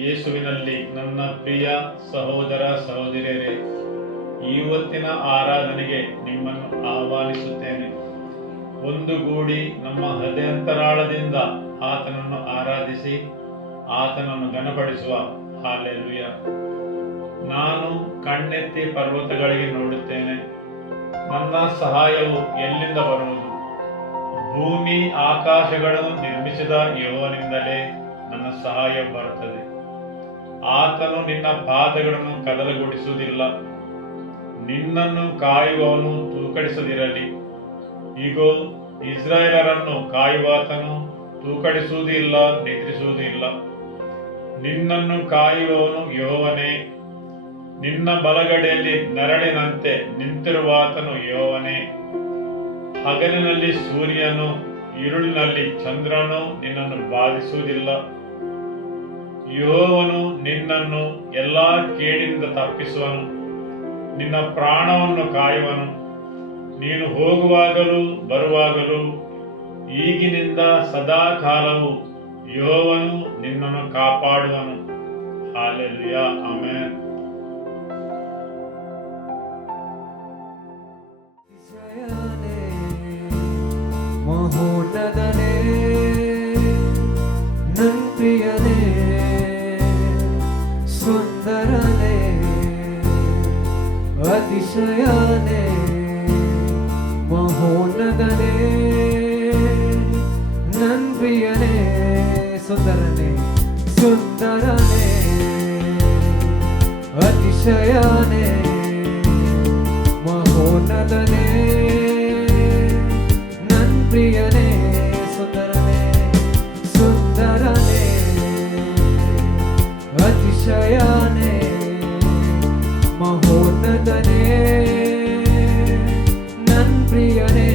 ಯೇಸುವಿನಲ್ಲಿ ನನ್ನ ಪ್ರಿಯ ಸಹೋದರ ಸಹೋದರಿಯರೇ, ಇವತ್ತಿನ ಆರಾಧನೆಗೆ ನಿಮ್ಮನ್ನು ಆಹ್ವಾನಿಸುತ್ತೇನೆ. ಒಂದುಗೂಡಿ ನಮ್ಮ ಹೃದಯಾಂತರಾಳದಿಂದ ಆತನನ್ನು ಆರಾಧಿಸಿ ಆತನನ್ನು ಘನಪಡಿಸುವ. ಹಾಲೆಲೂಯ. ನಾನು ಕಣ್ಣೆತ್ತಿ ಪರ್ವತಗಳಿಗೆ ನೋಡುತ್ತೇನೆ, ನನ್ನ ಸಹಾಯವು ಎಲ್ಲಿಂದ ಬರುವುದು? ಭೂಮಿ ಆಕಾಶಗಳನ್ನು ನಿರ್ಮಿಸಿದ ಯೆಹೋವನಿಂದಲೇ ನನ್ನ ಸಹಾಯ ಬರುತ್ತದೆ. ಆತನು ನಿನ್ನ ಪಾದಗಳನ್ನು ಕದಲಗೊಳಿಸುವುದಿಲ್ಲ, ನಿನ್ನನ್ನು ಕಾಯುವವನು ತೂಕಡಿಸದಿರಲಿ. ಇಗೋ, ಇಸ್ರಾಯೇಲರನ್ನು ಕಾಯುವಾತನು ತೂಕಡಿಸುವುದೂ ಇಲ್ಲ, ನಿದ್ರಿಸುವುದೂ ಇಲ್ಲ. ನಿನ್ನನ್ನು ಕಾಯುವವನು ಯೆಹೋವನೇ, ನಿನ್ನ ಬಲಗಡೆಯಲ್ಲಿ ನೆರಳಿನಂತೆ ನಿಂತಿರುವಾತನು ಯೆಹೋವನೇ. ಹಗಲಿನಲ್ಲಿ ಸೂರ್ಯನು, ഇരുಳಿನಲ್ಲಿ ಚಂದ್ರನು ನಿನ್ನನ್ನು ಬಾಧಿಸುವುದಿಲ್ಲ. ಯೆಹೋವನು ನಿನ್ನನ್ನು ಎಲ್ಲಾ ಕೇಡಿನಿಂದ ತಪ್ಪಿಸುವನು, ನಿನ್ನ ಪ್ರಾಣವನ್ನು ಕಾಯುವನು. ನೀನು ಹೋಗುವಾಗಲೂ ಬರುವಾಗಲೂ ಈಗಿನಿಂದ ಸದಾ ಕಾಲವು ಯೆಹೋವನು ನಿನ್ನನ್ನು ಕಾಪಾಡುವನು. ಹಾಲೆಲೂಯ. ಆಮೆನ್. ಮಹೋನ್ನತನೇ, ನನ್ ಪ್ರಿಯನೇ, ಸುಂದರನೇ, ಅತಿಶಯನೇ, ಮಹೋನ್ನತನೇ, ನನ್ ಪ್ರಿಯನೇ, ಸುಂದರನೇ, ಸುಂದರನೇ, ಅತಿಶಯನೇ, ಮಹೋನ್ನತನೇ, ಪ್ರಿಯನೇ, ಸುಂದರನೇ, ಸುಂದರನೇ, ಅತಿಶಯನೇ, ಮಹೋನ್ನತನೇ, ನನ್ ಪ್ರಿಯನೇ.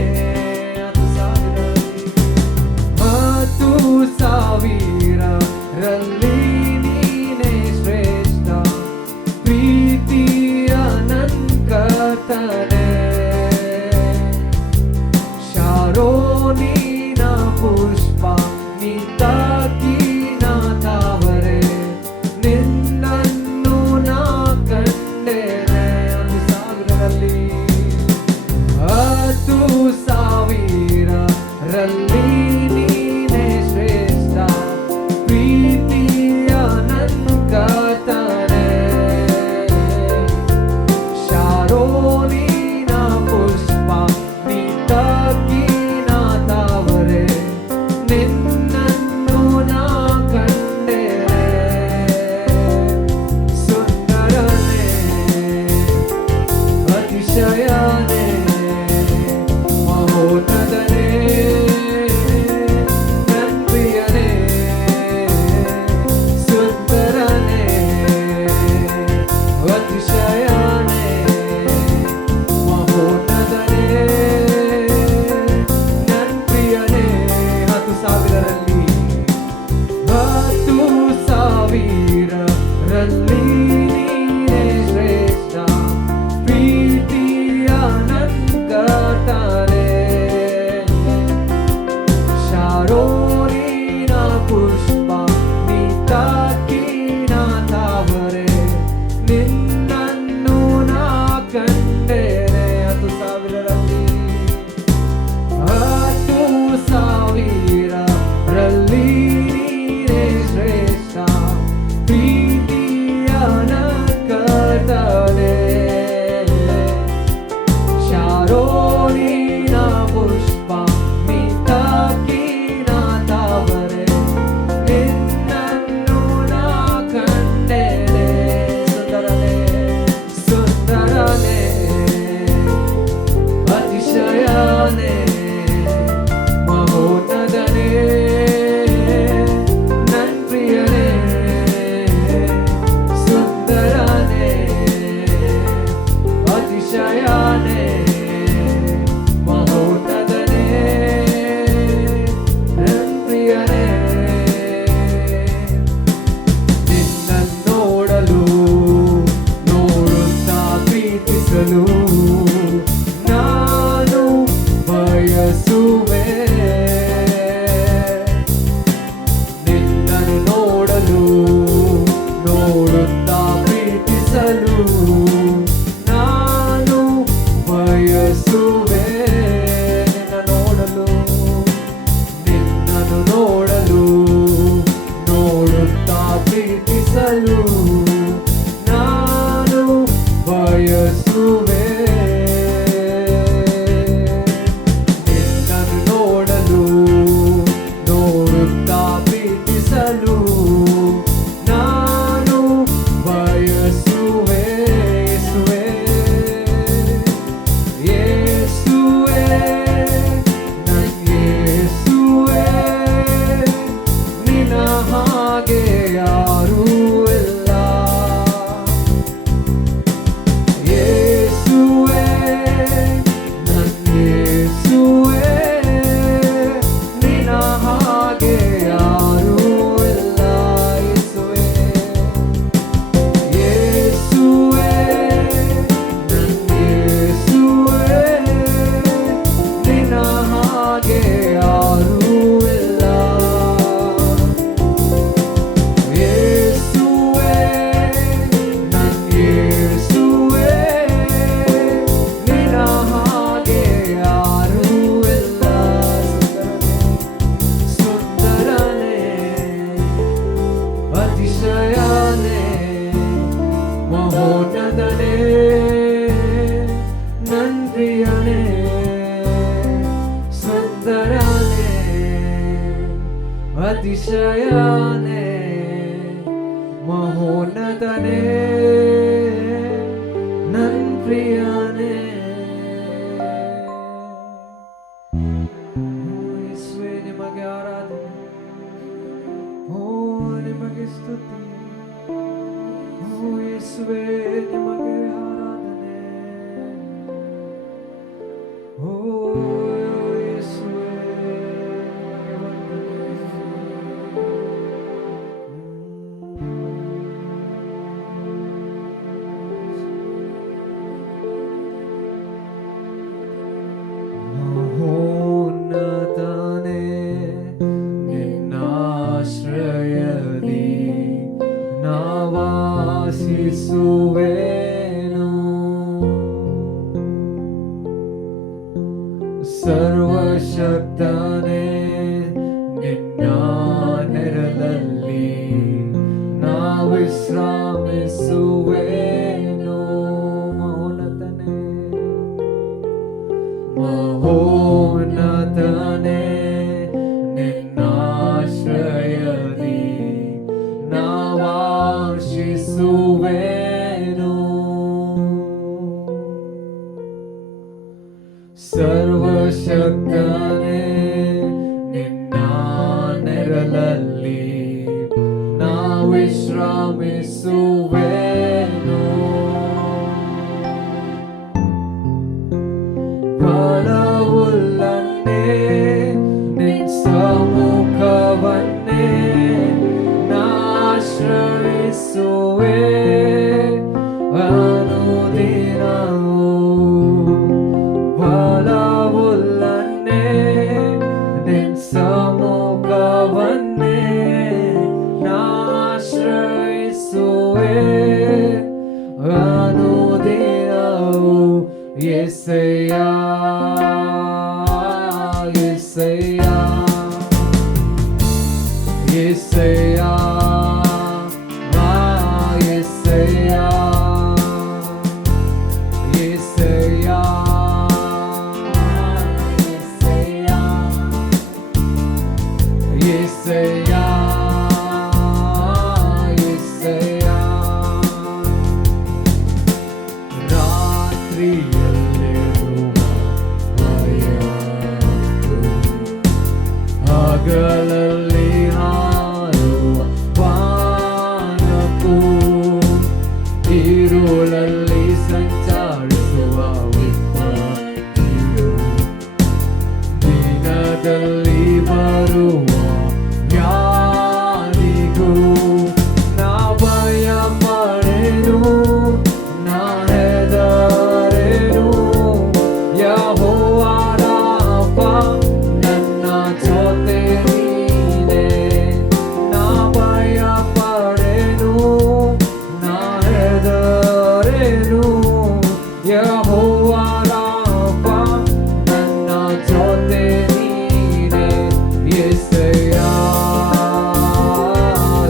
10,000ರಲ್ಲಿ ನೀನೇ ಶ್ರೇಷ್ಠ, ಪ್ರೀತಿಯ ನನ್ ಕರ್ತನೇ. ಶಾರೋನಿ ಅತಿಶಯನೇ ಮಹೋನ್ನತನೇ ನನ್ ಪ್ರಿಯನೇ ಯೇಸುವೇ ನಿಮಗೆ ಆರಾಧನೆ ಓ ನಿಮಗೆ ಸ್ತುತಿ ಓ ಯೇಸುವೇ ನಿಮಗೆ ಆರಾಧನೆ ಓ ಯೇಸುವೇ ನಿಮಗೆ ವಂದನೆ ಮಹೋನ್ನತನೇ ನಿನ್ನಾಶ್ರಯದಿ ನಾವಾಸಿಸುವೆನು ಸರ್ವಶಕ್ತನೇ ನಿನ್ನ ನೆರಳಲ್ಲಿ ನಾ ವಿಶ್ರಾಮಿಸುವೆನು ಮಹೋನ್ನತನೇ ಮಹೋನ್ನತನೇ ನಿನ್ನಾಶ್ರಯದಿ ನಾವಾಶಿಸುವೆನು ಸರ್ವಶಕ್ತನೇ ನಿನ್ನ ನೆರಳಲ್ಲಿ ನಾ ವಿಶ್ರಾಮಿಸುವೆನು ಬಲವುಳ್ಳನ್ನೇ ನಿನ್ ಸಮ್ಮುಖವನ್ನೇ ನಾಶ್ರಯಿಸುವೆ ಅನುದಿನವೂ ಬಲವುಳ್ಳನ್ನೇ ನಿನ್ ಸಮ್ಮುಖವನ್ನೇ ನಾಶ್ರಯಿಸುವೆ ಅನುದಿನವೂ ಯೆಸಯ್ಯ ಯೆಸಯ್ಯ ಯೆಸಯ್ಯ ಮಾ ಯೆಸಯ್ಯ ಯೆಸಯ್ಯ ಯೆಸಯ್ಯ ಯೆಸಯ್ಯ ರಾತ್ರಿಯಲ್ಲಿರುವ ಭಯಕ್ಕೂ ಹಗಲಲ್ಲಿ ಹಾರುವ ಬಾಣಕ್ಕೂ ഇരുಳಲ್ಲಿ ಸಂಚರಿಸುವ ವಿಪತ್ತಿಗೂ ದಿನದಲ್ಲಿ ಬರುವ ವ್ಯಾಧಿಗೂ ನಾ ಭಯ ಪಡೆನು ನಾ ಹೆದರೆನು ಯೆಹೋವನ ಅಪ್ಪ ನನ್ನ ಜೊತೆ ನೀನೇ ನಾ ಭಯ ಪಡೆನು ನಾ ಹೆದರೆನು ಯೆಹೋವನ ಅಪ್ಪ ನನ್ನ ಜೊತೆ ನೀನೇ ಯೆಸಯ್ಯ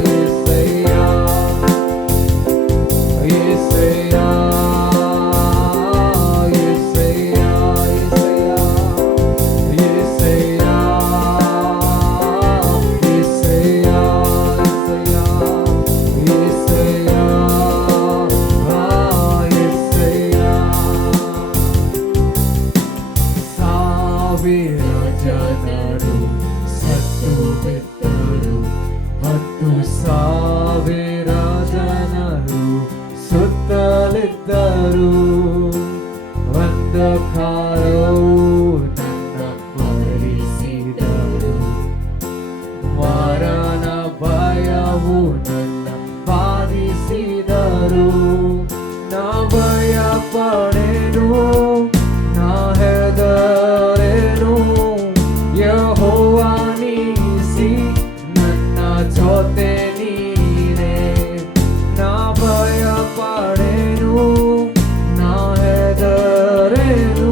ಯೆಸಯ್ಯ ಯೆಸಯ್ಯ ಯೆಸಯ್ಯ ಯೆಸಯ್ಯ ಯೆಸಯ್ಯ ಯೆಸಯ್ಯ ಯೆಸಯ್ಯ ಸಾವಿರ ಜನರು ಸತ್ತು ಬಿದ್ದರು 10,000 ಜನರು ಸುತ್ತಲಿದ್ದರು ಅಂಧಕಾರವು ನನ್ನ ಪರಿಸಿದರು ಮರಣ ಭಯವು ನನ್ನ ಬಾಧಿಸಿದರು ನಾ ಭಯ ಪಡೆನು ನಾ ಹೆದರೆನು ಯೆಹೋವ ನೀಸಿ ನನ್ನ ಜೊತೆ ನೀನೇ ನಾ ಭಯ ಪಡೆನು ನಾ ಹೆದರೆನು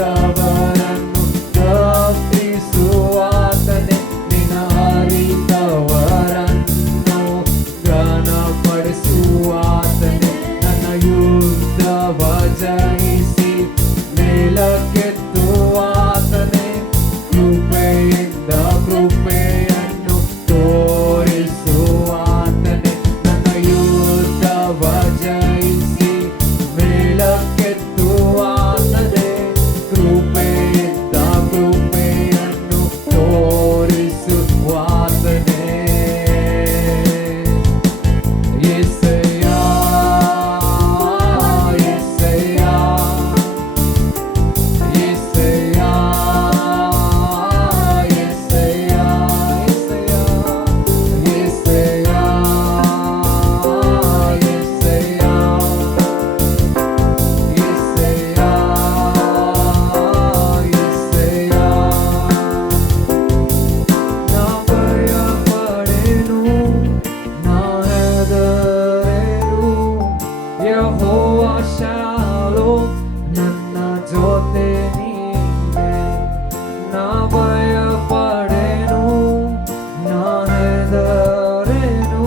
ಅರಿಯದವರನ್ನು ತಪ್ಪಿಸುವಾತನೇ, ನಿನ್ನ ಅರಿತವರನ್ನು ಘನಪಡಿಸುವಾತನೇ, ನನ್ನ ಯುದ್ಧವ ಜಯಿಸಿ ಮೇಲಕ್ಕೆತ್ತುವಾತನೇ, ಕೃಪೆಯಿಂದ ಕೃಪೆಯನ್ನು ತೋರಿಸುವಾತನೇ, ನನ್ನ ಯುದ್ಧವ ಜಯಿಸಿ ಮೇಲಕ್ಕೆತ್ತುವಾತನೇ, ಕೃಪೆಯಿಂದ ಕೃಪೆಯನ್ನು ತೋರಿಸುವಾತನೇ. ಯೆಸಯ್ಯ, ಯೆಸಯ್ಯ, ಯೆಸಯ್ಯ, ಯೆಸಯ್ಯ, ಯೆಸಯ್ಯ, ಯೆಸಯ್ಯ, ಯೆಸಯ್ಯ, ಯೆಸಯ್ಯ, ಯೆಸಯ್ಯ. ನಾ ಭಯಪಡೆನು, ನಾ ಹೆದರೆನು, ಯೆಹೋವ ಶಾಲೋಮ್ ನನ್ನ ಜೊತೆ ನೀನೆ. ನಾ ಭಯಪಡೆನು, ನಾ ಹೆದರೆನು,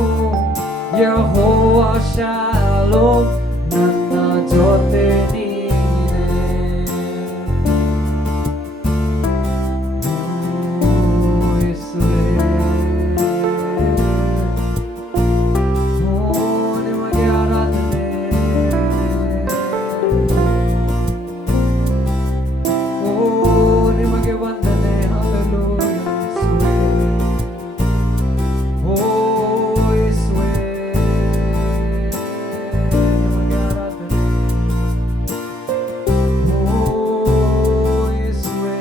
ಯೆಹೋವ ಶಾಲೋಮ್ ನನ್ನ ಜೊತೆ ನೀನೆ. ಯೇಸುವೇ, ನಿಮಗೆ ಆರಾಧನೆ. ನಿಮಗೆ ವಂದನೆ. ಹಲ್ಲೆಲೂಯಾ. ಯೇಸುವೇ, ನಿಮಗೆ ಆರಾಧನೆ. ಯೇಸುವೇ,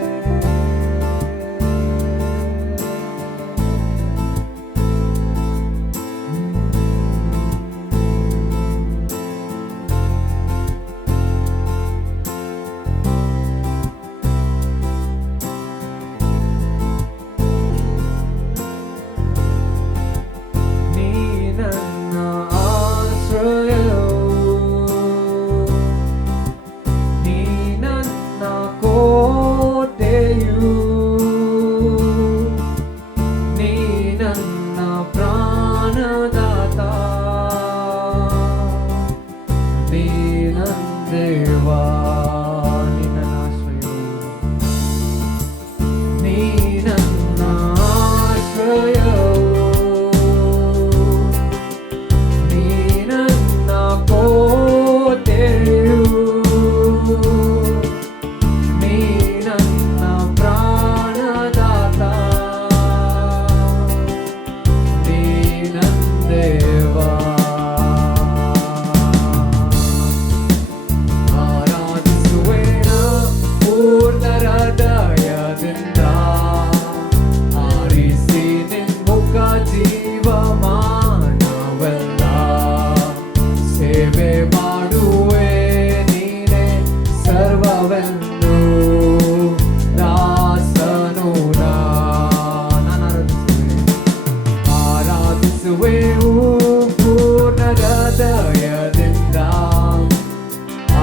ನೀ ನನ್ನ ಆಶ್ರಯವು, ನೀ ನನ್ನ ಕೋಟೆಯು, ನೀ ನನ್ನ ಪ್ರಾಣದಾತ, ನೀ ನನ್ನ ದೇವಾ, ನೀ ನನ್ನ ಆಶ್ರಯವು, ನೀ ನನ್ನ ಆಶ್ರಯವು, ನೀ ನನ್ನ ಕೋಟೆಯು, ನೀ ನನ್ನ ಪ್ರಾಣದಾತ, ನೀ ನನ್ನ ದೇವಾ. ಆರಾಧಿಸುವೆನ ಪೂರ್ಣ ಹೃದಯದಿಂದ, ಆರಿಸಿ ನಿನ್ಮುಖ ಜೀವಮಾನವೆಲ್ಲ, ಸೇವೆ ಮಾಡುವೆ ನೀನೆ ಸರ್ವವೆಂದು, ದಾಸನು ಆರಾಧಿಸುವೆವು ಪೂರ್ಣ ಹೃದಯದಿಂದ,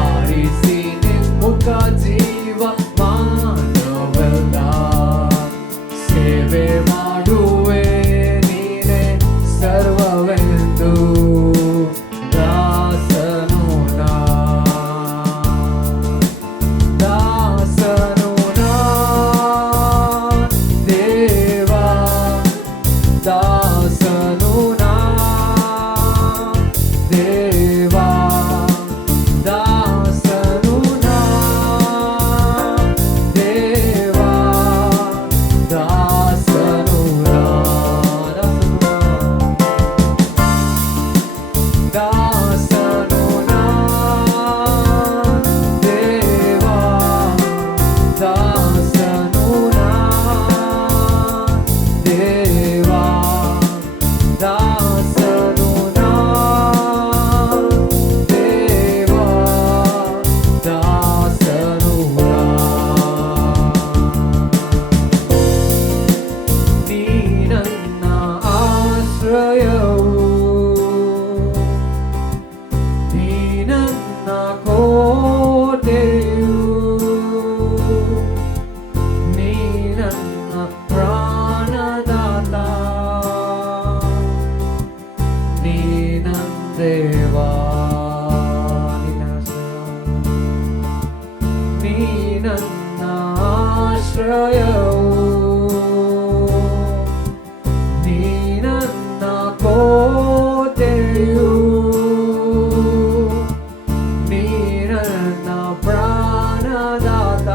ಆರಿಸಿ ನಿನ್ಮುಖ ಜೀವಮಾನವೆಲ್ಲ, ಸೇವೆ ಮಾಡುವೆ ನೀನೆ ಸರ್ವವೆಂದು, ದಾಸನು ದಾಸನು ದೇವಾ, ದಾಸನು ದೇವಾ, ದಾಸನು ದೇವಾ, ದಾಸನು ದಾಸನು ದೇವಾ, ದಾಸನು ದೇವಾ, ದಾಸನು ದೇವಾ, ದಾಸನು. ನೀ ನನ್ನ ಆಶ್ರಯವು, ನೀ ನನ್ನ ಕೋಟೆಯು, ನನ್ನ ಕೋಟೆಯು, ನೀ ನನ್ನ ಪ್ರಾಣದಾತ,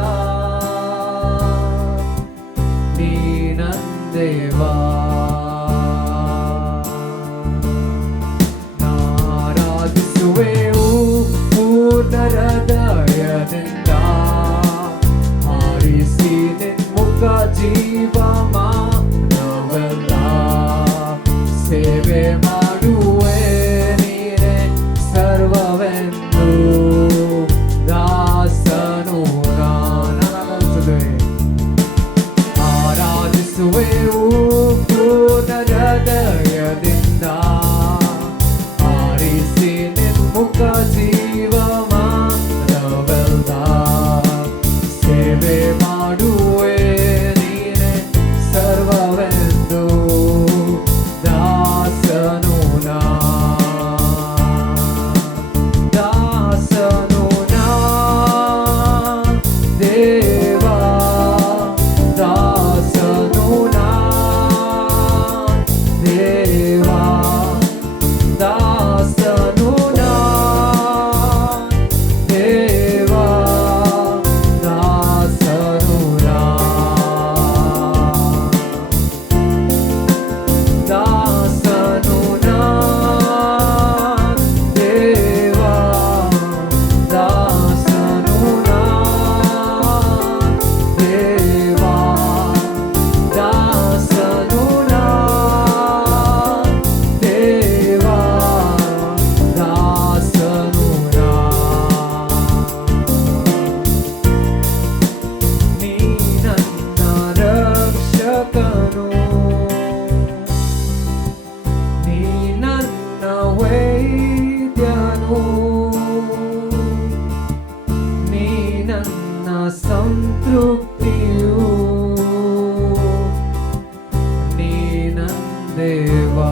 ನೀ ನನ್ನ ದೇವಾ. ನಾರಾಧಿಸುವೆವು ಪೂರ್ಣ ಹೃದಯದಿಂದ, ಆರಿಸಿ ನಿನ್ಮುಖ ಜೀವ ಮಾನವೆಲ್ಲ, ಸೇವೆ ಮಾಡುವೆ ನೀನೇ ಸರ್ವವೆಂದು, ದಾಸನು ನಾನಾಗಿಸುವೆ. ಆರಾಧಿಸುವೆವು ಪೂರ್ಣ ಹೃದಯದಿಂದ, ಆರಿಸಿ ನಿನ್ಮುಖ ಜೀವ ಮಾನವೆಲ್ಲ, ಸೇವೆ ಮಾಡುವೆ ನೀನೇ ಸರ್ವವೆಂದು, ದಾಸನು ನಾ, ದಾಸನು ನಾ ದೇವಾ, ದಾಸನು ನಾ ದೇವಾ, ದಾಸನು ನಾ ದೇವಾ, ದಾಸನು ನಾ, ದಾಸನು ನಾ ದೇವಾ, ದಾಸನು ನಾ ದೇವಾ, ದಾಸನು ನಾ ದೇವಾ, ದಾಸನು ನಾ. ನೀ ನನ್ನ ರಕ್ಷಕನು, ನೀ ನನ್ನ ವೈದ್ಯನು, ನೀ ನನ್ನ ಸಂತೃಪ್ತಿಯು, ನೀ ನನ್ನ ದೇವಾ.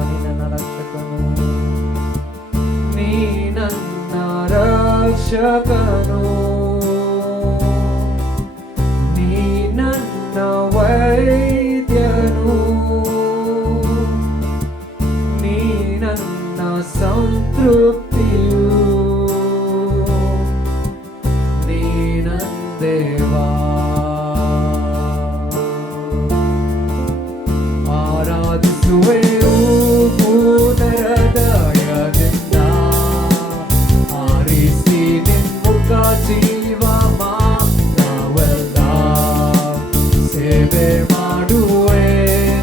ನೀ ನನ್ನ ರಕ್ಷಕನು, ನೀ ನನ್ನ ರಕ್ಷಕನು, ನೀ ನನ್ನ ವೈದ್ಯನು, ನೀ ನನ್ನ ಸಂತೃಪ್ತಿಯು, ನೀ ನನ್ನ ದೇವಾ. ಆರಾಧಿಸುವೆವು ಪೂರ್ಣ ಹೃದಯದಿಂದ, ಆರಿಸಿ ನಿನ್ಮುಖ ಜೀವ ಮಾನವೆಲ್ಲ, ಸೇವೆ ಮಾಡುವೆ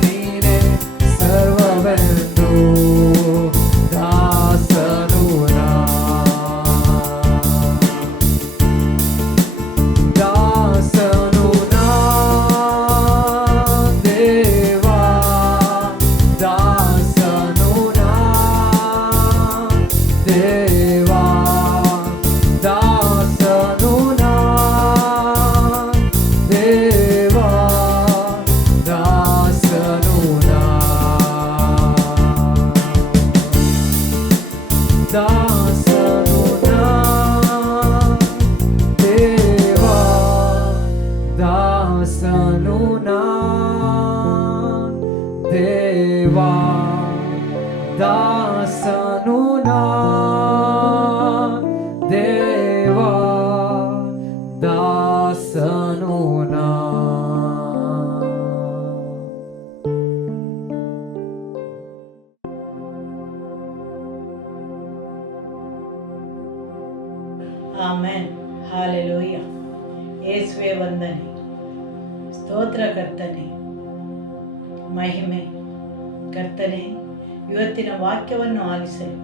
ನೀನೇ ಸರ್ವವೆಂದು, ದಾಸನು ನಾ, ದಾಸನು ನಾ ದೇವಾ, ದಾಸನು ನಾ ದೇವಾ, ದಾಸನು ನಾ ದೇವಾ, ದಾಸನು ನಾ, ದಾಸನು ನಾ ದೇವಾ, ದಾಸನು ನಾ ದೇವಾ, ದಾಸನು ನಾ ದೇವಾ, ದಾಸನು ನಾ. ಆಮೆನ್. ಹಾಲೆಲೂಯ. ಯೇಸುವೆ ವಂದನೆ, ಸ್ತೋತ್ರ ಕರ್ತನೆ, ಮಹಿಮೆ ಕರ್ತನೆ. ಇವತ್ತಿನ ವಾಕ್ಯವನ್ನು ಆಲಿಸಲು,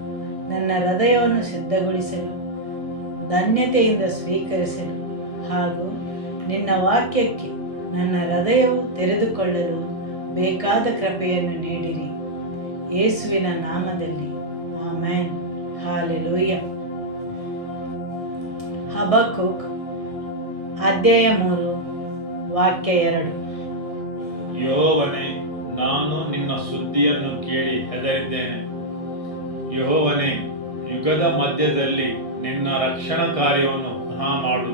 ನನ್ನ ಹೃದಯವನ್ನು ಸಿದ್ಧಗೊಳಿಸಲು, ಧನ್ಯತೆಯಿಂದ ಸ್ವೀಕರಿಸಲು ಹಾಗೂ ನಿನ್ನ ವಾಕ್ಯಕ್ಕೆ ನನ್ನ ಹೃದಯವು ತೆರೆದುಕೊಳ್ಳಲು ಬೇಕಾದ ಕೃಪೆಯನ್ನು ನೀಡಿರಿ. ಯೇಸುವಿನ ನಾಮದಲ್ಲಿ ಆಮೆನ್. ಹಾಲೆಲೂಯ. ಹಬಕ್ಕೂಕ್ ಅಧ್ಯಾಯ 3 ವಾಕ್ಯ 2. ಯೆಹೋವನೇ, ನಾನು ನಿನ್ನ ಸುದ್ದಿಯನ್ನು ಕೇಳಿ ಹೆದರಿದ್ದೇನೆ. ಯೆಹೋವನೇ, ಯುಗದ ಮಧ್ಯದಲ್ಲಿ ನಿನ್ನ ರಕ್ಷಣಾ ಕಾರ್ಯವನ್ನು ಪುನಃ ಮಾಡು.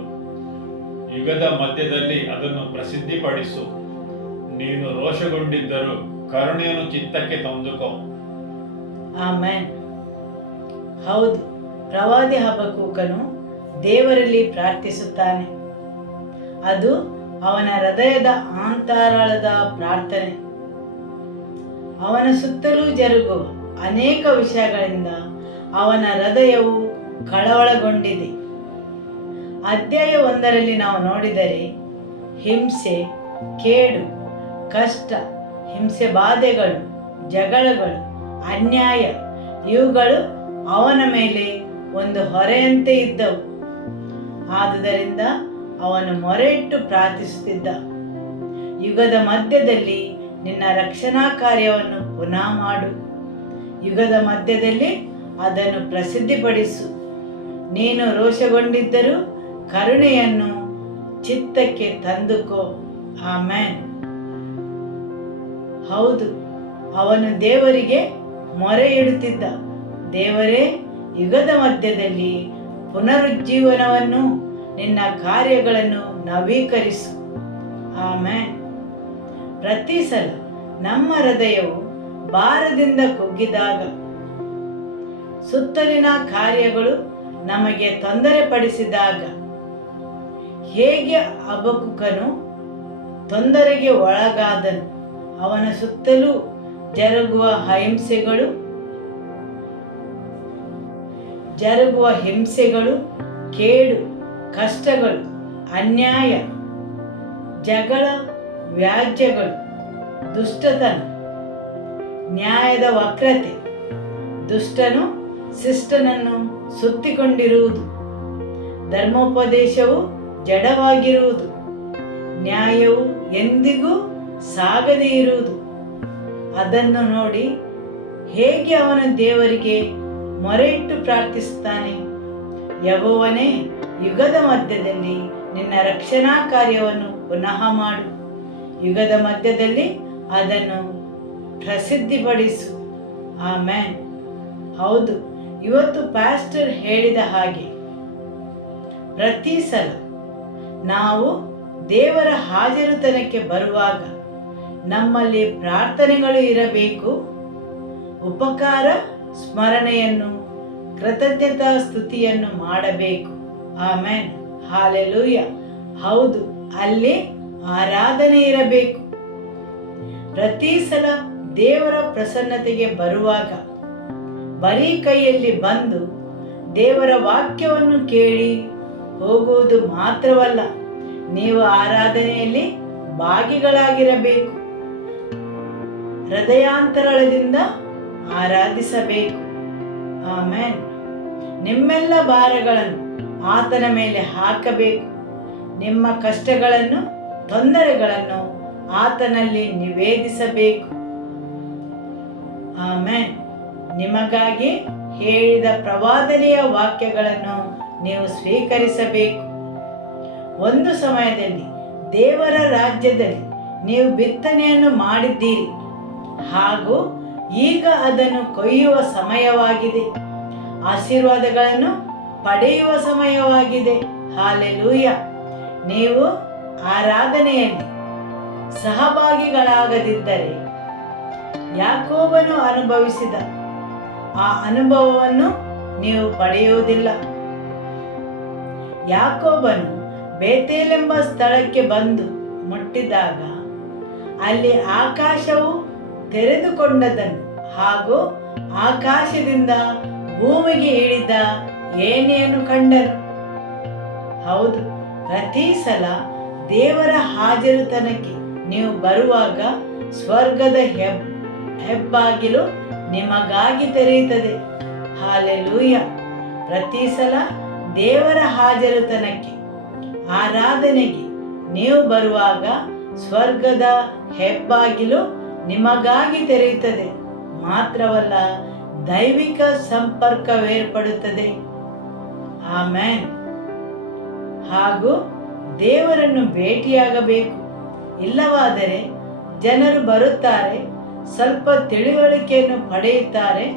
ಯುಗದ ಮಧ್ಯದಲ್ಲಿ ಅದನ್ನು ಪ್ರಸಿದ್ಧಿಪಡಿಸು. ನೀನು ರೋಷಗೊಂಡಿದ್ದರೂ ಕರುಣೆಯನ್ನು ಚಿತ್ತಕ್ಕೆ ತಂದುಕೋ. ಆಮೆನ್. ಹೌದು, ಪ್ರವಾದಿ ಹಬಕ್ಕೂಕನು ದೇವರಲ್ಲಿ ಪ್ರಾರ್ಥಿಸುತ್ತಾನೆ. ಅದು ಅವನ ಹೃದಯದ ಅಂತರಾಳದ ಪ್ರಾರ್ಥನೆ. ಅವನ ಸುತ್ತಲೂ ಜರುಗುವ ಅನೇಕ ವಿಷಯಗಳಿಂದ ಅವನ ಹೃದಯವು ಕಳವಳಗೊಂಡಿದೆ. ಅಧ್ಯಾಯ 1ರಲ್ಲಿ ನಾವು ನೋಡಿದರೆ ಹಿಂಸೆ, ಕೇಡು, ಕಷ್ಟ, ಹಿಂಸೆ ಬಾಧೆಗಳು, ಜಗಳಗಳು, ಅನ್ಯಾಯ ಇವುಗಳು ಅವನ ಮೇಲೆ ಒಂದು ಹೊರೆಯಂತೆ ಇದ್ದವು. ಆದುದರಿಂದ ಅವನು ಮೊರೆಯಿಟ್ಟು ಪ್ರಾರ್ಥಿಸುತ್ತಿದ್ದ, ಯುಗದ ಮಧ್ಯದಲ್ಲಿ ನಿನ್ನ ರಕ್ಷಣಾ ಕಾರ್ಯವನ್ನು ಪುನಃ ಮಾಡು, ಯುಗದ ಮಧ್ಯದಲ್ಲಿ ಅದನ್ನು ಪ್ರಸಿದ್ಧಿಪಡಿಸು. ನೀನು ರೋಷಗೊಂಡಿದ್ದರೂ ಕರುಣೆಯನ್ನು ಚಿತ್ತಕ್ಕೆ ತಂದುಕೋ. ಆಮೆನ್. ಹೌದು, ಅವನು ದೇವರಿಗೆ ಮೊರೆ ಇಡುತ್ತಿದ್ದ, ದೇವರೇ, ಯುಗದ ಮಧ್ಯದಲ್ಲಿ ಪುನರುಜ್ಜೀವನವನ್ನು, ನಿನ್ನ ಕಾರ್ಯಗಳನ್ನು ನವೀಕರಿಸು. ಆಮೆನ್. ಪ್ರತಿ ಸಲ ನಮ್ಮ ಹೃದಯವು ಭಾರದಿಂದ ಕುಗ್ಗಿದಾಗ, ಸುತ್ತಲಿನ ಕಾರ್ಯಗಳು ನಮಗೆ ತೊಂದರೆ ಪಡಿಸಿದಾಗ, ಹೇಗೆ ಹಬಕ್ಕೂಕನು ತೊಂದರೆಗೆ ಒಳಗಾದನು, ಅವನ ಸುತ್ತಲೂ ಜರುಗುವ ಹಿಂಸೆಗಳು, ಕೇಡು, ಕಷ್ಟಗಳು, ಅನ್ಯಾಯ, ಜಗಳ, ವ್ಯಾಜ್ಯಗಳು, ದುಷ್ಟತನ, ನ್ಯಾಯದ ವಕ್ರತೆ, ದುಷ್ಟನು ಶಿಷ್ಟನನ್ನು ಸುತ್ತಿಕೊಂಡಿರುವುದು, ಧರ್ಮೋಪದೇಶವು ಜಡವಾಗಿರುವುದು, ನ್ಯಾಯವು ಎಂದಿಗೂ ಸಾಗದೇ ಇರುವುದು. ಅದನ್ನು ನೋಡಿ ಹೇಗೆ ಅವನು ದೇವರಿಗೆ ಮೊರೆಯಿಟ್ಟು ಪ್ರಾರ್ಥಿಸುತ್ತಾನೆ. ಯೆಹೋವನೇ, ಯುಗದ ಮಧ್ಯದಲ್ಲಿ ನಿನ್ನ ರಕ್ಷಣಾ ಕಾರ್ಯವನ್ನು ಪುನಃ ಮಾಡು, ಯುಗದ ಮಧ್ಯದಲ್ಲಿ ಅದನ್ನು ಪ್ರಸಿದ್ಧಿಪಡಿಸು. ಆಮೆನ್. ಹೌದು, ಇವತ್ತು ಪ್ಯಾಸ್ಟರ್ ಹೇಳಿದ ಹಾಗೆ ಪ್ರತಿ ಸಲ ನಾವು ದೇವರ ಹಾಜರುತನಕ್ಕೆ ಬರುವಾಗ ನಮ್ಮಲ್ಲಿ ಪ್ರಾರ್ಥನೆಗಳು ಇರಬೇಕು. ಉಪಕಾರ ಸ್ಮರಣೆಯನ್ನು, ಕೃತಜ್ಞತಾ ಸ್ತುತಿಯನ್ನು ಮಾಡಬೇಕು. ಆಮೆನ್. ಹಾಲೆಲೂಯ. ಹೌದು, ಅಲ್ಲಿ ಆರಾಧನೆ ಇರಬೇಕು. ಪ್ರತಿ ಸಲ ದೇವರ ಪ್ರಸನ್ನತೆಗೆ ಬರುವಾಗ ಬರೀ ಕೈಯಲ್ಲಿ ಬಂದು ದೇವರ ವಾಕ್ಯವನ್ನು ಕೇಳಿ ಹೋಗುವುದು ಮಾತ್ರವಲ್ಲ, ನೀವು ಆರಾಧನೆಯಲ್ಲಿ ಭಾಗಿಗಳಾಗಿರಬೇಕು. ಹೃದಯಾಂತರಾಳದಿಂದ ಆರಾಧಿಸಬೇಕು. ಆಮೆನ್. ನಿಮ್ಮೆಲ್ಲ ಭಾರಗಳನ್ನು ಆತನ ಮೇಲೆ ಹಾಕಬೇಕು. ನಿಮ್ಮ ಕಷ್ಟಗಳನ್ನು, ತೊಂದರೆಗಳನ್ನು ಆತನಲ್ಲಿ ನಿವೇದಿಸಬೇಕು. ಆಮೆನ್. ನಿಮಗಾಗಿ ಹೇಳಿದ ಪ್ರವಾದನೆಯ ವಾಕ್ಯಗಳನ್ನು ನೀವು ಸ್ವೀಕರಿಸಬೇಕು. ಒಂದು ಸಮಯದಲ್ಲಿ ದೇವರ ರಾಜ್ಯದಲ್ಲಿ ನೀವು ಬಿತ್ತನೆಯನ್ನು ಮಾಡಿದ್ದೀರಿ, ಹಾಗೂ ಈಗ ಅದನ್ನು ಕೊಯ್ಯುವ ಸಮಯವಾಗಿದೆ. ಆಶೀರ್ವಾದಗಳನ್ನು ಪಡೆಯುವ ಸಮಯವಾಗಿದೆ. ಹಾಲೆಲೂಯ. ನೀವು ಆರಾಧನೆಯಲ್ಲಿ ಸಹಭಾಗಿಗಳಾಗದಿದ್ದರೆ ಯಾಕೋಬನು ಅನುಭವಿಸಿದ ಆ ಅನುಭವವನ್ನು ನೀವು ಪಡೆಯುವುದಿಲ್ಲ. ಯಾಕೋಬನು ಬೇತೇಲೆಂಬ ಸ್ಥಳಕ್ಕೆ ಬಂದು ಮುಟ್ಟಿದಾಗ ಅಲ್ಲಿ ಆಕಾಶವು ತೆರೆದುಕೊಂಡದನ್ನು ಹಾಗೂ ಆಕಾಶದಿಂದ ಭೂಮಿಗೆ ಇಳಿದ ಏಣಿಯನ್ನು ಕಂಡನು. ಹೌದು, ಪ್ರತಿ ಸಲ ದೇವರ ಹಾಜರುತನಕ್ಕೆ ನೀವು ಬರುವಾಗ ಸ್ವರ್ಗದ ಹೆಬ್ಬಾಗಿಲು ನಿಮಗಾಗಿ ತೆರೆಯುತ್ತದೆ. ಹಾಲೆಲೂಯ. ಪ್ರತಿ ಸಲ ದೇವರ ಹಾಜರುತನಕ್ಕೆ, ಆರಾಧನೆಗೆ ನೀವು ಬರುವಾಗ ಸ್ವರ್ಗದ ಹೆಬ್ಬಾಗಿಲು ನಿಮಗಾಗಿ ತೆರೆಯುತ್ತದೆ. ಮಾತ್ರವಲ್ಲ, ದೈವಿಕ ಸಂಪರ್ಕವೇರ್ಪಡುತ್ತದೆ. ಆಮೆನ್. ಹಾಗೂ ದೇವರನ್ನು ಭೇಟಿಯಾಗಬೇಕು. ಇಲ್ಲವಾದರೆ ಜನರು ಬರುತ್ತಾರೆ, ಸ್ವಲ್ಪ ತಿಳುವಳಿಕೆಯನ್ನು ಪಡೆಯುತ್ತಾರೆ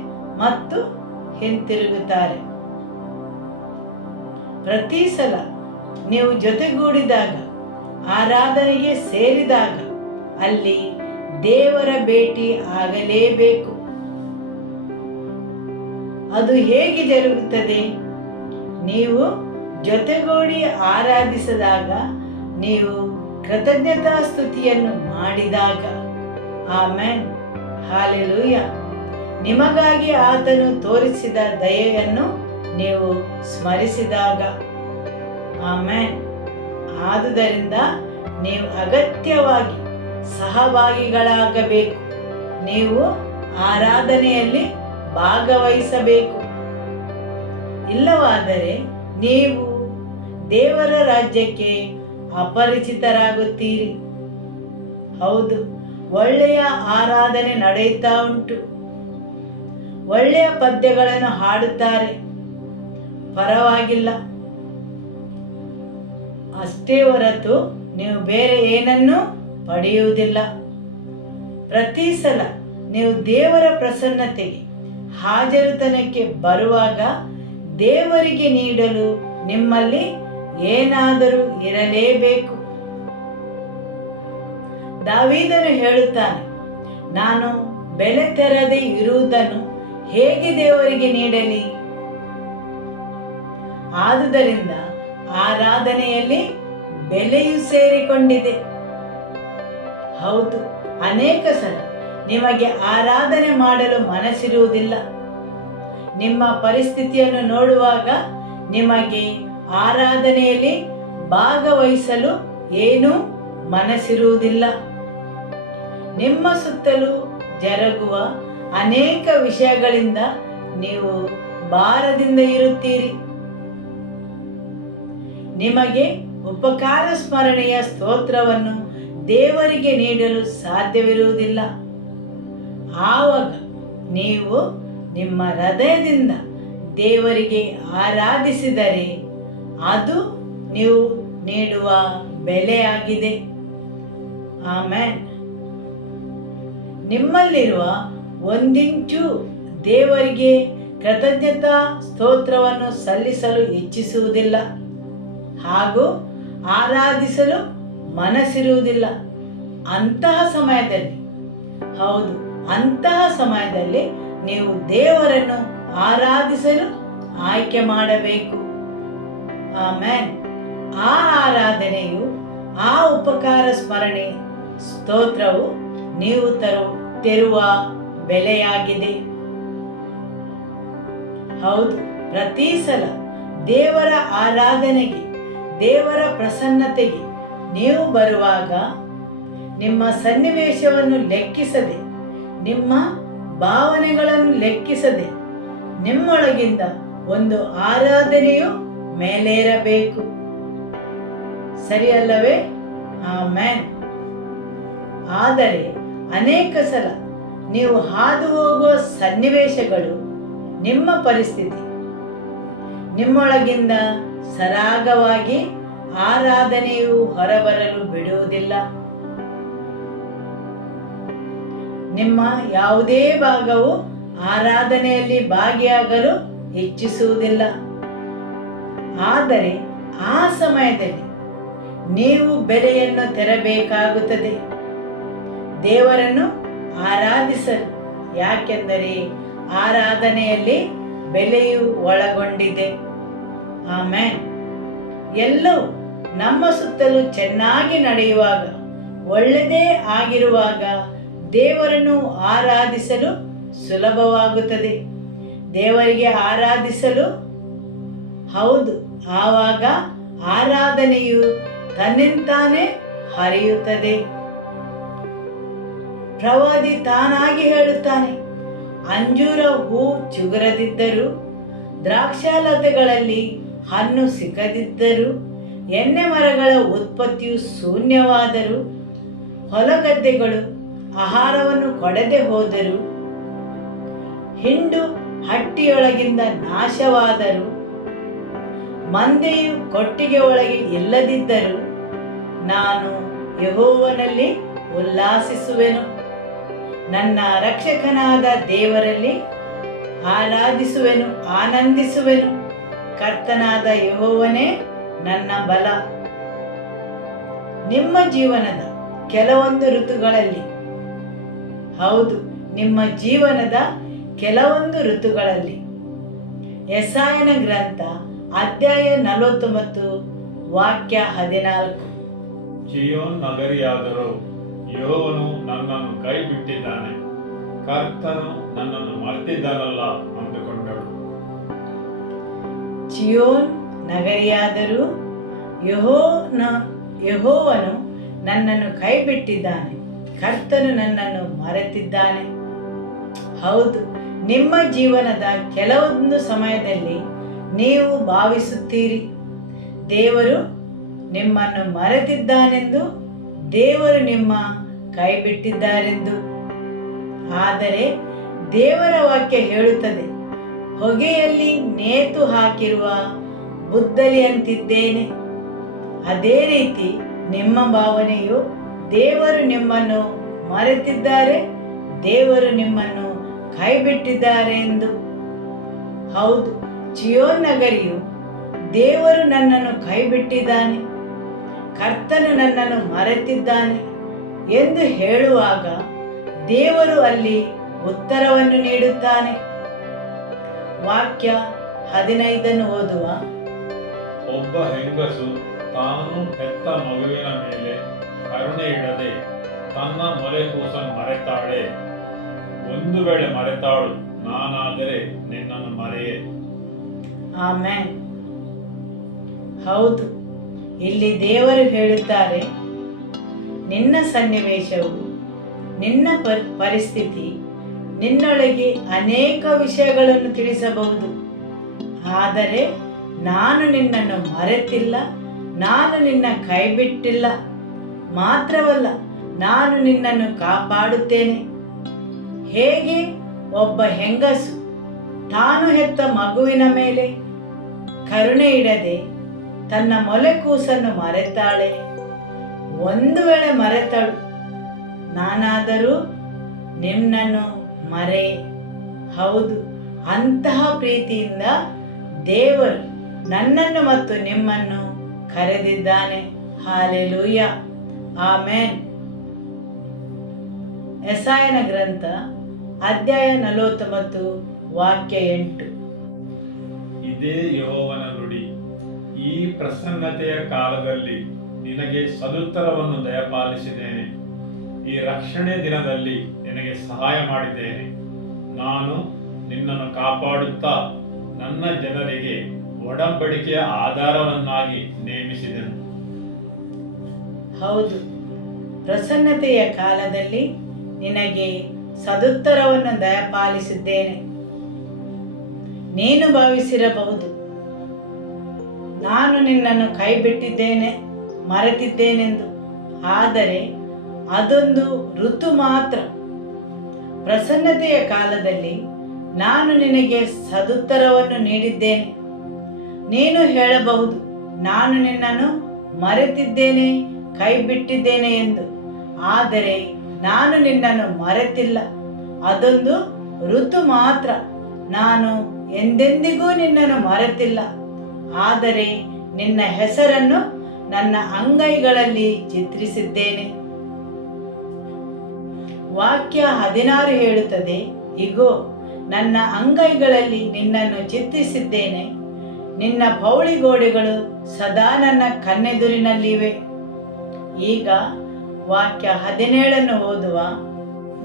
ಮತ್ತು ಹಿಂತಿರುಗುತ್ತಾರೆ. ಪ್ರತಿ ಸಲ ನೀವು ಜೊತೆಗೂಡಿದಾಗ, ಆರಾಧನೆಗೆ ಸೇರಿದಾಗ ಅಲ್ಲಿ ದೇವರ ಭೇಟಿ ಆಗಲೇಬೇಕು. ಅದು ಹೇಗೆ ಜರುಗುತ್ತದೆ? ನೀವು ಜೊತೆಗೂಡಿ ಆರಾಧಿಸಿದಾಗ, ನೀವು ಕೃತಜ್ಞತಾ ಸ್ತುತಿಯನ್ನು ಮಾಡಿದಾಗ. Amen, hallelujah. ನಿಮಗಾಗಿ ಆತನು ತೋರಿಸಿದ ದಯೆಯನ್ನು ನೀವು ಸ್ಮರಿಸಿದಾಗ. ಆಮೆನ್. ಆದುದರಿಂದ ನೀವು ಅಗತ್ಯವಾಗಿ ಸಹಭಾಗಿಗಳಾಗಬೇಕು. ನೀವು ಆರಾಧನೆಯಲ್ಲಿ ಭಾಗವಹಿಸಬೇಕು. ಇಲ್ಲವಾದರೆ ನೀವು ದೇವರ ರಾಜ್ಯಕ್ಕೆ ಅಪರಿಚಿತರಾಗುತ್ತೀರಿ. ಹೌದು, ಒಳ್ಳೆಯ ಆರಾಧನೆ ನಡೆಯುತ್ತಾ ಉಂಟು. ಒಳ್ಳೆಯ ಪದ್ಯಗಳನ್ನು ಹಾಡುತ್ತಾರೆ, ಪರವಾಗಿಲ್ಲ. ಅಷ್ಟೇ ಹೊರತು ನೀವು ಬೇರೆ ಏನನ್ನೂ ಪಡೆಯುವುದಿಲ್ಲ. ಪ್ರತಿ ಸಲ ನೀವು ದೇವರ ಪ್ರಸನ್ನತೆಗೆ ಹಾಜರುತನಕ್ಕೆ ಬರುವಾಗ ದೇವರಿಗೆ ನೀಡಲು ನಿಮ್ಮಲ್ಲಿ ಏನಾದರೂ ಇರಲೇಬೇಕು. ದಾವೀದನು ಹೇಳುತ್ತಾನೆ, ನಾನು ಬೆಲೆ ತೆರದೇ ಇರುವುದನ್ನು ಹೇಗೆ ದೇವರಿಗೆ ನೀಡಲಿ? ಆದುದರಿಂದ ಆರಾಧನೆಯಲ್ಲಿ ಬೆಲೆಯು ಸೇರಿಕೊಂಡಿದೆ. ಹೌದು, ಅನೇಕ ಸಲ ನಿಮಗೆ ಆರಾಧನೆ ಮಾಡಲು ಮನಸ್ಸಿರುವುದಿಲ್ಲ. ನಿಮ್ಮ ಪರಿಸ್ಥಿತಿಯನ್ನು ನೋಡುವಾಗ ನಿಮಗೆ ಆರಾಧನೆಯಲ್ಲಿ ಭಾಗವಹಿಸಲು ಏನೂ ಮನಸ್ಸಿರುವುದಿಲ್ಲ. ನಿಮ್ಮ ಸುತ್ತಲೂ ಜರುಗುವ ಅನೇಕ ವಿಷಯಗಳಿಂದ ನೀವು ಭಾರದಿಂದ ಇರುತ್ತೀರಿ. ನಿಮಗೆ ಉಪಕಾರ ಸ್ಮರಣೆಯ ಸ್ತೋತ್ರವನ್ನು ದೇವರಿಗೆ ನೀಡಲು ಸಾಧ್ಯವಿರುವುದಿಲ್ಲ. ಆವಾಗ ನೀವು ನಿಮ್ಮ ಹೃದಯದಿಂದ ದೇವರಿಗೆ ಆರಾಧಿಸಿದರೆ ಅದು ನೀವು ನೀಡುವ ಬೆಲೆಯಾಗಿದೆ. ಆಮೆನ್. ನಿಮ್ಮಲ್ಲಿರುವ ಒಂದಿಂಚು ದೇವರಿಗೆ ಕೃತಜ್ಞತಾ ಸ್ತೋತ್ರವನ್ನು ಸಲ್ಲಿಸಲು ಇಚ್ಛಿಸುವುದಿಲ್ಲ ಹಾಗೂ ಆರಾಧಿಸಲು ಮನಸ್ಸಿರುವುದಿಲ್ಲ. ಅಂತಹ ಸಮಯದಲ್ಲಿ, ಹೌದು, ಅಂತಹ ಸಮಯದಲ್ಲಿ ನೀವು ದೇವರನ್ನು ಆರಾಧಿಸಲು ಆಯ್ಕೆ ಮಾಡಬೇಕು. ಆಮೆನ್. ಆ ಆರಾಧನೆಯು, ಆ ಉಪಕಾರ ಸ್ಮರಣೆ ಸ್ತೋತ್ರವು ನೀವು ತೆರುವ ಬೆಲೆಯಾಗಿದೆ. ಹೌದು, ಪ್ರತಿ ಸಲ ದೇವರ ಆರಾಧನೆಗೆ, ದೇವರ ಪ್ರಸನ್ನತೆಗೆ ನೀವು ಬರುವಾಗ ನಿಮ್ಮ ಸನ್ನಿವೇಶವನ್ನು ಲೆಕ್ಕಿಸದೆ, ನಿಮ್ಮ ಭಾವನೆಗಳನ್ನು ಲೆಕ್ಕಿಸದೆ ನಿಮ್ಮೊಳಗಿಂದ ಒಂದು ಆರಾಧನೆಯು ಮೇಲೇರಬೇಕು. ಸರಿಯಲ್ಲವೇ? ಆಮೆನ್. ಆದರೆ ಅನೇಕ ಸಲ ನೀವು ಹಾದು ಹೋಗುವ ಸನ್ನಿವೇಶಗಳು, ನಿಮ್ಮ ಪರಿಸ್ಥಿತಿ ನಿಮ್ಮೊಳಗಿಂದ ಸರಾಗವಾಗಿ ಆರಾಧನೆಯು ಹೊರಬರಲು ಬಿಡುವುದಿಲ್ಲ. ನಿಮ್ಮ ಯಾವುದೇ ಭಾಗವು ಆರಾಧನೆಯಲ್ಲಿ ಭಾಗಿಯಾಗಲು ಇಚ್ಛಿಸುವುದಿಲ್ಲ. ಆದರೆ ಆ ಸಮಯದಲ್ಲಿ ನೀವು ಬೆಲೆಯನ್ನು ತೆರಬೇಕಾಗುತ್ತದೆ, ದೇವರನ್ನು ಆರಾಧಿಸಲು. ಯಾಕೆಂದರೆ ಆರಾಧನೆಯಲ್ಲಿ ಬೆಲೆಯು ಒಳಗೊಂಡಿದೆ. ಆಮೆನ್. ಎಲ್ಲವೂ ನಮ್ಮ ಸುತ್ತಲೂ ಚೆನ್ನಾಗಿ ನಡೆಯುವಾಗ, ಒಳ್ಳೆಯದೇ ಆಗಿರುವಾಗ ದೇವರನ್ನು ಆರಾಧಿಸಲು ಸುಲಭವಾಗುತ್ತದೆ. ದೇವರಿಗೆ ಆರಾಧಿಸಲು, ಹೌದು, ಆವಾಗ ಆರಾಧನೆಯು ತನ್ನಿಂತಾನೇ ಹರಿಯುತ್ತದೆ. ಪ್ರವಾದಿ ತಾನಾಗಿ ಹೇಳುತ್ತಾನೆ, ಅಂಜೂರ ಹೂ ಚಿಗುರದಿದ್ದರೂ, ದ್ರಾಕ್ಷಾಲತೆಗಳಲ್ಲಿ ಹಣ್ಣು ಸಿಕ್ಕದಿದ್ದರೂ, ಎಣ್ಣೆ ಮರಗಳ ಉತ್ಪತ್ತಿಯು ಶೂನ್ಯವಾದರೂ, ಹೊಲಗದ್ದೆಗಳು ಆಹಾರವನ್ನು ಕೊಡದೆ ಹೋದರು, ಹಿಂಡು ಹಟ್ಟಿಯೊಳಗಿಂದ ನಾಶವಾದರೂ, ಮಂದೆಯು ಕೊಟ್ಟಿಗೆ ಒಳಗೆ ಇಲ್ಲದಿದ್ದರೂ, ನಾನು ಯೆಹೋವನಲ್ಲಿ ಉಲ್ಲಾಸಿಸುವೆನು, ನನ್ನ ರಕ್ಷಕನಾದ ದೇವರಲ್ಲಿ ಆರಾಧಿಸುವೆನು, ಆನಂದಿಸುವೆನು. ಕರ್ತನಾದ ಯೆಹೋವನೇ ನನ್ನ ಬಲ. ನಿಮ್ಮ ಜೀವನದ ಕೆಲವೊಂದು ಋತುಗಳಲ್ಲಿ ಹೌದು, ನಿಮ್ಮ ಜೀವನದ ಕೆಲವೊಂದು ಋತುಗಳಲ್ಲಿ. ಯೆಶಾಯನ ಗ್ರಂಥ ಅಧ್ಯಾಯ 49 ವಾಕ್ಯ 14. ಚಿಯೋನ್ ನಗರಿಯಾದರೂ ಯೆಹೋವನು ನನ್ನನ್ನು ಕೈ ಬಿಟ್ಟಿದ್ದಾನೆ, ಕರ್ತನು ನನ್ನನ್ನು ಮರೆತಿದ್ದಾನಲ್ಲ ಅಂದುಕೊಂಡಳು. ಚಿಯೋನ್ ನಗರಿಯಾದರೂ ಯೆಹೋವನು ನನ್ನನ್ನು ಕೈ ಬಿಟ್ಟಿದ್ದಾನೆ, ಕರ್ತನು ನನ್ನನ್ನು ಮರೆತಿದ್ದಾನೆ. ಹೌದು, ನಿಮ್ಮ ಜೀವನದ ಕೆಲವೊಂದು ಸಮಯದಲ್ಲಿ ನೀವು ಭಾವಿಸುತ್ತೀರಿ, ದೇವರು ನಿಮ್ಮನ್ನು ಮರೆತಿದ್ದಾನೆಂದು, ದೇವರು ನಿಮ್ಮ ಕೈ ಬಿಟ್ಟಿದ್ದಾರೆಂದು. ಆದರೆ ದೇವರ ವಾಕ್ಯ ಹೇಳುತ್ತದೆ, ಹೊಗೆಯಲ್ಲಿ ನೇತು ಹಾಕಿರುವ ಬುದ್ದಲಿಯಂತಿದ್ದೇನೆ. ಅದೇ ರೀತಿ ನಿಮ್ಮ ಭಾವನೆಯು ದೇವರು ನಿಮ್ಮನ್ನು ಮರೆತಿದ್ದಾರೆ, ದೇವರು ನಿಮ್ಮನ್ನು ಕೈ ಬಿಟ್ಟಿದ್ದಾರೆ ಎಂದು. ಹೌದು, ಚಿಯೋನ್ ನಗರಿಯು ದೇವರು ನನ್ನನ್ನು ಕೈ ಬಿಟ್ಟಿದ್ದಾನೆ, ಕರ್ತನು ನನ್ನನ್ನು ಮರೆತಿದ್ದಾನೆ ಎಂದು ಹೇಳುವಾಗ ದೇವರು ಅಲ್ಲಿ ಉತ್ತರವನ್ನು ನೀಡುತ್ತಾನೆ. ವಾಕ್ಯ 15 ಓದುವ. ಒಬ್ಬ ಹೆಂಗಸು ತಾನು ಹೆತ್ತ ಮಗುವಿನ ಮೇಲೆ ಕರುಣೆ ಇಡದೆ ತನ್ನ ಮೊಲೆ ಕೂಸನ್ನು ಮರೆತಾಳೆ. ಒಂದು ವೇಳೆ ಮರೆತಾಳು, ನಾನಾದರೆ ನಿನ್ನನ್ನು ಮರೆಯೇ. ಆಮೆನ್. ಹೌದು, ಇಲ್ಲಿ ದೇವರು ಹೇಳುತ್ತಾರೆ, ನಿನ್ನ ಸನ್ನಿವೇಶವು, ನಿನ್ನ ಪರಿಸ್ಥಿತಿ ನಿನ್ನೊಳಗೆ ಅನೇಕ ವಿಷಯಗಳನ್ನು ತಿಳಿಸಬಹುದು. ಆದರೆ ನಾನು ನಿನ್ನನ್ನು ಮರೆತಿಲ್ಲ, ನಾನು ನಿನ್ನ ಕೈ ಬಿಟ್ಟಿಲ್ಲ. ಮಾತ್ರವಲ್ಲ, ನಾನು ನಿನ್ನನ್ನು ಕಾಪಾಡುತ್ತೇನೆ. ಹೇಗೆ ಒಬ್ಬ ಹೆಂಗಸು ತಾನು ಹೆತ್ತ ಮಗುವಿನ ಮೇಲೆ ಕರುಣೆ ಇಡದೆ ತನ್ನ ಮೊಲೆ ಕೂಸನ್ನು ಮರೆತಾಳೆ, ಒಂದು ವೇಳೆ ಮರೆತಳು, ನಾನಾದರೂ ನಿನ್ನನ್ನು ಮರೆ. ಹೌದು, ಅಂತಹ ಪ್ರೀತಿಯಿಂದ ದೇವರು ನನ್ನನ್ನು ಮತ್ತು ನಿಮ್ಮನ್ನು ಕರೆದಿದ್ದಾನೆ. Hallelujah, amen. ಯೆಶಾಯನ ಗ್ರಂಥ ಅಧ್ಯಾಯ 49 ವಾಕ್ಯ 8. ಇದೇ ಯೆಹೋವನ ನುಡಿ, ಈ ಪ್ರಸನ್ನತೆಯ ಕಾಲದಲ್ಲಿ ನಿನಗೆ ಸದುತ್ತರವನ್ನು ದಯಪಾಲಿಸಿದ್ದೇನೆ. ಈ ರಕ್ಷಣೆ ದಿನದಲ್ಲಿ ನಿನಗೆ ಸಹಾಯ ಮಾಡಿದ್ದೇನೆ. ನಾನು ನಿನ್ನನ್ನು ಕಾಪಾಡುತ್ತಾ ನನ್ನ ಜನರಿಗೆ ಒಡಂಬಡಿಕೆಯ ಆಧಾರವನ್ನಾಗಿ ನೇಮಿಸಿದೆನು. ಹೌದು, ಪ್ರಸನ್ನತೆಯ ಕಾಲದಲ್ಲಿ ನಿನಗೆ ಸದುತ್ತರವನ್ನು ದಯಪಾಲಿಸಿದ್ದೇನೆ. ನೀನು ಭಾವಿಸಿರಬಹುದು, ನಾನು ನಿನ್ನನ್ನು ಕೈ ಬಿಟ್ಟಿದ್ದೇನೆ, ಮರೆತಿದ್ದೇನೆಂದು. ಆದರೆ ಅದೊಂದು ಋತು ಮಾತ್ರ. ಪ್ರಸನ್ನತೆಯ ಕಾಲದಲ್ಲಿ ನಾನು ನಿನಗೆ ಸದುತ್ತರವನ್ನು ನೀಡಿದ್ದೇನೆ. ನೀನು ಹೇಳಬಹುದು, ನಾನು ನಿನ್ನನ್ನು ಮರೆತಿದ್ದೇನೆ, ಕೈ ಬಿಟ್ಟಿದ್ದೇನೆ ಎಂದು. ಆದರೆ ನಾನು ನಿನ್ನನ್ನು ಮರೆತಿಲ್ಲ, ಅದೊಂದು ಋತು ಮಾತ್ರ. ನಾನು ಎಂದೆಂದಿಗೂ ನಿನ್ನನ್ನು ಮರೆತಿಲ್ಲ. ಆದರೆ ನಿನ್ನ ಹೆಸರನ್ನು ನನ್ನ ಅಂಗೈಗಳಲ್ಲಿ ಚಿತ್ರಿಸಿದ್ದೇನೆ. ವಾಕ್ಯ 16 ಹೇಳುತ್ತದೆ, ಇಗೋ ನನ್ನ ಅಂಗೈಗಳಲ್ಲಿ ನಿನ್ನನ್ನು ಚಿತ್ರಿಸಿದ್ದೇನೆ, ನಿನ್ನ ಪೌಳಿಗೋಡೆಗಳು ಸದಾ ನನ್ನ ಕಣ್ಣೆದುರಿನಲ್ಲಿವೆ. ಈಗ ವಾಕ್ಯ 17 ಓದುವ.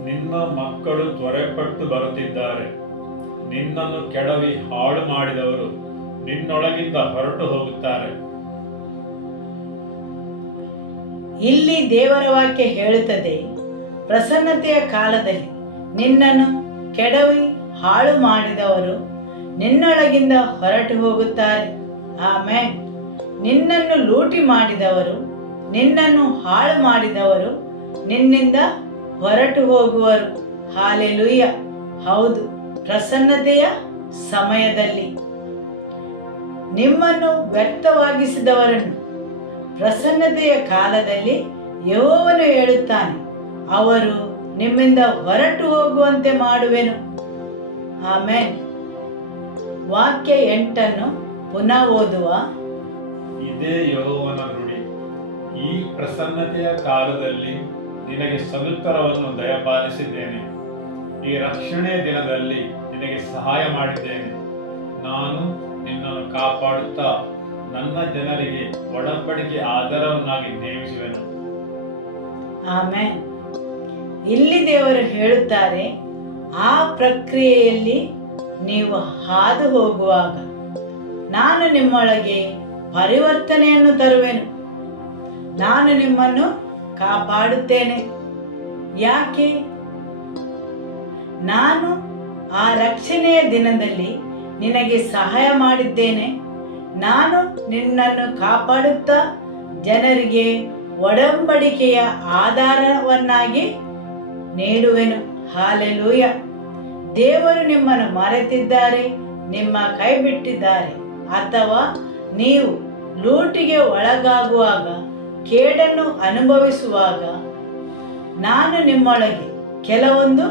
ನಿನ್ನ ಮಕ್ಕಳು ತ್ವರೆಪಟ್ಟು ಬರುತ್ತಿದ್ದಾರೆ, ನಿನ್ನನ್ನು ಕೆಡವಿ ಹಾಳು ಮಾಡಿದವರು ನಿನ್ನೊಳಗಿಂದ ಹೊರಟು ಹೋಗುತ್ತಾರೆ. ಇಲ್ಲಿ ದೇವರ ವಾಕ್ಯ ಹೇಳುತ್ತದೆ, ಪ್ರಸನ್ನತೆಯ ಕಾಲದಲ್ಲಿ ನಿನ್ನನ್ನು ಕೆಡವಿ ಹಾಳು ಮಾಡಿದವರು ನಿನ್ನೊಳಗಿಂದ ಹೊರಟು ಹೋಗುತ್ತಾರೆ. ಆಮೆನ್. ನಿನ್ನನ್ನು ಲೂಟಿ ಮಾಡಿದವರು, ನಿನ್ನನ್ನು ಹಾಳು ಮಾಡಿದವರು ನಿನ್ನಿಂದ ಹೊರಟು ಹೋಗುವರು. ಹಾಲೆಲೂಯ. ಹೌದು, ಪ್ರಸನ್ನತೆಯ ಸಮಯದಲ್ಲಿ ನಿಮ್ಮನ್ನು ವ್ಯಕ್ತವಾಗಿಸಿದವರನ್ನು ಪ್ರಸನ್ನತೆಯ ಕಾಲದಲ್ಲಿ ಯೆಹೋವನು ಹೇಳುತ್ತಾನೆ, ಅವರು ನಿಮ್ಮಿಂದ ಹೊರಟು ಹೋಗುವಂತೆ ಮಾಡುವೆನು. ಆಮೆನ್. ವಾಕ್ಯ 8 ಪುನಃ ಓದುವ. ಇದೇ ಯೆಹೋವನ ನುಡಿ, ಈ ಪ್ರಸನ್ನತೆಯ ಕಾಲದಲ್ಲಿ ನಿನಗೆ ಸದುತ್ತರವನ್ನು ದಯಪಾಲಿಸಿದ್ದೇನೆ. ಈ ರಕ್ಷಣೆಯ ದಿನದಲ್ಲಿ ನಿನಗೆ ಸಹಾಯ ಮಾಡಿದ್ದೇನೆ. ನಾನು ನಿನ್ನನ್ನು ಕಾಪಾಡುತ್ತಾ ನನ್ನ ಜನರಿಗೆ ಒಡಂಬಡಿಕೆ ಆಧಾರವನ್ನಾಗಿ ನೇಮಿಸುವೆನು. ಆಮೆನ್. ಇಲ್ಲಿ ದೇವರು ಹೇಳುತ್ತಾರೆ, ಆ ಪ್ರಕ್ರಿಯೆಯಲ್ಲಿ ನೀವು ಹಾದು ಹೋಗುವಾಗ ನಾನು ನಿಮ್ಮೊಳಗೆ ಪರಿವರ್ತನೆಯನ್ನು ತರುವೆನು. ನಾನು ನಿಮ್ಮನ್ನು ಕಾಪಾಡುತ್ತೇನೆ. ಯಾಕೆ? ನಾನು ಆ ರಕ್ಷಣೆಯ ದಿನದಲ್ಲಿ ನಿನಗೆ ಸಹಾಯ ಮಾಡಿದ್ದೇನೆ. ನಾನು ನಿನ್ನನ್ನು ಕಾಪಾಡುತ್ತಾ ಜನರಿಗೆ ಒಡಂಬಡಿಕೆಯ ಆಧಾರವನ್ನಾಗಿ ನೀಡುವೆನು. ಹಾಲೆಲೂಯ. ದೇವರು ನಿಮ್ಮನ್ನು ಮರೆತಿದ್ದಾರೆ, ನಿಮ್ಮ ಕೈ ಬಿಟ್ಟಿದ್ದಾರೆ, ಅಥವಾ ನೀವು ಲೂಟಿಗೆ ಒಳಗಾಗುವಾಗ, ಕೇಡನ್ನು ಅನುಭವಿಸುವಾಗ ನಾನು ನಿಮ್ಮೊಳಗೆ ಕೆಲವೊಂದು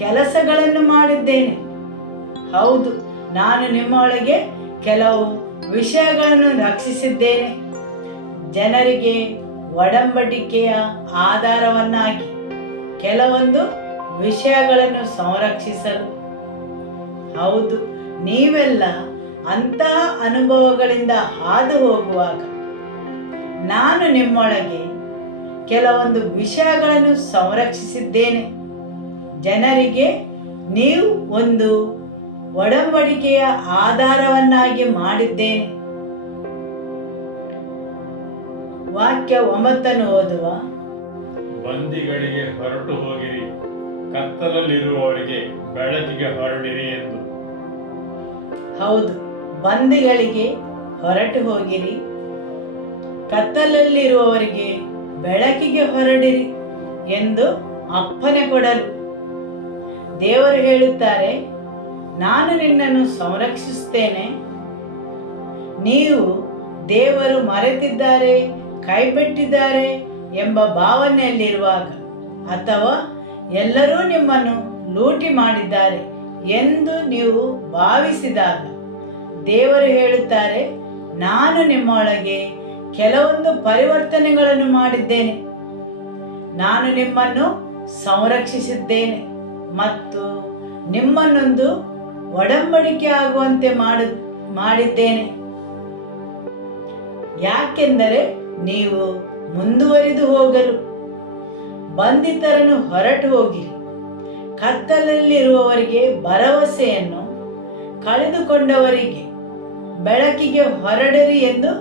ಕೆಲಸಗಳನ್ನು ಮಾಡಿದ್ದೇನೆ. ಹೌದು, ನಾನು ನಿಮ್ಮೊಳಗೆ ಕೆಲವು ವಿಷಯಗಳನ್ನು ರಕ್ಷಿಸಿದ್ದೇನೆ. ಜನರಿಗೆ ಒಡಂಬಡಿಕೆಯ ಆಧಾರವನ್ನಾಗಿ ಕೆಲವೊಂದು ವಿಷಯಗಳನ್ನು ಸಂರಕ್ಷಿಸಲು. ಹೌದು, ನೀವೆಲ್ಲ ಅಂತಹ ಅನುಭವಗಳಿಂದ ಹಾದು ಹೋಗುವಾಗ ನಾನು ನಿಮ್ಮೊಳಗೆ ಕೆಲವೊಂದು ವಿಷಯಗಳನ್ನು ಸಂರಕ್ಷಿಸಿದ್ದೇನೆ. ಜನರಿಗೆ ನೀವು ಒಂದು ಒಡಂಬಡಿಕೆಯ ಆಧಾರವನ್ನಾಗಿ ಮಾಡಿದ್ದೇನೆ. ವಾಕ್ಯ 9 ಓದುವ. ಬಂದಿಗಳಿಗೆ ಹೊರಟು ಹೋಗಿರಿ, ಕತ್ತಲಲ್ಲಿರುವವರಿಗೆ ಬೆಳಕಿಗೆ ಹೊರಡಿರಿ ಎಂದು. ಹೌದು, ಬಂದಿಗಳಿಗೆ ಹೊರಟು ಹೋಗಿರಿ, ಕತ್ತಲಲ್ಲಿರುವವರಿಗೆ ಬೆಳಕಿಗೆ ಹೊರಡಿರಿ ಎಂದು ಅಪ್ಪಣೆ ಕೊಡಲು ದೇವರು ಹೇಳುತ್ತಾರೆ, ನಾನು ನಿನ್ನನ್ನು ಸಂರಕ್ಷಿಸುತ್ತೇನೆ. ನೀವು ದೇವರು ಮರೆತಿದ್ದಾರೆ, ಕೈಬಿಟ್ಟಿದ್ದಾರೆ ಎಂಬ ಭಾವನೆಯಲ್ಲಿರುವಾಗ, ಅಥವಾ ಎಲ್ಲರೂ ನಿಮ್ಮನ್ನು ಲೂಟಿ ಮಾಡಿದ್ದಾರೆ ಎಂದು ನೀವು ಭಾವಿಸಿದಾಗ ದೇವರು ಹೇಳುತ್ತಾರೆ, ನಾನು ನಿಮ್ಮೊಳಗೆ ಕೆಲವೊಂದು ಪರಿವರ್ತನೆಗಳನ್ನು ಮಾಡಿದ್ದೇನೆ. ನಾನು ನಿಮ್ಮನ್ನು ಸಂರಕ್ಷಿಸಿದ್ದೇನೆ ಮತ್ತು ನಿಮ್ಮನ್ನೊಂದು ಒಡಂಬಡಿಕೆ ಆಗುವಂತೆ ಮಾಡಿದ್ದೇನೆ. ಯಾಕೆಂದರೆ ನೀವು ಮುಂದುವರಿದು ಹೋಗಲು. ಬಂಧಿತರನ್ನು ಹೊರಟು ಹೋಗಿರಿ, ಕತ್ತಲಲ್ಲಿರುವವರಿಗೆ ಭರವಸೆಯನ್ನು, ಕಳೆದುಕೊಂಡವರಿಗೆ ಬೆಳಕಿಗೆ ಹೊರಡಿರಿ ಎಂದು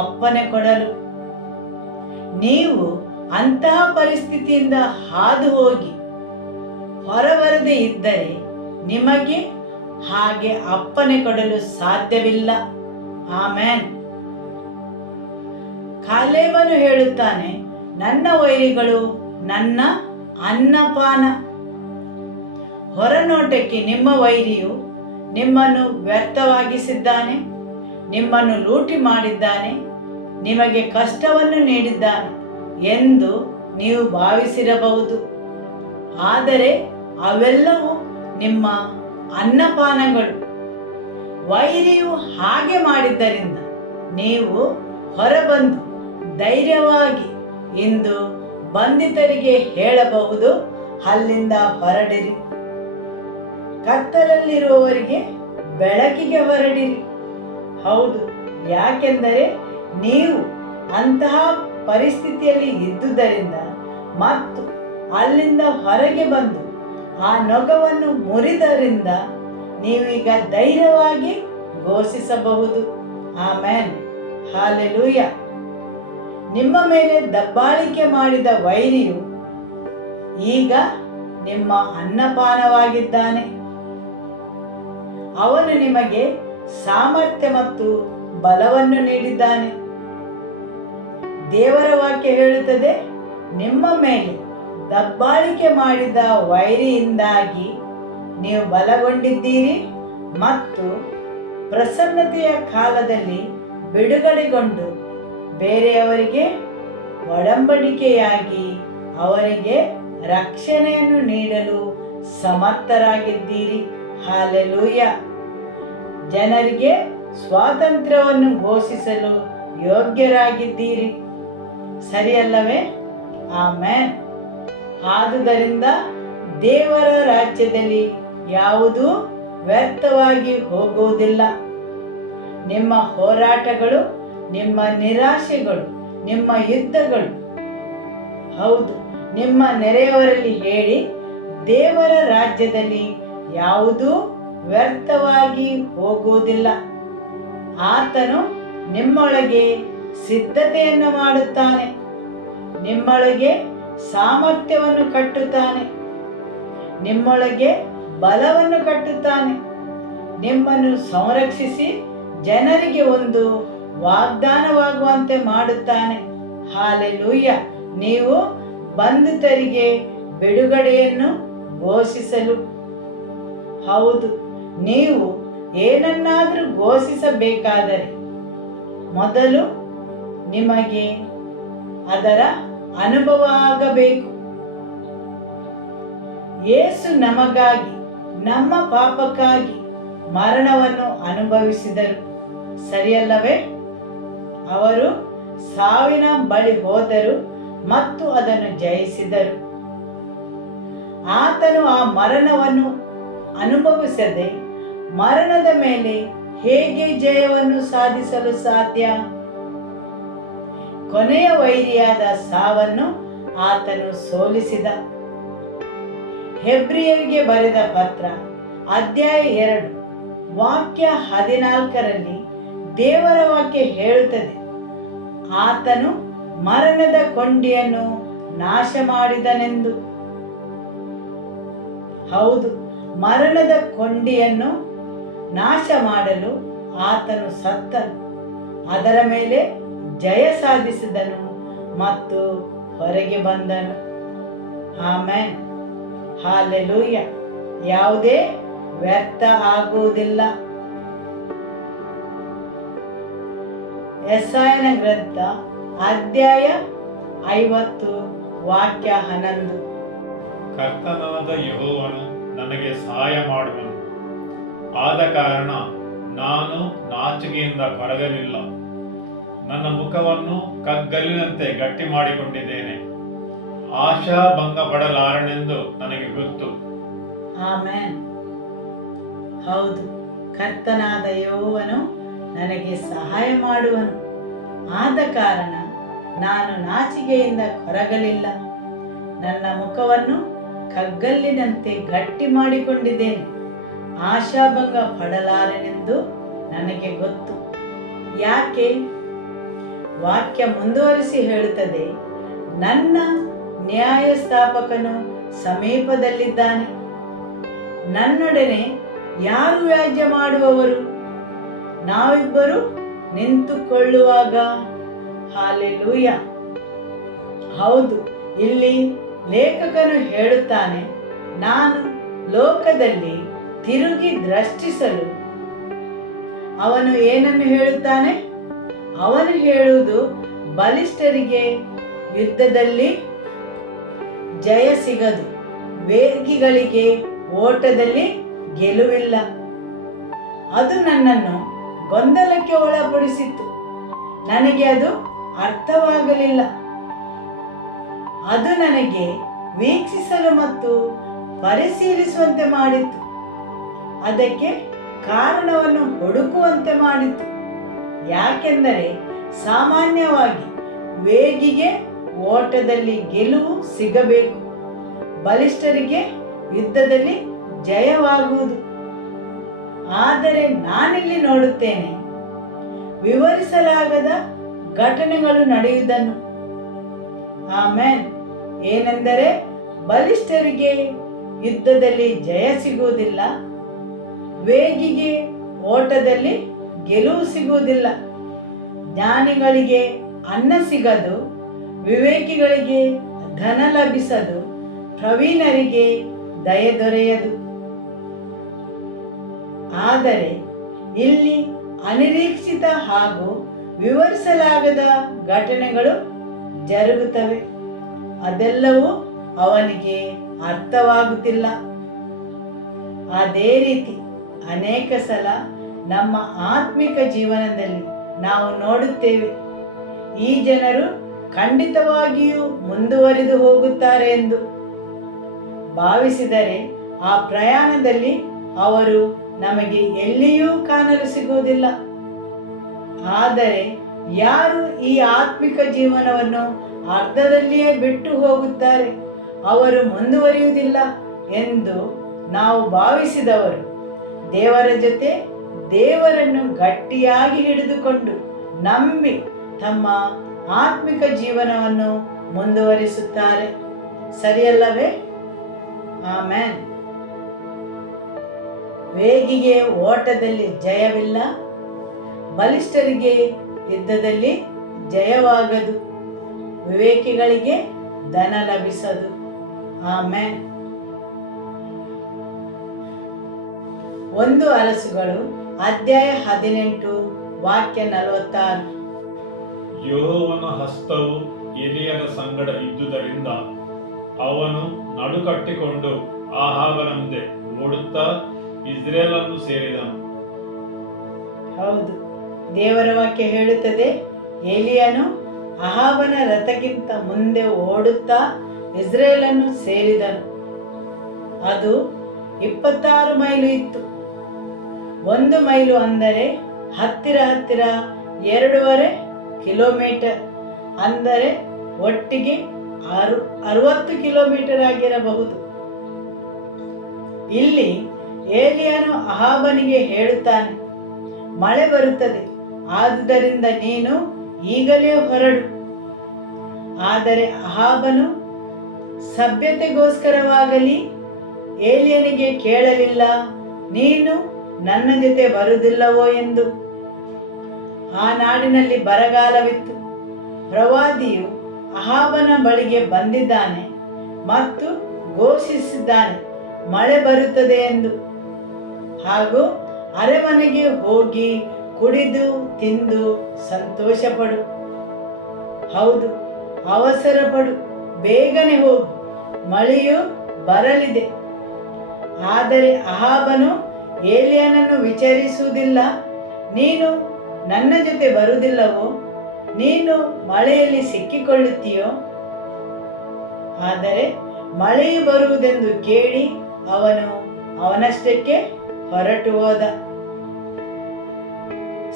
ಅಪ್ಪಣೆ ಕೊಡಲು. ನೀವು ಅಂತಹ ಪರಿಸ್ಥಿತಿಯಿಂದ ಹಾದು ಹೋಗಿ ಹೊರಬರದೇ ಇದ್ದರೆ ನಿಮಗೆ ಹಾಗೆ ಅಪ್ಪಣೆ ಕೊಡಲು ಸಾಧ್ಯವಿಲ್ಲ. ಆಮೆನ್. ಕಾಲೇಬನು ಹೇಳುತ್ತಾನೆ, ನನ್ನ ವೈರಿಗಳು ನನ್ನ ಅನ್ನಪಾನ. ಹೊರನೋಟಕ್ಕೆ ನಿಮ್ಮ ವೈರಿಯು ನಿಮ್ಮನ್ನು ವ್ಯರ್ಥವಾಗಿಸಿದ್ದಾನೆ, ನಿಮ್ಮನ್ನು ಲೂಟಿ ಮಾಡಿದ್ದಾನೆ, ನಿಮಗೆ ಕಷ್ಟವನ್ನು ನೀಡಿದ್ದಾನೆ ಎಂದು ನೀವು ಭಾವಿಸಿರಬಹುದು. ಆದರೆ ಅವೆಲ್ಲವೂ ನಿಮ್ಮ ಅನ್ನಪಾನಗಳು. ವೈರಿಯು ಹಾಗೆ ಮಾಡಿದ್ದರಿಂದ ನೀವು ಹೊರಬಂದು ಧೈರ್ಯವಾಗಿ ಇಂದು ಬಂಧಿತರಿಗೆ ಹೇಳಬಹುದು, ಅಲ್ಲಿಂದ ಹೊರಡಿರಿ, ಕತ್ತಲಲ್ಲಿರುವವರಿಗೆ ಬೆಳಕಿಗೆ ಹೊರಡಿರಿ. ಹೌದು, ಯಾಕೆಂದರೆ ನೀವು ಅಂತಹ ಪರಿಸ್ಥಿತಿಯಲ್ಲಿ ಇದ್ದುದರಿಂದ ಮತ್ತು ಅಲ್ಲಿಂದ ಹೊರಗೆ ಬಂದು ಆ ನೊಗವನ್ನು ಮುರಿದರಿಂದ ನೀವೀಗ ಧೈರ್ಯವಾಗಿ ಘೋಷಿಸಬಹುದು. ಆಮೆನ್. ಹಾಲೆಲೂಯ. ನಿಮ್ಮ ಮೇಲೆ ದಬ್ಬಾಳಿಕೆ ಮಾಡಿದ ವೈರಿಯು ಈಗ ನಿಮ್ಮ ಅನ್ನಪಾನವಾಗಿದ್ದಾನೆ. ಅವನು ನಿಮಗೆ ಸಾಮರ್ಥ್ಯ ಮತ್ತು ಬಲವನ್ನು ನೀಡಿದ್ದಾನೆ. ದೇವರ ವಾಕ್ಯ ಹೇಳುತ್ತದೆ, ನಿಮ್ಮ ಮೇಲೆ ದಬ್ಬಾಳಿಕೆ ಮಾಡಿದ ವೈರಿಯಿಂದಾಗಿ ನೀವು ಬಲಗೊಂಡಿದ್ದೀರಿ ಮತ್ತು ಪ್ರಸನ್ನತೆಯ ಕಾಲದಲ್ಲಿ ಬಿಡುಗಡೆಗೊಂಡು ಬೇರೆಯವರಿಗೆ ಒಡಂಬಡಿಕೆಯಾಗಿ ಅವರಿಗೆ ರಕ್ಷಣೆಯನ್ನು ನೀಡಲು ಸಮರ್ಥರಾಗಿದ್ದೀರಿ. ಹಾಲೆಲೂಯ. ಜನರಿಗೆ ಸ್ವಾತಂತ್ರ್ಯವನ್ನು ಘೋಷಿಸಲು ಯೋಗ್ಯರಾಗಿದ್ದೀರಿ. ಸರಿಯಲ್ಲವೇ? ಆಮೆನ್. ಆದುದರಿಂದ ದೇವರ ರಾಜ್ಯದಲ್ಲಿ ಯಾವುದೂ ವ್ಯರ್ಥವಾಗಿ ಹೋಗುವುದಿಲ್ಲ. ನಿಮ್ಮ ಹೋರಾಟಗಳು, ನಿಮ್ಮ ನಿರಾಶೆಗಳು, ನಿಮ್ಮ ಯುದ್ಧಗಳು, ಹೌದು, ನಿಮ್ಮ ನೆರೆಯವರಲ್ಲಿ ಹೇಳಿ, ದೇವರ ರಾಜ್ಯದಲ್ಲಿ ಯಾವುದೂ ವ್ಯರ್ಥವಾಗಿ ಹೋಗುವುದಿಲ್ಲ. ಆತನು ನಿಮ್ಮೊಳಗೆ ಸಿದ್ಧತೆಯನ್ನು ಮಾಡುತ್ತಾನೆ, ನಿಮ್ಮೊಳಗೆ ಸಾಮರ್ಥ್ಯವನ್ನು ಕಟ್ಟುತ್ತಾನೆ, ನಿಮ್ಮೊಳಗೆ ಬಲವನ್ನು ಕಟ್ಟುತ್ತಾನೆ, ನಿಮ್ಮನ್ನು ಸಂರಕ್ಷಿಸಿ ಜನರಿಗೆ ಒಂದು ವಾಗ್ದಾನವಾಗುವಂತೆ ಮಾಡುತ್ತಾನೆ. ಹಾಲೆಲೂಯ. ನೀವು ಬಂಧಿತರಿಗೆ ಬಿಡುಗಡೆಯನ್ನು ಘೋಷಿಸಲು, ಹೌದು, ನೀವು ಏನನ್ನಾದರೂ ಘೋಷಿಸಬೇಕಾದರೆ ಮೊದಲು ನಿಮಗೆ ಅದರ ಅನುಭವ ಆಗಬೇಕು. ಯೇಸು ನಮಗಾಗಿ, ನಮ್ಮ ಪಾಪಕ್ಕಾಗಿ ಮರಣವನ್ನು ಅನುಭವಿಸಿದರು, ಸರಿಯಲ್ಲವೇ? ಅವರು ಸಾವಿನ ಬಳಿ ಹೋದರು ಮತ್ತು ಅದನ್ನು ಜಯಿಸಿದರು. ಆತನು ಆ ಮರಣವನ್ನು ಅನುಭವಿಸದೆ ಮರಣದ ಮೇಲೆ ಹೇಗೆ ಜಯವನ್ನು ಸಾಧಿಸಲು ಸಾಧ್ಯ? ಕೊನೆಯ ವೈರಿಯಾದ ಸಾವನ್ನು ಆತನು ಸೋಲಿಸಿದ. ಹೆಬ್ರಿಯರಿಗೆ ಬರೆದ ಪತ್ರ ಅಧ್ಯಾಯ 2 ವಾಕ್ಯ 14ರಲ್ಲಿ ದೇವರ ವಾಕ್ಯ ಹೇಳುತ್ತದೆ, ಆತನು ಮರಣದ ಕೊಂಡಿಯನ್ನು ನಾಶ ಮಾಡಿದನೆಂದು. ಹೌದು, ಮರಣದ ಕೊಂಡಿಯನ್ನು ನಾಶ ಮಾಡಲು ಆತನು ಸತ್ತನು, ಅದರ ಮೇಲೆ ಜಯ ಸಾಧಿಸಿದನು ಮತ್ತು ಹೊರಗೆ ಬಂದನು. ಆಮೆನ್. ಹಾಲೆಲೂಯ. ಯಾವುದೇ ವ್ಯರ್ಥ ಆಗುವುದಿಲ್ಲ. ಯೆಶಾಯನ ಗ್ರಂಥ ಅಧ್ಯಾಯ 50 ವಾಕ್ಯ 11. ಕರ್ತನಾದ ಯೆಹೋವನು ನನಗೆ ಸಹಾಯ ಮಾಡುವನು, ಆದ ಕಾರಣ ನಾನು ನಾಚಿಕೆಯಿಂದ ಕೊರಗಲಿಲ್ಲ. ನನ್ನ ಮುಖವನ್ನು ಕಗ್ಗಲ್ಲಿನಂತೆ ಗಟ್ಟಿ ಮಾಡಿಕೊಂಡಿದ್ದೇನೆ, ಆಶಾಭಂಗ ಪಡಲಾರನೆಂದು ನನಗೆ ಗೊತ್ತು. ಆಮೆನ್. ಹೌದು, ಕರ್ತನಾದ ಯೆಹೋವನು ನನಗೆ ಸಹಾಯ ಮಾಡುವನು, ಆದ ಕಾರಣ ನಾನು ನಾಚಿಕೆಯಿಂದ ಕೊರಗಲಿಲ್ಲ. ನನ್ನ ಮುಖವನ್ನು ಕಗ್ಗಲ್ಲಿನಂತೆ ಗಟ್ಟಿ ಮಾಡಿಕೊಂಡಿದ್ದೇನೆ, ಆಶಾಭಂಗ ಪಡಲಾರೆನೆಂದು ನನಗೆ ಗೊತ್ತು. ಯಾಕೆ? ವಾಕ್ಯ ಮುಂದುವರಿಸಿ ಹೇಳುತ್ತದೆ, ನನ್ನ ನ್ಯಾಯಸ್ಥಾಪಕನು ಸಮೀಪದಲ್ಲಿದ್ದಾನೆ, ನನ್ನೊಡನೆ ಯಾರು ವ್ಯಾಜ್ಯ ಮಾಡುವವರು? ನಾವಿಬ್ಬರು ನಿಂತುಕೊಳ್ಳುವಾಗ. ಹಾಲೆಲೂಯ. ಹೌದು, ಇಲ್ಲಿ ಲೇಖಕನು ಹೇಳುತ್ತಾನೆ, ನಾನು ಲೋಕದಲ್ಲಿ ತಿರುಗಿ ದೃಷ್ಟಿಸಲು. ಅವನು ಏನನ್ನು ಹೇಳುತ್ತಾನೆ? ಅವನು ಹೇಳುವುದು, ಬಲಿಷ್ಠರಿಗೆ ಯುದ್ಧದಲ್ಲಿ ಜಯ ಸಿಗದು, ವೇಗಿಗಳಿಗೆ ಓಟದಲ್ಲಿ ಗೆಲುವಿಲ್ಲ. ಅದು ನನ್ನನ್ನು ಗೊಂದಲಕ್ಕೆ ಒಳಪಡಿಸಿತು, ನನಗೆ ಅದು ಅರ್ಥವಾಗಲಿಲ್ಲ. ಅದು ನನಗೆ ವೀಕ್ಷಿಸಲು ಮತ್ತು ಪರಿಶೀಲಿಸುವಂತೆ ಮಾಡಿತು, ಅದಕ್ಕೆ ಕಾರಣವನ್ನು ಹುಡುಕುವಂತೆ ಮಾಡಿತು. ಯಾಕೆಂದರೆ ಸಾಮಾನ್ಯವಾಗಿ ವೇಗಿಗೆ ಓಟದಲ್ಲಿ ಗೆಲುವು ಸಿಗಬೇಕು, ಬಲಿಷ್ಠರಿಗೆ ಯುದ್ಧದಲ್ಲಿ ಜಯವಾಗುವುದು. ಆದರೆ ನಾನಿಲ್ಲಿ ನೋಡುತ್ತೇನೆ, ವಿವರಿಸಲಾಗದ ಘಟನೆಗಳು ನಡೆಯುವುದನ್ನು. ಆಮೇನ್. ಏನೆಂದರೆ, ಬಲಿಷ್ಠರಿಗೆ ಯುದ್ಧದಲ್ಲಿ ಜಯ ಸಿಗುವುದಿಲ್ಲ, ವೇಗಿಗೆ ಓಟದಲ್ಲಿ ಗೆಲುವು ಸಿಗುವುದಿಲ್ಲ, ಜ್ಞಾನಿಗಳಿಗೆ ಅನ್ನ ಸಿಗದು, ವಿವೇಕಿಗಳಿಗೆ ಧನ ಲಭಿಸದು, ಪ್ರವೀಣರಿಗೆ ದಯೆ ದೊರೆಯದು. ಆದರೆ ಇಲ್ಲಿ ಅನಿರೀಕ್ಷಿತ ಹಾಗೂ ವಿವರಿಸಲಾಗದ ಘಟನೆಗಳು ಜರುಗುತ್ತವೆ. ಅದೆಲ್ಲವೂ ಅವನಿಗೆ ಅರ್ಥವಾಗುತ್ತಿಲ್ಲ. ಅದೇ ರೀತಿ ಅನೇಕ ಸಲ ನಮ್ಮ ಆತ್ಮಿಕ ಜೀವನದಲ್ಲಿ ನಾವು ನೋಡುತ್ತೇವೆ, ಈ ಜನರು ಖಂಡಿತವಾಗಿಯೂ ಮುಂದುವರಿದು ಹೋಗುತ್ತಾರೆ ಎಂದು. ಭಾವಿಸಿದರೆ ಆ ಪ್ರಯಾಣದಲ್ಲಿ ಅವರು ನಮಗೆ ಎಲ್ಲಿಯೂ ಕಾಣಲು ಸಿಗುವುದಿಲ್ಲ. ಆದರೆ ಯಾರು ಈ ಆತ್ಮಿಕ ಜೀವನವನ್ನು ಅರ್ಧದಲ್ಲಿಯೇ ಬಿಟ್ಟು ಹೋಗುತ್ತಾರೆ, ಅವರು ಮುಂದುವರಿಯುವುದಿಲ್ಲ ಎಂದು ನಾವು ಭಾವಿಸಿದವರು ದೇವರ ಜೊತೆ ದೇವರನ್ನು ಗಟ್ಟಿಯಾಗಿ ಹಿಡಿದುಕೊಂಡು ನಂಬಿ ತಮ್ಮ ಆತ್ಮಿಕ ಜೀವನವನ್ನು ಮುಂದುವರಿಸುತ್ತಾರೆ. ಸರಿಯಲ್ಲವೇ? ಆಮೆನ್. ವೇಗಿಗೆ ಓಟದಲ್ಲಿ ಜಯವಿಲ್ಲ, ಬಲಿಷ್ಠರಿಗೆ ಯುದ್ಧದಲ್ಲಿ ಜಯವಾಗದು, ವಿವೇಕಿಗಳಿಗೆ ಧನ ಲಭಿಸದು. ಆಮೆನ್. 1 ಅರಸುಗಳು ಅಧ್ಯಾಯ 18 ವಾಕ್ಯ 46. ಯೆಹೋವನ ಹಸ್ತವು ಎಲಿಯನ ಸಂಗಡ ಇದ್ದುದರಿಂದ ಅವನು ನಡುಕಟ್ಟಿಕೊಂಡು ಆಹಾಬನ ಮುಂದೆ ಓಡುತ್ತಾ ಇಸ್ರೇಲನ್ನು ಸೇರಿದನು. ಹೌದು, ದೇವರ ವಾಕ್ಯ ಹೇಳುತ್ತದೆ, ಎಲಿಯನು ಅಹಾಬನ ರಥಕ್ಕಿಂತ ಮುಂದೆ ಓಡುತ್ತಾ ಇಸ್ರೇಲನ್ನು ಸೇರಿದನು. ಅದು 26 ಮೈಲು ಇತ್ತು. 1 ಮೈಲು ಅಂದರೆ ಹತ್ತಿರ 2.5 ಕಿಲೋಮೀಟರ್, ಅಂದರೆ ಒಟ್ಟಿಗೆ 60 ಕಿಲೋಮೀಟರ್ ಆಗಿರಬಹುದು. ಇಲ್ಲಿ ಏಲಿಯನು ಅಹಾಬನಿಗೆ ಹೇಳುತ್ತಾನೆ, ಮಳೆ ಬರುತ್ತದೆ, ಆದುದರಿಂದ ನೀನು ಈಗಲೇ ಹೊರಡು. ಆದರೆ ಅಹಾಬನು ಸಭ್ಯತೆಗೋಸ್ಕರವಾಗಲಿ ಏಲಿಯನಿಗೆ ಕೇಳಲಿಲ್ಲ, ನೀನು ನನ್ನ ಜೊತೆ ಬರುವುದಿಲ್ಲವೋ ಎಂದು. ಆ ನಾಡಿನಲ್ಲಿ ಬರಗಾಲವಿತ್ತು. ಪ್ರವಾದಿಯು ಅಹಾಬನ ಬಳಿಗೆ ಬಂದಿದ್ದಾನೆ ಮತ್ತು ಘೋಷಿಸಿದ್ದಾನೆ, ಮಳೆ ಬರುತ್ತದೆ ಎಂದು. ಹಾಗೂ ಅರಮನೆಗೆ ಹೋಗಿ ಕುಡಿದು ತಿಂದು ಸಂತೋಷಪಡು. ಹೌದು, ಅವಸರಪಡು, ಬೇಗನೆ ಹೋಗು, ಮಳೆಯು ಬರಲಿದೆ. ಆದರೆ ಅಹಾಬನು ಏಲಿಯನನ್ನು ವಿಚಾರಿಸುವುದಿಲ್ಲ, ನೀನು ನನ್ನ ಜೊತೆ ಬರುವುದಿಲ್ಲವೋ, ನೀನು ಮಳೆಯಲ್ಲಿ ಸಿಕ್ಕಿಕೊಳ್ಳುತ್ತೀಯೋ. ಆದರೆ ಮಳೆಯು ಬರುವುದೆಂದು ಕೇಳಿ ಅವನು ಅವನಷ್ಟಕ್ಕೆ ಹೊರಟು ಹೋದ.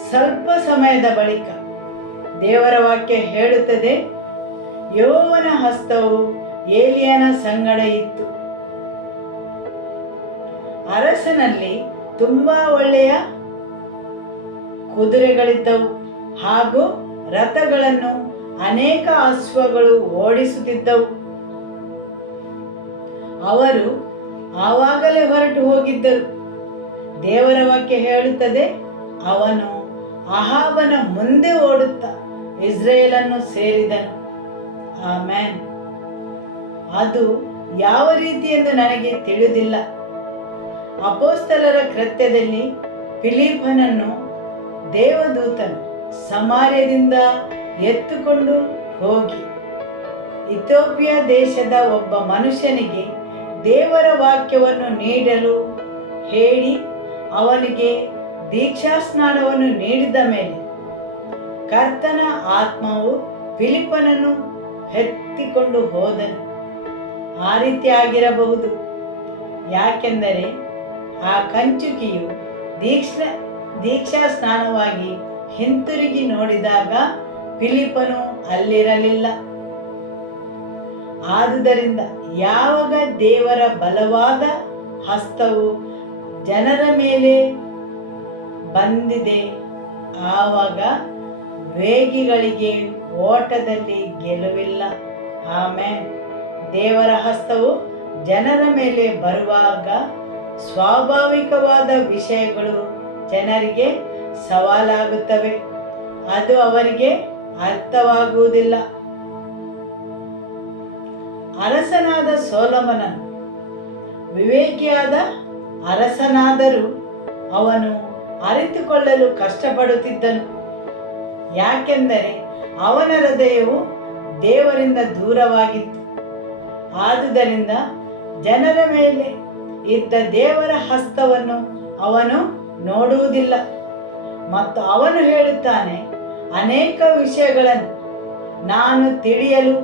ಸ್ವಲ್ಪ ಸಮಯದ ಬಳಿಕ ದೇವರ ವಾಕ್ಯ ಹೇಳುತ್ತದೆ, ಯೆಹೋವನ ಹಸ್ತವು ಏಲಿಯನ ಸಂಗಡ ಇತ್ತು. ಅರಸನಲ್ಲಿ ತುಂಬಾ ಒಳ್ಳೆಯ ಕುದುರೆಗಳಿದ್ದವು ಹಾಗೂ ರಥಗಳನ್ನು ಅನೇಕ ಅಶ್ವಗಳು ಓಡಿಸುತ್ತಿದ್ದವು. ಅವರು ಆವಾಗಲೇ ಹೊರಟು ಹೋಗಿದ್ದರು. ದೇವರ ವಾಕ್ಯ ಹೇಳುತ್ತದೆ, ಅವನು ಅಹಾಬನ ಮುಂದೆ ಓಡುತ್ತಾ ಇಸ್ರೇಲನ್ನು ಸೇರಿದನು. ಆಮೆನ್. ಅದು ಯಾವ ರೀತಿ ಎಂದು ನನಗೆ ತಿಳಿದಿಲ್ಲ. ಅಪೊಸ್ತಲರ ಕೃತ್ಯದಲ್ಲಿ ಫಿಲಿಪ್ಪನನ್ನು ದೇವದೂತನು ಸಮಾರ್ಯದಿಂದ ಎತ್ತುಕೊಂಡು ಹೋಗಿ ಇಥಿಯೋಪಿಯಾ ದೇಶದ ಒಬ್ಬ ಮನುಷ್ಯನಿಗೆ ದೇವರ ವಾಕ್ಯವನ್ನು ನೀಡಲು ಹೇಳಿ ಅವನಿಗೆ ದೀಕ್ಷಾಸ್ನಾನವನ್ನು ನೀಡಿದ ಮೇಲೆ ಕರ್ತನ ಆತ್ಮವು ಫಿಲಿಪ್ಪನನ್ನು ಎತ್ತಿಕೊಂಡು ಹೋದನು. ಆ ರೀತಿ ಆಗಿರಬಹುದು, ಯಾಕೆಂದರೆ ಆ ಕಂಚುಕಿಯು ದೀಕ್ಷಾ ಸ್ನಾನವಾಗಿ ಹಿಂತಿರುಗಿ ನೋಡಿದಾಗ ಫಿಲಿಪ್ಪನು ಅಲ್ಲಿರಲಿಲ್ಲ. ಆದುದರಿಂದ ಯಾವಾಗ ದೇವರ ಬಲವಾದ ಹಸ್ತವು ಜನರ ಮೇಲೆ ಬಂದಿದೆ, ಆವಾಗ ವೇಗಿಗಳಿಗೆ ಓಟದಲ್ಲಿ ಗೆಲುವಿಲ್ಲ. ಆಮೆನ್. ದೇವರ ಹಸ್ತವು ಜನರ ಮೇಲೆ ಬರುವಾಗ ಸ್ವಾಭಾವಿಕವಾದ ವಿಷಯಗಳು ಜನರಿಗೆ ಸವಾಲಾಗುತ್ತವೆ, ಅದು ಅವರಿಗೆ ಅರ್ಥವಾಗುವುದಿಲ್ಲ. ಅರಸನಾದ ಸೊಲೊಮೋನನು ವಿವೇಕಿಯಾದ ಅರಸನಾದರೂ ಅವನು ಅರಿತುಕೊಳ್ಳಲು ಕಷ್ಟಪಡುತ್ತಿದ್ದನು. ಯಾಕೆಂದರೆ ಅವನ ಹೃದಯವು ದೇವರಿಂದ ದೂರವಾಗಿತ್ತು. ಆದುದರಿಂದ ಜನರ ಮೇಲೆ ಇದ್ದ ದೇವರ ಹಸ್ತವನ್ನು ಅವನು ನೋಡುವುದಿಲ್ಲ. ಮತ್ತು ಅವನು ಹೇಳುತ್ತಾನೆ, ಅನೇಕ ವಿಷಯಗಳನ್ನು ನಾನು ತಿಳಿಯಲು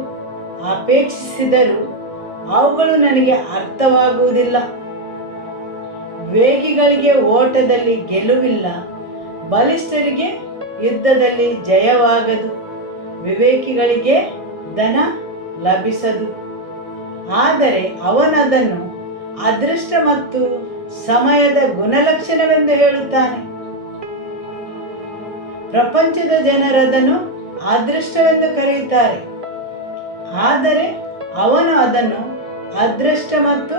ಅಪೇಕ್ಷಿಸಿದರೂ ಅವುಗಳು ನನಗೆ ಅರ್ಥವಾಗುವುದಿಲ್ಲ. ವೇಗಿಗಳಿಗೆ ಓಟದಲ್ಲಿ ಗೆಲುವಿಲ್ಲ, ಬಲಿಷ್ಠರಿಗೆ ಯುದ್ಧದಲ್ಲಿ ಜಯವಾಗದು, ವಿವೇಕಿಗಳಿಗೆ ಧನ ಲಭಿಸದು. ಆದರೆ ಅವನದನ್ನು ಅದೃಷ್ಟ ಮತ್ತು ಸಮಯದ ಗುಣಲಕ್ಷಣವೆಂದು ಹೇಳುತ್ತಾನೆ. ಪ್ರಪಂಚದ ಜನರದನ್ನು ಅದೃಷ್ಟವೆಂದು ಕರೆಯುತ್ತಾರೆ, ಆದರೆ ಅವನು ಅದನ್ನು ಅದೃಷ್ಟ ಮತ್ತು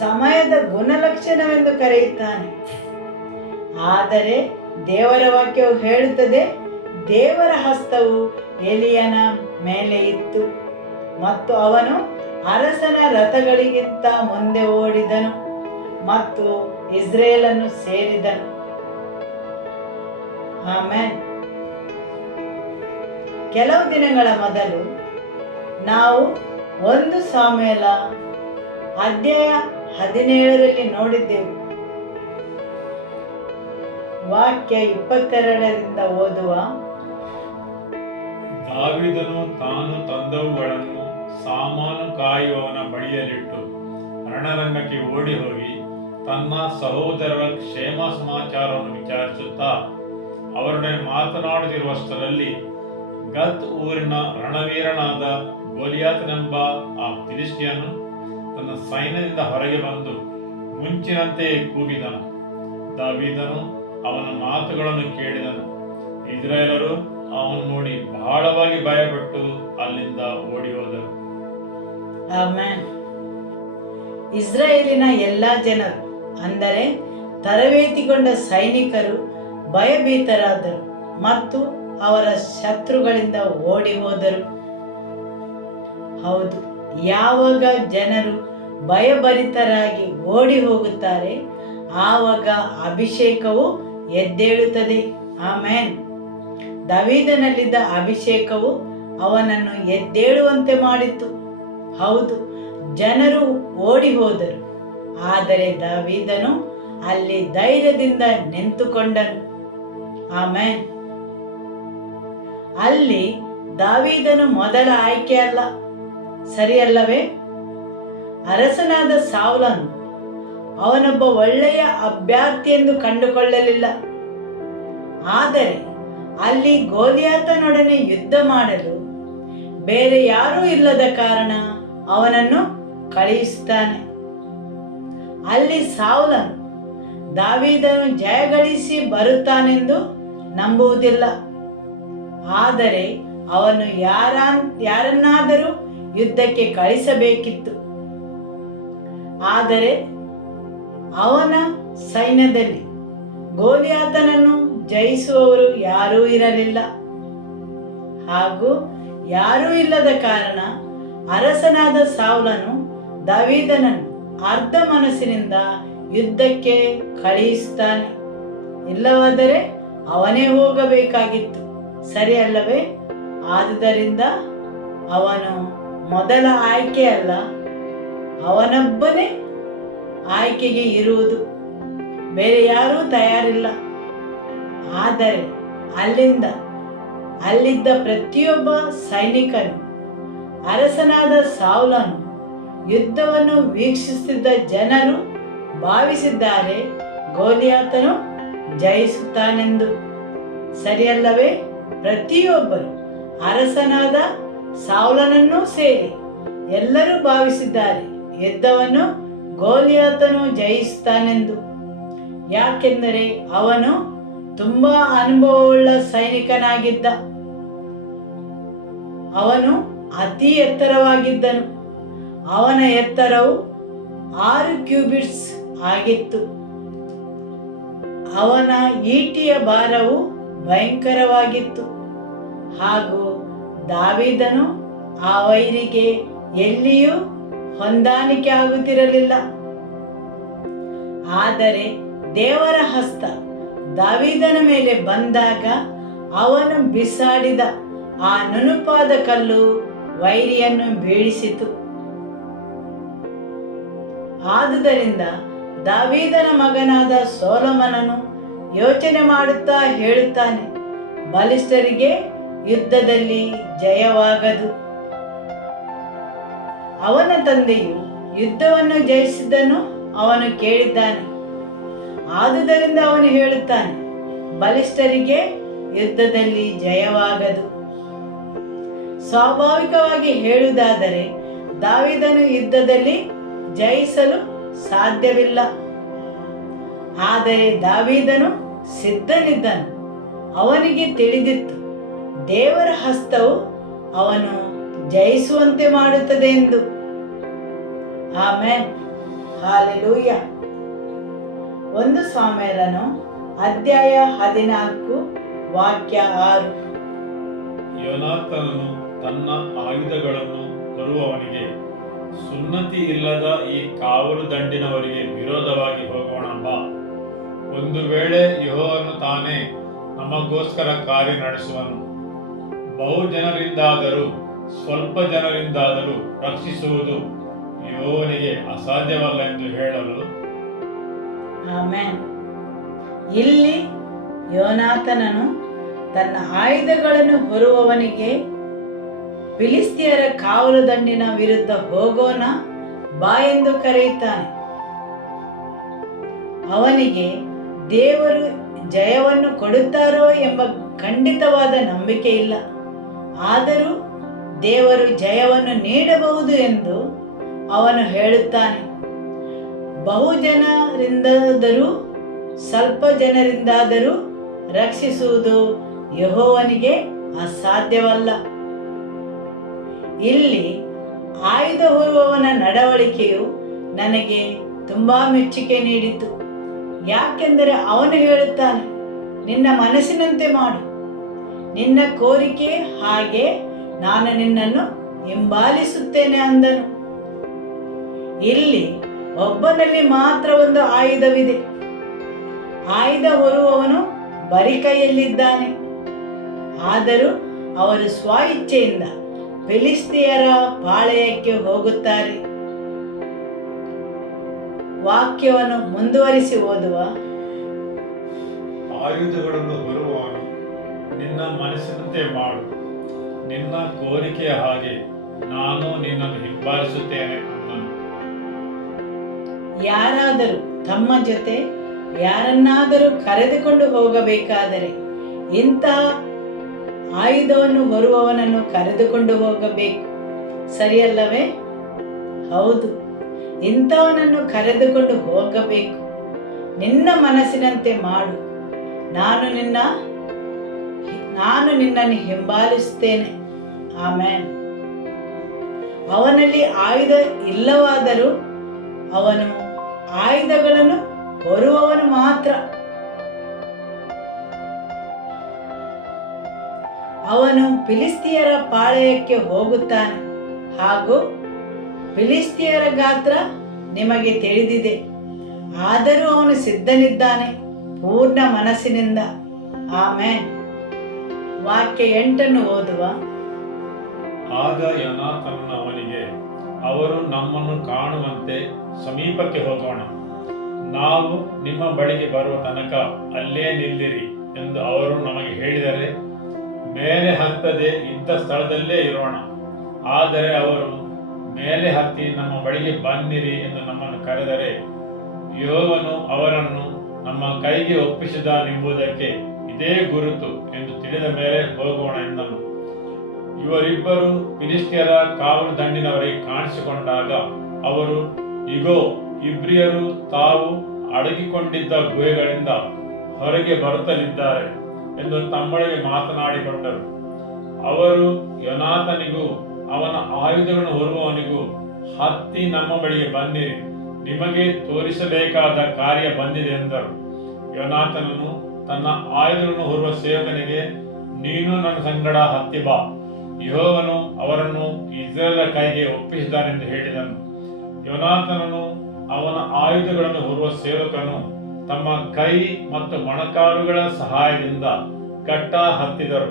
ಸಮಯದ ಗುಣಲಕ್ಷಣವೆಂದು ಕರೆಯುತ್ತಾನೆ. ಆದರೆ ದೇವರ ವಾಕ್ಯವು ಹೇಳುತ್ತದೆ, ದೇವರ ಹಸ್ತವು ಎಲಿಯನ ಮೇಲೆ ಇತ್ತು ಮತ್ತು ಅವನು ಅರಸನ ರಥಗಳಿಗಿಂತ ಮುಂದೆ ಓಡಿದನು ಮತ್ತು ಇಸ್ರೇಲನ್ನು ಸೇರಿದನು. ಆಮೆನ್. ಕೆಲವು ದಿನಗಳ ಮೊದಲು ನಾವು 1 ಸಾಮುವೇಲ ಅಧ್ಯಾಯ 17ರಲ್ಲಿ ನೋಡಿದ್ದೆವು. ವಾಕ್ಯ 22ರಿಂದ ಓದುವ. ದಾವೀದನು ತಾನು ತಂದವುಗಳನ್ನು ಸಾಮಾನು ಕಾಯುವವನ ಬಳಿಯಲ್ಲಿಟ್ಟು ರಣರಂಗಕ್ಕೆ ಓಡಿ ಹೋಗಿ ತನ್ನ ಸಹೋದರರ ಕ್ಷೇಮ ಸಮಾಚಾರವನ್ನು ವಿಚಾರಿಸುತ್ತಾ ಅವರೊಡನೆ ಮಾತನಾಡುತ್ತಿರುವಷ್ಟರಲ್ಲಿ ಗತ್ ಊರಿನ ರಣವೀರನಾದ ಗೋಲಿಯಾತನೆಂಬ ಆ ಫಿಲಿಷ್ಟಿಯನು ತನ್ನ ಸೈನ್ಯದಿಂದ ಹೊರಗೆ ಬಂದು ಮುಂಚಿನಂತೆಯೇ ಕೂಗಿದನು. ದಾವೀದನು ಅವನ ಮಾತುಗಳನ್ನು ಕೇಳಿದನು. ಇಸ್ರಾಯೇಲರು ಅವನು ನೋಡಿ ಬಹಳವಾಗಿ ಭಯಪಟ್ಟು ಅಲ್ಲಿಂದ ಓಡಿ ಹೋದರು. ಆಮೆನ್. ಇಸ್ರಾಯೇಲಿನ ಎಲ್ಲ ಜನರು, ಅಂದರೆ ತರಬೇತಿಗೊಂಡ ಸೈನಿಕರು ಭಯಭೀತರಾದರು ಮತ್ತು ಅವರ ಶತ್ರುಗಳಿಂದ ಓಡಿ ಹೋದರು. ಹೌದು, ಯಾವಾಗ ಜನರು ಭಯಭರಿತರಾಗಿ ಓಡಿ ಹೋಗುತ್ತಾರೆ ಆವಾಗ ಅಭಿಷೇಕವು ಎದ್ದೇಳುತ್ತದೆ. ಆಮೆನ್. ದಾವೀದನಲ್ಲಿದ್ದ ಅಭಿಷೇಕವು ಅವನನ್ನು ಎದ್ದೇಳುವಂತೆ ಮಾಡಿತು. ಹೌದು, ಜನರು ಓಡಿ ಹೋದರು, ಆದರೆ ದಾವೀದನು ಅಲ್ಲಿ ಧೈರ್ಯದಿಂದ ನಿಂತುಕೊಂಡನು. ಆಮೆನ್. ಅಲ್ಲಿ ದಾವೀದನು ಮೊದಲ ಆಯ್ಕೆ ಅಲ್ಲ, ಸರಿಯಲ್ಲವೇ? ಅರಸನಾದ ಸೌಲನು ಅವನೊಬ್ಬ ಒಳ್ಳೆಯ ಅಭ್ಯರ್ಥಿ ಎಂದು ಕಂಡುಕೊಳ್ಳಲಿಲ್ಲ. ಆದರೆ ಅಲ್ಲಿ ಗೋಲಿಯಾತನೊಡನೆ ಯುದ್ಧ ಮಾಡಲು ಬೇರೆ ಯಾರೂ ಇಲ್ಲದ ಕಾರಣ ಅವನನ್ನು ಕಳುಹಿಸುತ್ತಾನೆ. ಅಲ್ಲಿ ಸೌಲನು ದಾವೀದನು ಜಯಗಳಿಸಿ ಬರುತ್ತಾನೆಂದು ನಂಬುವುದಿಲ್ಲ, ಆದರೆ ಅವನು ಯಾರನ್ನಾದರೂ ಯುದ್ಧಕ್ಕೆ ಕಳಿಸಬೇಕಿತ್ತು. ಆದರೆ ಅವನ ಸೈನ್ಯದಲ್ಲಿ ಗೋಲಿಯಾತನನ್ನು ಜಯಿಸುವವರು ಯಾರೂ ಇರಲಿಲ್ಲ. ಹಾಗೂ ಯಾರೂ ಇಲ್ಲದ ಕಾರಣ ಅರಸನಾದ ಸೌಲನು ದಾವೀದನನ್ನು ಅರ್ಧ ಮನಸ್ಸಿನಿಂದ ಯುದ್ಧಕ್ಕೆ ಕಳುಹಿಸುತ್ತಾನೆ. ಇಲ್ಲವಾದರೆ ಅವನೇ ಹೋಗಬೇಕಾಗಿತ್ತು, ಸರಿಯಲ್ಲವೇ? ಆದುದರಿಂದ ಅವನು ಮೊದಲ ಆಯ್ಕೆ ಅಲ್ಲ, ಅವನೊಬ್ಬನೇ ಆಯ್ಕೆಗೆ ಇರುವುದು, ಬೇರೆ ಯಾರೂ ತಯಾರಿಲ್ಲ. ಆದರೆ ಅಲ್ಲಿದ್ದ ಪ್ರತಿಯೊಬ್ಬ ಸೈನಿಕನು, ಅರಸನಾದ ಸೌಲನು ಯುದ್ಧವನ್ನು ವೀಕ್ಷಿಸುತ್ತಿದ್ದ ಜನರು ಭಾವಿಸಿದ್ದಾರೆ ಗೋಲಿಯಾತನು ಜಯಿಸುತ್ತಾನೆಂದು, ಸರಿಯಲ್ಲವೇ? ಪ್ರತಿಯೊಬ್ಬರು ಅರಸನಾದ ಸೌಲನನ್ನೂ ಸೇರಿ ಎಲ್ಲರೂ ಭಾವಿಸಿದ್ದಾರೆ ಯುದ್ಧವನ್ನು ಗೋಲಿಯಾತನು ಜಯಿಸುತ್ತಾನೆಂದು. ಯಾಕೆಂದರೆ ಅವನು ತುಂಬಾ ಅನುಭವವುಳ್ಳ ಸೈನಿಕನಾಗಿದ್ದ. ಅವನು ಅತಿ ಎತ್ತರವಾಗಿದ್ದನು. ಅವನ ಎತ್ತರವು 6 ಕ್ಯೂಬಿಟ್ಸ್ ಆಗಿತ್ತು. ಅವನ ಈಟಿಯ ಭಾರವು ಭಯಂಕರವಾಗಿತ್ತು. ಹಾಗೂ ದಾವೀದನು ಆ ವೈರಿಗೆ ಎಲ್ಲಿಯೂ ಹೊಂದಾಣಿಕೆ ಆಗುತ್ತಿರಲಿಲ್ಲ. ಆದರೆ ದೇವರ ಹಸ್ತ ದಾವೀದನ ಮೇಲೆ ಬಂದಾಗ ಅವನು ಬಿಸಾಡಿದ ಆ ನುಣುಪಾದ ಕಲ್ಲು ವೈರಿಯನ್ನು ಬೀಳಿಸಿತು. ಆದುದರಿಂದ ದಾವೀದನ ಮಗನಾದ ಸೊಲೊಮೋನನು ಯೋಚನೆ ಮಾಡುತ್ತಾ ಹೇಳುತ್ತಾನೆ, ಬಲಿಷ್ಠರಿಗೆ ಯುದ್ಧದಲ್ಲಿ ಜಯವಾಗದು. ಅವನ ತಂದೆಯು ಯುದ್ಧವನ್ನು ಜಯಿಸಿದ್ದನ್ನು ಅವನು ಕೇಳಿದ್ದಾನೆ. ಆದುದರಿಂದ ಅವನು ಹೇಳುತ್ತಾನೆ, ಬಲಿಷ್ಠರಿಗೆ ಯುದ್ಧದಲ್ಲಿ ಜಯವಾಗದು. ಸ್ವಾಭಾವಿಕವಾಗಿ ಹೇಳುವುದಾದರೆ ದಾವೀದನು ಯುದ್ಧದಲ್ಲಿ ಜಯಿಸಲು ಸಾಧ್ಯವಿಲ್ಲ. ಆದರೆ ದಾವೀದನು ಸಿದ್ಧನಿದ್ದನು. ಅವನಿಗೆ ತಿಳಿದಿತ್ತು ದೇವರ ಹಸ್ತವು ಅವನು ಜಯಿಸುವಂತೆ ಮಾಡುತ್ತದೆ ಎಂದು. Amen, hallelujah. 1 ಸಾಮುವೇಲನು ಅಧ್ಯಾಯ 14 ವಾಕ್ಯ 6. ಯೋನಾತನನು ತನ್ನ ಆಯುಧಗಳನ್ನು ಹೊರುವವನಿಗೆ, ಸುನ್ನತಿ ಇಲ್ಲದ ಈ ಕಾವಲು ದಂಡಿನವರಿಗೆ ವಿರೋಧವಾಗಿ ಹೋಗೋಣ ಬಾ. ಒಂದು ವೇಳೆ ಯೆಹೋವನು ತಾನೇ ನಮಗೋಸ್ಕರ ಕಾರ್ಯ ನಡೆಸುವನು. ಬಹು ಜನರಿಂದಾದರೂ ಸ್ವಲ್ಪ ಜನರಿಂದಾದರೂ ರಕ್ಷಿಸುವುದು ಯೆಹೋವನಿಗೆ ಅಸಾಧ್ಯವಲ್ಲ ಎಂದು ಹೇಳಲು. ಆಮೆನ್. ಇಲ್ಲಿ ಯೋನಾತನನು ತನ್ನ ಆಯುಧಗಳನ್ನು ಹೊರುವವನಿಗೆ ಫಿಲಿಸ್ತಿಯರ ಕಾವಲು ದಂಡಿನ ವಿರುದ್ಧ ಹೋಗೋಣ ಬಾ ಎಂದು ಕರೆಯುತ್ತಾನೆ. ಅವನಿಗೆ ದೇವರು ಜಯವನ್ನು ಕೊಡುತ್ತಾರೋ ಎಂಬ ಖಂಡಿತವಾದ ನಂಬಿಕೆ ಇಲ್ಲ. ಆದರೂ ದೇವರು ಜಯವನ್ನು ನೀಡಬಹುದು ಎಂದು ಅವನು ಹೇಳುತ್ತಾನೆ. ಬಹು ಜನರಿಂದಾದರೂ ಸ್ವಲ್ಪ ಜನರಿಂದಾದರೂ ರಕ್ಷಿಸುವುದು ಯೆಹೋವನಿಗೆ ಅಸಾಧ್ಯವಲ್ಲ. ಇಲ್ಲಿ ಆಯುಧ ಹೊರುವವನ ನಡವಳಿಕೆಯು ನನಗೆ ತುಂಬಾ ಮೆಚ್ಚುಗೆ ನೀಡಿತು. ಯಾಕೆಂದರೆ ಅವನು ಹೇಳುತ್ತಾನೆ, ನಿನ್ನ ಮನಸ್ಸಿನಂತೆ ಮಾಡು, ನಿನ್ನ ಕೋರಿಕೆ ಹಾಗೆ ನಾನು ನಿನ್ನನ್ನು ಹಿಂಬಾಲಿಸುತ್ತೇನೆ ಅಂದನು. ಇಲ್ಲಿ ಒಬ್ಬನಲ್ಲಿ ಮಾತ್ರ ಒಂದು ಆಯುಧವಿದೆ. ಆಯುಧ ಹೊರುವವನು ಬರಿ ಕೈಯಲ್ಲಿದ್ದಾನೆ. ಆದರೂ ಅವರು ಸ್ವ ಇಚ್ಛೆಯಿಂದ ಫಿಲಿಸ್ತಿಯರ ಪಾಳೆಯಕ್ಕೆ ಹೋಗುತ್ತಾರೆ. ವಾಕ್ಯವನ್ನು ಮುಂದುವರಿಸಿ ಓದುವ. ಆಯುಧಗಳನ್ನು ಹೊರುವವನು ನಿನ್ನ ಮನಸ್ಸಿನಂತೆ ಮಾಡು, ನಿನ್ನ ಕೋರಿಕೆಯ ಹಾಗೆ ನಾನು ನಿನ್ನನ್ನು ಹಿಂಬಾಲಿಸುತ್ತೇನೆ ಅಂದನು. ಯಾರಾದರೂ ತಮ್ಮ ಜೊತೆ ಯಾರನ್ನಾದರೂ ಕರೆದುಕೊಂಡು ಹೋಗಬೇಕಾದರೆ ಇಂತಹ ಆಯುಧವನ್ನು ಹೊರುವವನನ್ನು ಕರೆದುಕೊಂಡು ಹೋಗಬೇಕು, ಸರಿಯಲ್ಲವೇ? ಹೌದು, ಇಂಥವನನ್ನು ಕರೆದುಕೊಂಡು ಹೋಗಬೇಕು. ನಿನ್ನ ಮನಸ್ಸಿನಂತೆ ಮಾಡು, ನಾನು ನಿನ್ನನ್ನು ಹಿಂಬಾಲಿಸುತ್ತೇನೆ. ಆಮೆನ್. ಅವನಲ್ಲಿ ಆಯುಧ ಇಲ್ಲವಾದರೂ ಅವನು ಆಯುಧಗಳನ್ನು ಹೊರುವವನು ಮಾತ್ರ. ಅವನು ಫಿಲಿಸ್ತಿಯರ ಪಾಳೆಯಕ್ಕೆ ಹೋಗುತ್ತಾನೆ. ಹಾಗೂ ಫಿಲಿಸ್ತಿಯರ ಗಾತ್ರ ನಿಮಗೆ ತಿಳಿದಿದೆ. ಆದರೂ ಅವನು ಸಿದ್ಧನಿದ್ದಾನೆ ಪೂರ್ಣ ಮನಸ್ಸಿನಿಂದ. ಆಮೆನ್. ವಾಕ್ಯ 8 ಓದುವ. ಆಗ ಯೋನಾತನನು ಅವನಿಗೆ, ಅವರು ನಮ್ಮನ್ನು ಕಾಣುವಂತೆ ಸಮೀಪಕ್ಕೆ ಹೋಗೋಣ, ನಾವು ನಿಮ್ಮ ಬಳಿಗೆ ಬರುವ ತನಕ ಅಲ್ಲೇ ನಿಲ್ಲಿರಿ ಎಂದು ಅವರು ನಮಗೆ ಹೇಳಿದರೆ ಮೇಲೆ ಹತ್ತದೆ ಇದ್ದ ಸ್ಥಳದಲ್ಲೇ ಇರೋಣ. ಆದರೆ ಅವರು ಮೇಲೆ ಹತ್ತಿ ನಮ್ಮ ಬಳಿಗೆ ಬನ್ನಿರಿ ಎಂದು ನಮ್ಮನ್ನು ಕರೆದರೆ ಯೆಹೋವನು ಅವರನ್ನು ನಮ್ಮ ಕೈಗೆ ಒಪ್ಪಿಸಿದನೆಂಬುದಕ್ಕೆ ಇದೇ ಗುರುತು ಎಂದು ತಿಳಿದ ಮೇಲೆ ಹೋಗೋಣ ಎಂದನು. ಇವರಿಬ್ಬರು ಫಿಲಿಸ್ತಿಯರ ಕಾವಲು ದಂಡಿನವರಿಗೆ ಕಾಣಿಸಿಕೊಂಡಾಗ ಅವರು, ಇಗೋ, ಇಬ್ರಿಯರು ತಾವು ಅಡಗಿಕೊಂಡಿದ್ದ ಗುಹೆಗಳಿಂದ ಹೊರಗೆ ಬರುತ್ತಲಿದ್ದಾರೆ ಎಂದು ತಮ್ಮೊಳಗೆ ಮಾತನಾಡಿಕೊಂಡರು. ಅವರು ಯೋನಾತನಿಗೂ ಅವನ ಆಯುಧಗಳನ್ನು ಹೊರುವವನಿಗೂ, ಹತ್ತಿ ನಮ್ಮ ಬಳಿಗೆ ಬನ್ನಿರಿ, ನಿಮಗೆ ತೋರಿಸಬೇಕಾದ ಕಾರ್ಯ ಬಂದಿದೆ ಎಂದರು. ಯೋನಾತನನು ತನ್ನ ಆಯುಧಗಳನ್ನು ಹೊರುವ ಸೇವಕನಿಗೆ, ನೀನು ನನ್ನ ಸಂಗಡ ಹತ್ತಿ ಬಾ, ಯೆಹೋವನು ಅವರನ್ನು ಇಸ್ರಾಯೇಲರ ಕೈಗೆ ಒಪ್ಪಿಸಿದ್ದಾನೆಂದು ಹೇಳಿದನು. ಯೋನಾತನನು ಅವನ ಆಯುಧಗಳನ್ನು ಹೊರುವ ಸೇವಕನು ತಮ್ಮ ಕೈ ಮತ್ತು ಮೊಣಕಾಲುಗಳ ಸಹಾಯದಿಂದ ಕಟ್ಟ ಹತ್ತಿದರು.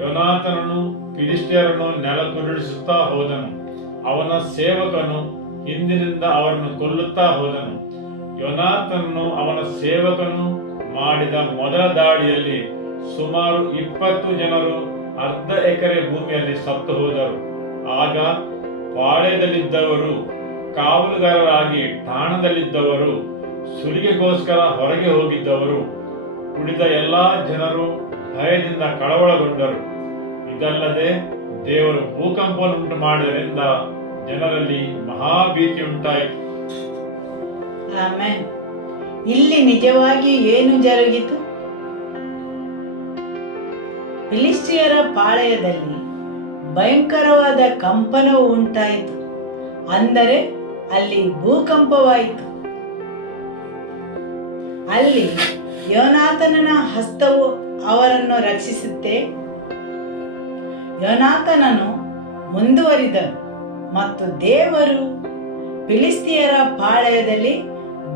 ಯೋನಾತನನು ಫಿಲಿಸ್ಟಿಯರನ್ನು ನೆಲಕ್ಕುರುಳಿಸುತ್ತಾ ಹೋದನು. ಅವನ ಸೇವಕನು ಹಿಂದಿನಿಂದ ಅವರನ್ನು ಕೊಲ್ಲುತ್ತಾ ಹೋದನು. ಯೋನಾತನನು ಅವನ ಸೇವಕನು ಮಾಡಿದ ಮೊದಲ ದಾಳಿಯಲ್ಲಿ ಸುಮಾರು 20 ಜನರು ಅರ್ಧ ಎಕರೆ ಭೂಮಿಯಲ್ಲಿ ಸತ್ತು ಹೋದರು. ಆಗ ಪಾಳ್ಯದಲ್ಲಿದ್ದವರು, ಕಾವಲುಗಾರರಾಗಿ ಠಾಣದಲ್ಲಿದ್ದವರು, ಸುಲಿಗೆಗೋಸ್ಕರ ಹೊರಗೆ ಹೋಗಿದ್ದವರು, ಉಳಿದ ಎಲ್ಲಾ ಜನರು ಭಯದಿಂದ ಕಳವಳಗೊಂಡರು. ಇದಲ್ಲದೆ ದೇವರು ಭೂಕಂಪವನ್ನುಂಟು ಮಾಡಿದ್ದರಿಂದ ಜನರಲ್ಲಿ ಮಹಾಭೀತಿ ಉಂಟಾಯಿತು. ಆಮೆನ್. ಇಲ್ಲಿ ನಿಜವಾಗಿ ಏನು ಜರುಗಿತು? ಫಿಲಿಸ್ಟಿಯರ ಪಾಳೆಯದಲ್ಲಿ ಭಯಂಕರವಾದ ಕಂಪನವು ಉಂಟಾಯಿತು, ಅಂದರೆ ಅಲ್ಲಿ ಭೂಕಂಪವಾಯಿತು. ಅಲ್ಲಿ ಯೋನಾಥನನ ಹಸ್ತವು ಅವರನ್ನು ರಕ್ಷಿಸುತ್ತೆ. ಯೋನಾಥನನು ಮುಂದುವರಿದನು ಮತ್ತು ದೇವರು ಫಿಲಿಸ್ತಿಯರ ಪಾಳೆಯದಲ್ಲಿ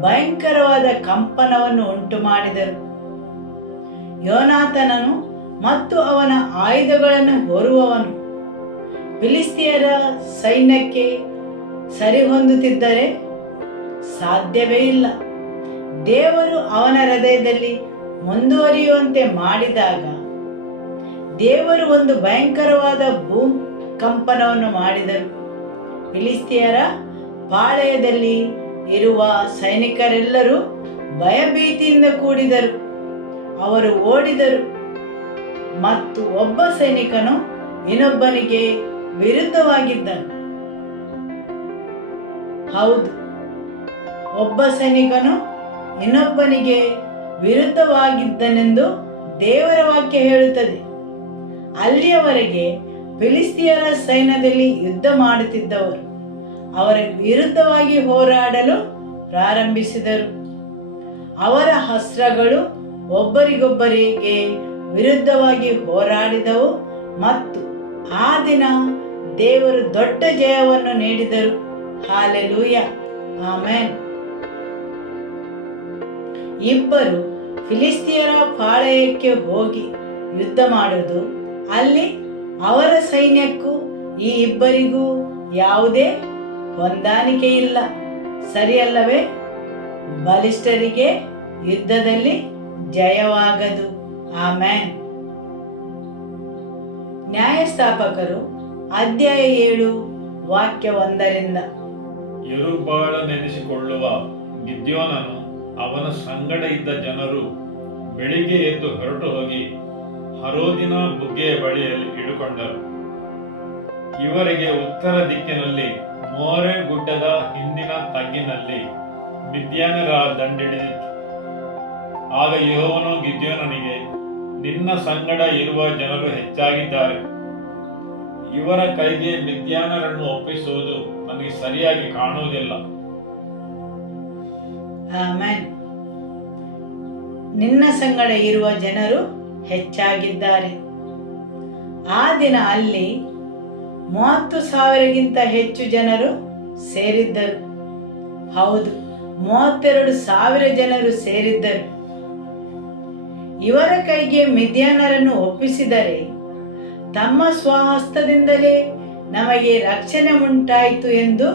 ಭಯಂಕರವಾದ ಕಂಪನವನ್ನು ಉಂಟು ಮಾಡಿದರು. ಯೋನಾಥನನು ಮತ್ತು ಅವನ ಆಯುಧಗಳನ್ನು ಹೊರುವವನು ಫಿಲಿಸ್ತಿಯರ ಸೈನ್ಯಕ್ಕೆ ಸರಿಹೊಂದುತ್ತಿದ್ದರೆ ಸಾಧ್ಯವೇ ಇಲ್ಲ. ದೇವರು ಅವನ ಹೃದಯದಲ್ಲಿ ಮುಂದುವರಿಯುವಂತೆ ಮಾಡಿದಾಗ ದೇವರು ಒಂದು ಭಯಂಕರವಾದ ಭೂಕಂಪನವನ್ನು ಮಾಡಿದರು. ಫಿಲಿಸ್ತಿಯರ ಪಾಳೆಯದಲ್ಲಿ ಇರುವ ಸೈನಿಕರೆಲ್ಲರೂ ಭಯಭೀತಿಯಿಂದ ಕೂಡಿದರು. ಅವರು ಓಡಿದರು ಮತ್ತು ಒಬ್ಬ ಸೈನಿಕನು ಇನ್ನೊಬ್ಬನಿಗೆ ವಿರುದ್ಧವಾಗಿದ್ದನು. ಹೌದು, ಒಬ್ಬ ಸೈನಿಕನು ಇನ್ನೊಬ್ಬನಿಗೆ ವಿರುದ್ಧವಾಗಿದ್ದನೆಂದು ದೇವರ ವಾಕ್ಯ ಹೇಳುತ್ತದೆ. ಅಲ್ಲಿಯವರೆಗೆ ಫಿಲಿಸ್ತಿಯರ ಸೈನ್ಯದಲ್ಲಿ ಯುದ್ಧ ಮಾಡುತ್ತಿದ್ದವರು ಅವರ ವಿರುದ್ಧವಾಗಿ ಹೋರಾಡಲು ಪ್ರಾರಂಭಿಸಿದರು. ಅವರ ಅಸ್ತ್ರಗಳು ಒಬ್ಬರಿಗೊಬ್ಬರಿಗೆ ವಿರುದ್ಧವಾಗಿ ಹೋರಾಡಿದವು ಮತ್ತು ಆ ದಿನ ದೇವರು ದೊಡ್ಡ ಜಯವನ್ನು ನೀಡಿದರು. Hallelujah, amen. ಇಬ್ಬರು ಫಿಲಿಸ್ತಿಯರ ಪಾಳೆಯಕ್ಕೆ ಹೋಗಿ ಯುದ್ಧ ಮಾಡುವುದು, ಅಲ್ಲಿ ಅವರ ಸೈನ್ಯಕ್ಕೂ ಈ ಇಬ್ಬರಿಗೂ ಯಾವುದೇ ಹೊಂದಾಣಿಕೆ ಇಲ್ಲ, ಸರಿಯಲ್ಲವೇ? ಬಲಿಷ್ಠರಿಗೆ ಯುದ್ಧದಲ್ಲಿ ಜಯವಾಗದು. ಆಮೆನ್. ನ್ಯಾಯಸ್ಥಾಪಕರು ಅಧ್ಯಾಯ 7 ವಾಕ್ಯ 1. ಯೆರುಬ್ಬಾಳನೆನಿಸಿಕೊಳ್ಳುವ ಗಿದ್ಯೋನನು ಅವನ ಸಂಗಡ ಇದ್ದ ಜನರು ಬೆಳಿಗ್ಗೆ ಎದ್ದು ಹೊರಟು ಹೋಗಿ ಹರೋದಿನ ಬುಗ್ಗೆಯ ಬಳಿಯಲ್ಲಿ ಇಳುಕೊಂಡರು. ಇವರಿಗೆ ಉತ್ತರ ದಿಕ್ಕಿನಲ್ಲಿ ಮೋರೆ ಗುಡ್ಡದ ಹಿಂದಿನ ತಗ್ಗಿನಲ್ಲಿ ಮಿದ್ಯಾನರ ದಂಡಿಡಿದಿತ್ತು. ಆಗ ಯೆಹೋವನು ಗಿದ್ಯೋನನಿಗೆ, ನಿನ್ನ ಸಂಗಡ ಇರುವ ಜನರು ಹೆಚ್ಚಾಗಿದ್ದಾರೆ, ಇವರ ಕೈಗೆ ಮಿದ್ಯಾನರನ್ನು ಒಪ್ಪಿಸುವುದು ನನಗೆ ಸರಿಯಾಗಿ ಕಾಣುವುದಿಲ್ಲ. ಆಮೆನ್. ನಿನ್ನ ಸಂಗಡ ಇರುವ ಜನರು ಹೆಚ್ಚಾಗಿದ್ದಾರೆ. ಆ ದಿನ ಅಲ್ಲಿ 30,000ಗಿಂತ ಹೆಚ್ಚು ಜನರು ಸೇರಿದ್ದರು. ಹೌದು, 32,000 ಜನರು ಸೇರಿದ್ದರು. ಇವರ ಕೈಗೆ ಮಿದ್ಯಾನರನ್ನು ಒಪ್ಪಿಸಿದರೆ ತಮ್ಮ ಸ್ವಹಸ್ತದಿಂದಲೇ ನಮಗೆ ರಕ್ಷಣೆ ಉಂಟಾಯಿತು ಎಂದು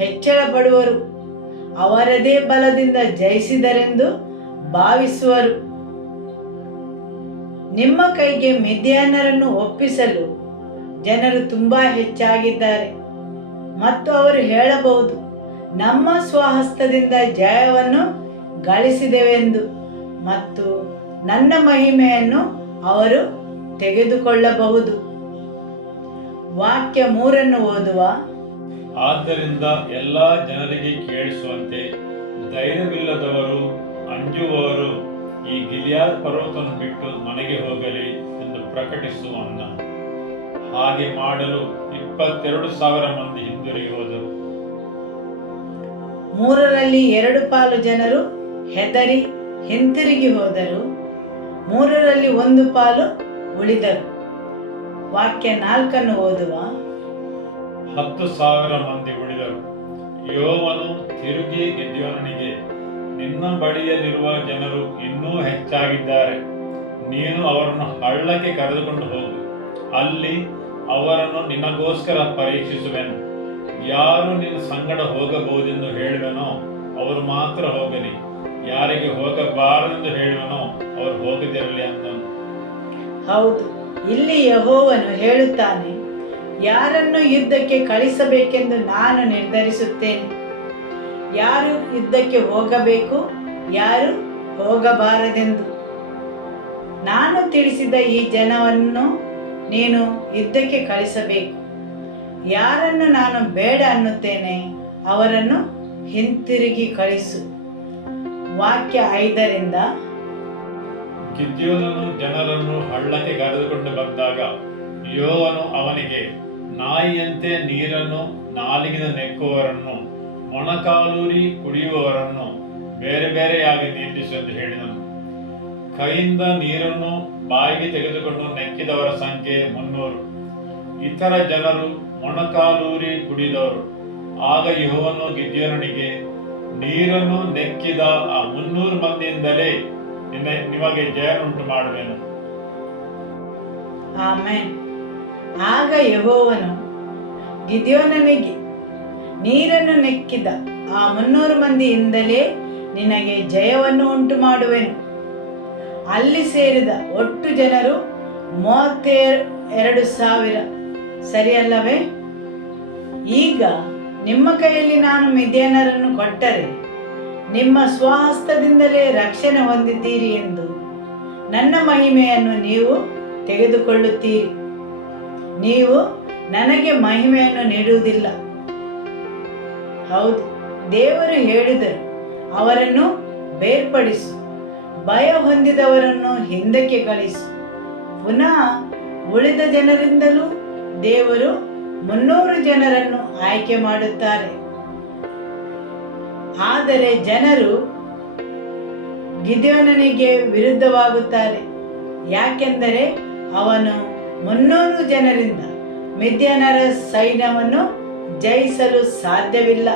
ಹೆಚ್ಚಳ ಪಡುವರು. ಅವರದೇ ಬಲದಿಂದ ಜಯಿಸಿದರೆಂದು ಭಾವಿಸುವರು. ನಿಮ್ಮ ಕೈಗೆ ಮಿದ್ಯಾನರನ್ನು ಒಪ್ಪಿಸಲು ಜನರು ತುಂಬಾ ಹೆಚ್ಚಾಗಿದ್ದಾರೆ ಮತ್ತು ಅವರು ಹೇಳಬಹುದು, ನಮ್ಮ ಸ್ವಹಸ್ತದಿಂದ ಜಯವನ್ನು ಗಳಿಸಿದೆವೆಂದು ಮತ್ತು ನನ್ನ ಮಹಿಮೆಯನ್ನು ಅವರು ತೆಗೆದುಕೊಳ್ಳಬಹುದು. ವಾಕ್ಯ 3 ಓದುವ. ಆದ್ದರಿಂದ ಎಲ್ಲಾ ಜನರಿಗೆ ಕೇಳಿಸುವಂತೆ ಧೈರ್ಯವಿಲ್ಲದವರು, ಅಂಜುವವರು ಈ ಗಿಲ್ಯಾದ್ ಪರ್ವತವನ್ನು ಬಿಟ್ಟು ಮನೆಗೆ ಹೋಗಲಿ ಎಂದು ಪ್ರಕಟಿಸುವನ್ನ. ಹಾಗೆ ಮಾಡಲು 22,000 ಮಂದಿ ಹಿಂದಿರುಗಿ ಹೋದರು. 3/2 ಪಾಲು ಜನರು ಹೆದರಿ ಹಿಂತಿರುಗಿ ಹೋದರು, 1/3 ಪಾಲು ಉಳಿದರು. ವಾಕ್ಯ 4 ಓದುವ. 10,000 ಮಂದಿ ಉಳಿದರು. ಯೆಹೋವನು ತಿರುಗಿ ಗಿದ್ಯೋನನಿಗೆ, ನಿನ್ನ ಬಳಿಯಲ್ಲಿರುವ ಜನರು ಇನ್ನೂ ಹೆಚ್ಚಾಗಿದ್ದಾರೆ, ನೀನು ಅವರನ್ನು ಹಳ್ಳಕ್ಕೆ ಕರೆದುಕೊಂಡು ಹೋಗು, ಅಲ್ಲಿ ಅವರನ್ನು ನಿನಗೋಸ್ಕರ ಪರೀಕ್ಷಿಸುವೆನು. ಯಾರು ನಿನ್ನ ಸಂಗಡ ಹೋಗಬಹುದೆಂದು ಹೇಳುವೆನೋ ಅವರು ಮಾತ್ರ ಹೋಗಲಿ, ಯಾರಿಗೆ ಹೋಗಬಾರದೆಂದು ಹೇಳುವನೋ ಅವರು ಹೋಗದಿರಲಿ ಅಂದನು. ಹೌದು, ಇಲ್ಲಿ ಯೆಹೋವನು ಹೇಳುತ್ತಾನೆ, ಯಾರನ್ನು ಯುದ್ಧಕ್ಕೆ ಕಳಿಸಬೇಕೆಂದು ನಾನು ನಿರ್ಧರಿಸುತ್ತೇನೆ. ಯಾರು ಯುದ್ಧಕ್ಕೆ ಹೋಗಬೇಕು, ಯಾರು ಹೋಗಬಾರದೆಂದು ನಾನು ತಿಳಿಸಿದ ಈ ಜನವನ್ನು ನೀನು ಯುದ್ಧಕ್ಕೆ ಕಳಿಸಬೇಕು. ಯಾರನ್ನು ನಾನು ಬೇಡ ಅನ್ನುತ್ತೇನೆ ಅವರನ್ನು ಹಿಂತಿರುಗಿ ಕಳಿಸು. ವಾಕ್ಯ 5ರಿಂದ ಗಿದ್ಯೋನನು ಜನರನ್ನು ಹಳ್ಳಕ್ಕೆ ಕರೆದುಕೊಂಡು ಬಂದಾಗ ಯೋವನು ಅವನಿಗೆ, ನಾಯಿಯಂತೆ ನೀರನ್ನು ನಾಲಿಗೆಯಿಂದ ನೆಕ್ಕುವವರನ್ನು ಮೊಣಕಾಲೂರಿ ಕುಡಿಯುವವರನ್ನು ಬೇರೆ ಬೇರೆಯಾಗಿ ನಿಲ್ಲಿಸು ಎಂದು ಹೇಳಿದನು. ಕೈಯಿಂದ ನೀರನ್ನು ಬಾಯಿಗೆ ತೆಗೆದುಕೊಂಡು ನೆಕ್ಕಿದವರ ಸಂಖ್ಯೆ 300. ಇತರ ಜನರು ಮೊಣಕಾಲೂರಿ ಕುಡಿದವರು. ಆಗ ಯೆಹೋವನು ಗಿದ್ಯೋನನಿಗೆ, ನೀರನ್ನು ನೆಕ್ಕಿದ ಆ 300 ಮಂದಿಯಿಂದಲೇ ನಿಮಗೆ ಜಯವನ್ನುಂಟು ಮಾಡುವೆನು. ಆಮೆನ್. ಆಗ ಯೆಹೋವನು ಗಿದ್ಯೋನನಿಗೆ, ನೀರನ್ನು ನೆಕ್ಕಿದ ಆ 300 ಮಂದಿಯಿಂದಲೇ ನಿನಗೆ ಜಯವನ್ನು ಉಂಟು ಮಾಡುವೆನು. ಅಲ್ಲಿ ಸೇರಿದ ಒಟ್ಟು ಜನರು 32,000. ಸರಿಯಲ್ಲವೇ? ಈಗ ನಿಮ್ಮ ಕೈಯಲ್ಲಿ ನಾನು ಮಿದ್ಯಾನರನ್ನು ಕೊಟ್ಟರೆ ನಿಮ್ಮ ಸ್ವಹಸ್ತದಿಂದಲೇ ರಕ್ಷಣೆ ಹೊಂದಿದ್ದೀರಿ ಎಂದು ನನ್ನ ಮಹಿಮೆಯನ್ನು ನೀವು ತೆಗೆದುಕೊಳ್ಳುತ್ತೀರಿ. ನೀವು ನನಗೆ ಮಹಿಮೆಯನ್ನು ನೀಡುವುದಿಲ್ಲ. ಹೌದು, ದೇವರು ಹೇಳಿದರು, ಅವರನ್ನು ಬೇರ್ಪಡಿಸು, ಭಯ ಹೊಂದಿದವರನ್ನು ಹಿಂದಕ್ಕೆ ಕಳಿಸು. ಪುನಃ ಉಳಿದ ಜನರಿಂದಲೂ ದೇವರು 300 ಜನರನ್ನು ಆಯ್ಕೆ ಮಾಡುತ್ತಾರೆ. ಆದರೆ ಜನರು ಗಿದ್ಯೋನನಿಗೆ ವಿರುದ್ಧವಾಗುತ್ತಾರೆ. ಯಾಕೆಂದರೆ ಅವನು 300 ಜನರಿಂದ ಮಿದ್ಯಾನರ ಸೈನ್ಯವನ್ನು ಜಯಿಸಲು ಸಾಧ್ಯವಿಲ್ಲ.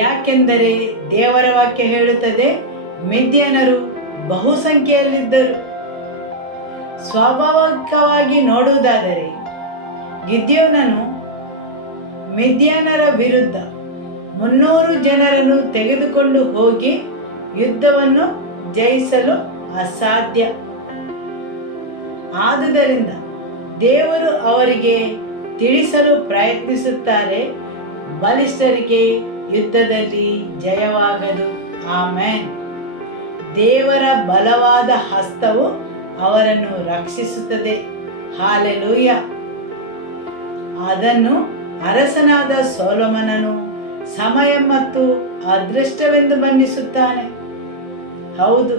ಯಾಕೆಂದರೆ ದೇವರ ವಾಕ್ಯ ಹೇಳುತ್ತದೆ, ಮಿದ್ಯಾನರು ಬಹುಸಂಖ್ಯೆಯಲ್ಲಿದ್ದರು. ಸ್ವಾಭಾವಿಕವಾಗಿ ನೋಡುವುದಾದರೆ ಗಿದ್ಯೋನನು ಮಿದ್ಯಾನರ ವಿರುದ್ಧ 300 ಜನರನ್ನು ತೆಗೆದುಕೊಂಡು ಹೋಗಿ ಯುದ್ಧವನ್ನು ಜಯಿಸಲು ಅಸಾಧ್ಯ. ಆದುದರಿಂದ ದೇವರು ಅವರಿಗೆ ತಿಳಿಸಲು ಪ್ರಯತ್ನಿಸುತ್ತಾರೆ, ಬಲಿಷ್ಠರಿಗೆ ಯುದ್ಧದಲ್ಲಿ ಜಯವಾಗದು. ಆಮೆನ್. ದೇವರ ಬಲವಾದ ಹಸ್ತವು ಅವರನ್ನು ರಕ್ಷಿಸುತ್ತದೆ. ಹಾಲೆಲೂಯ. ಅದನ್ನು ಅರಸನಾದ ಸೊಲೊಮೋನನು ಸಮಯ ಮತ್ತು ಅದೃಷ್ಟವೆಂದು ಬಣ್ಣಿಸುತ್ತಾನೆ. ಹೌದು,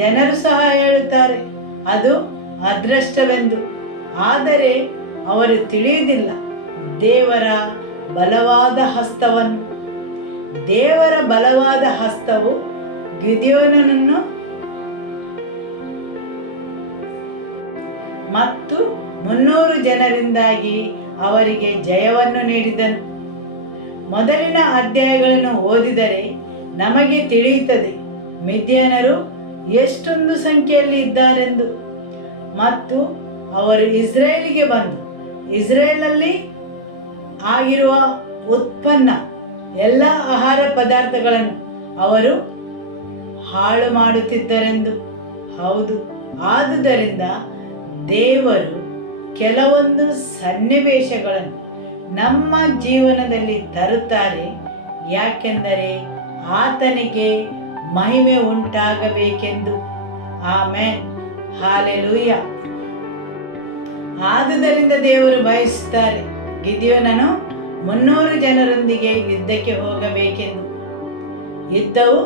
ಜನರು ಸಹ ಹೇಳುತ್ತಾರೆ ಅದು ಅದೃಷ್ಟವೆಂದು. ಆದರೆ ಅವರು ತಿಳಿಯುವುದಿಲ್ಲ ದೇವರ ಬಲವಾದ ಹಸ್ತವನ್ನು. ದೇವರ ಬಲವಾದ ಹಸ್ತವು ಗಿದ್ಯೋನನನ್ನು ಮತ್ತು 300 ಜನರಿಂದಾಗಿ ಅವರಿಗೆ ಜಯವನ್ನು ನೀಡಿದನು. ಮೊದಲಿನ ಅಧ್ಯಾಯಗಳನ್ನು ಓದಿದರೆ ನಮಗೆ ತಿಳಿಯುತ್ತದೆ ಮಿದ್ಯಾನರು ಎಷ್ಟೊಂದು ಸಂಖ್ಯೆಯಲ್ಲಿ ಇದ್ದಾರೆಂದು. ಮತ್ತು ಅವರು ಇಸ್ರೇಲಿಗೆ ಬಂದು ಇಸ್ರೇಲಲ್ಲಿ ಆಗಿರುವ ಉತ್ಪನ್ನ ಎಲ್ಲ ಆಹಾರ ಪದಾರ್ಥಗಳನ್ನು ಅವರು ಹಾಳು ಮಾಡುತ್ತಿದ್ದರೆಂದು. ಹೌದು, ಆದುದರಿಂದ ದೇವರು ಕೆಲವೊಂದು ಸನ್ನಿವೇಶಗಳನ್ನು ನಮ್ಮ ಜೀವನದಲ್ಲಿ ತರುತ್ತಾರೆ. ಯಾಕೆಂದರೆ ಆತನಿಗೆ ಮಹಿಮೆ ಉಂಟಾಗಬೇಕೆಂದು. ಆಮೆನ್. ಹಾಲೆಲೂಯ. ಆದುದರಿಂದ ದೇವರು ಬಯಸುತ್ತಾರೆ ಗಿದ್ಯೋನನು 300 ಜನರೊಂದಿಗೆ ಯುದ್ಧಕ್ಕೆ ಹೋಗಬೇಕೆಂದು. ಯುದ್ಧವು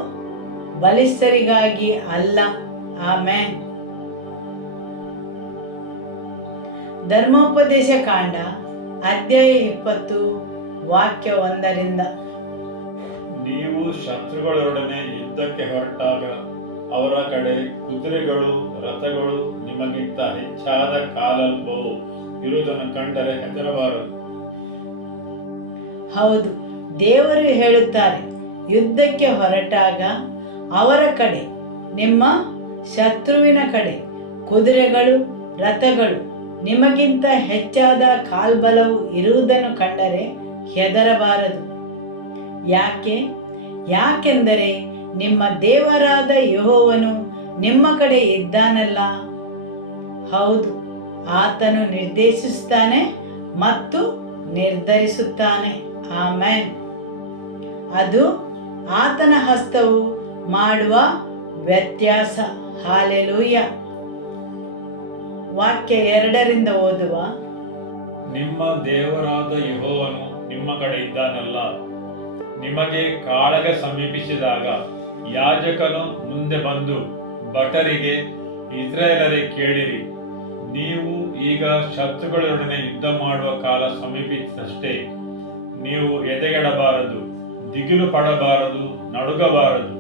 ಬಲಿಷ್ಠರಿಗಾಗಿ ಅಲ್ಲ. ಆಮೆನ್. ಧರ್ಮೋಪದೇಶ ಕಾಂಡ ಅಧ್ಯಾಯ 20 ವಾಕ್ಯ 1ರಿಂದ. ನೀವು ಶತ್ರುಗಳೊಡನೆ ಯುದ್ಧಕ್ಕೆ ಹೊರಟಾಗ ಅವರ ಕಡೆ ಕುದುರೆಗಳು ರಥಗಳು ನಿಮಗಿಂತ ಹೆಚ್ಚಾದ ಕಾಲಲ್ಪವು ಇರುವುದನ್ನು ಕಂಡರೆ ಹೆದರಬಾರದು. ಹೌದು, ದೇವರು ಹೇಳುತ್ತಾರೆ, ಯುದ್ಧಕ್ಕೆ ಹೊರಟಾಗ ಅವರ ಕಡೆ, ನಿಮ್ಮ ಶತ್ರುವಿನ ಕಡೆ ಕುದುರೆಗಳು ರಥಗಳು ನಿಮಗಿಂತ ಹೆಚ್ಚಾದ ಕಾಲ್ಬಲವು ಇರುವುದನ್ನು ಕಂಡರೆ ಹೆದರಬಾರದು. ಯಾಕೆಂದರೆ ನಿಮ್ಮ ದೇವರಾದ ಯೆಹೋವನು ನಿಮ್ಮ ಕಡೆ ಇದ್ದಾನಲ್ಲ. ಹೌದು, ಆತನು ನಿರ್ದೇಶಿಸುತ್ತಾನೆ ಮತ್ತು ನಿರ್ಧರಿಸುತ್ತಾನೆ. ಆಮೆನ್. ಅದು ಆತನ ಹಸ್ತವು ಮಾಡುವ ವ್ಯತ್ಯಾಸ. ಹಾಲೆಲೂಯ. ವಾಕ್ಯ 2 ಓದುವ. ನಿಮ್ಮ ದೇವರಾದ ಯೆಹೋವನು ನಿಮ್ಮ ಕಡೆ ಇದ್ದಾನಲ್ಲ. ನಿಮಗೆ ಕಾಳಗ ಸಮೀಪಿಸಿದಾಗ ಯಾಜಕನು ಮುಂದೆ ಬಂದು ಭಟರಿಗೆ, ಇಸ್ರಾಯೇಲರೇ ಕೇಳಿರಿ, ನೀವು ಈಗ ಶತ್ರುಗಳೊಡನೆ ಯುದ್ಧ ಮಾಡುವ ಕಾಲ ಸಮೀಪಿಸಿದಷ್ಟೇ. ನೀವು ಎದೆಗೆಡಬಾರದು, ದಿಗಿಲು ಪಡಬಾರದು, ನಡುಗಬಾರದು,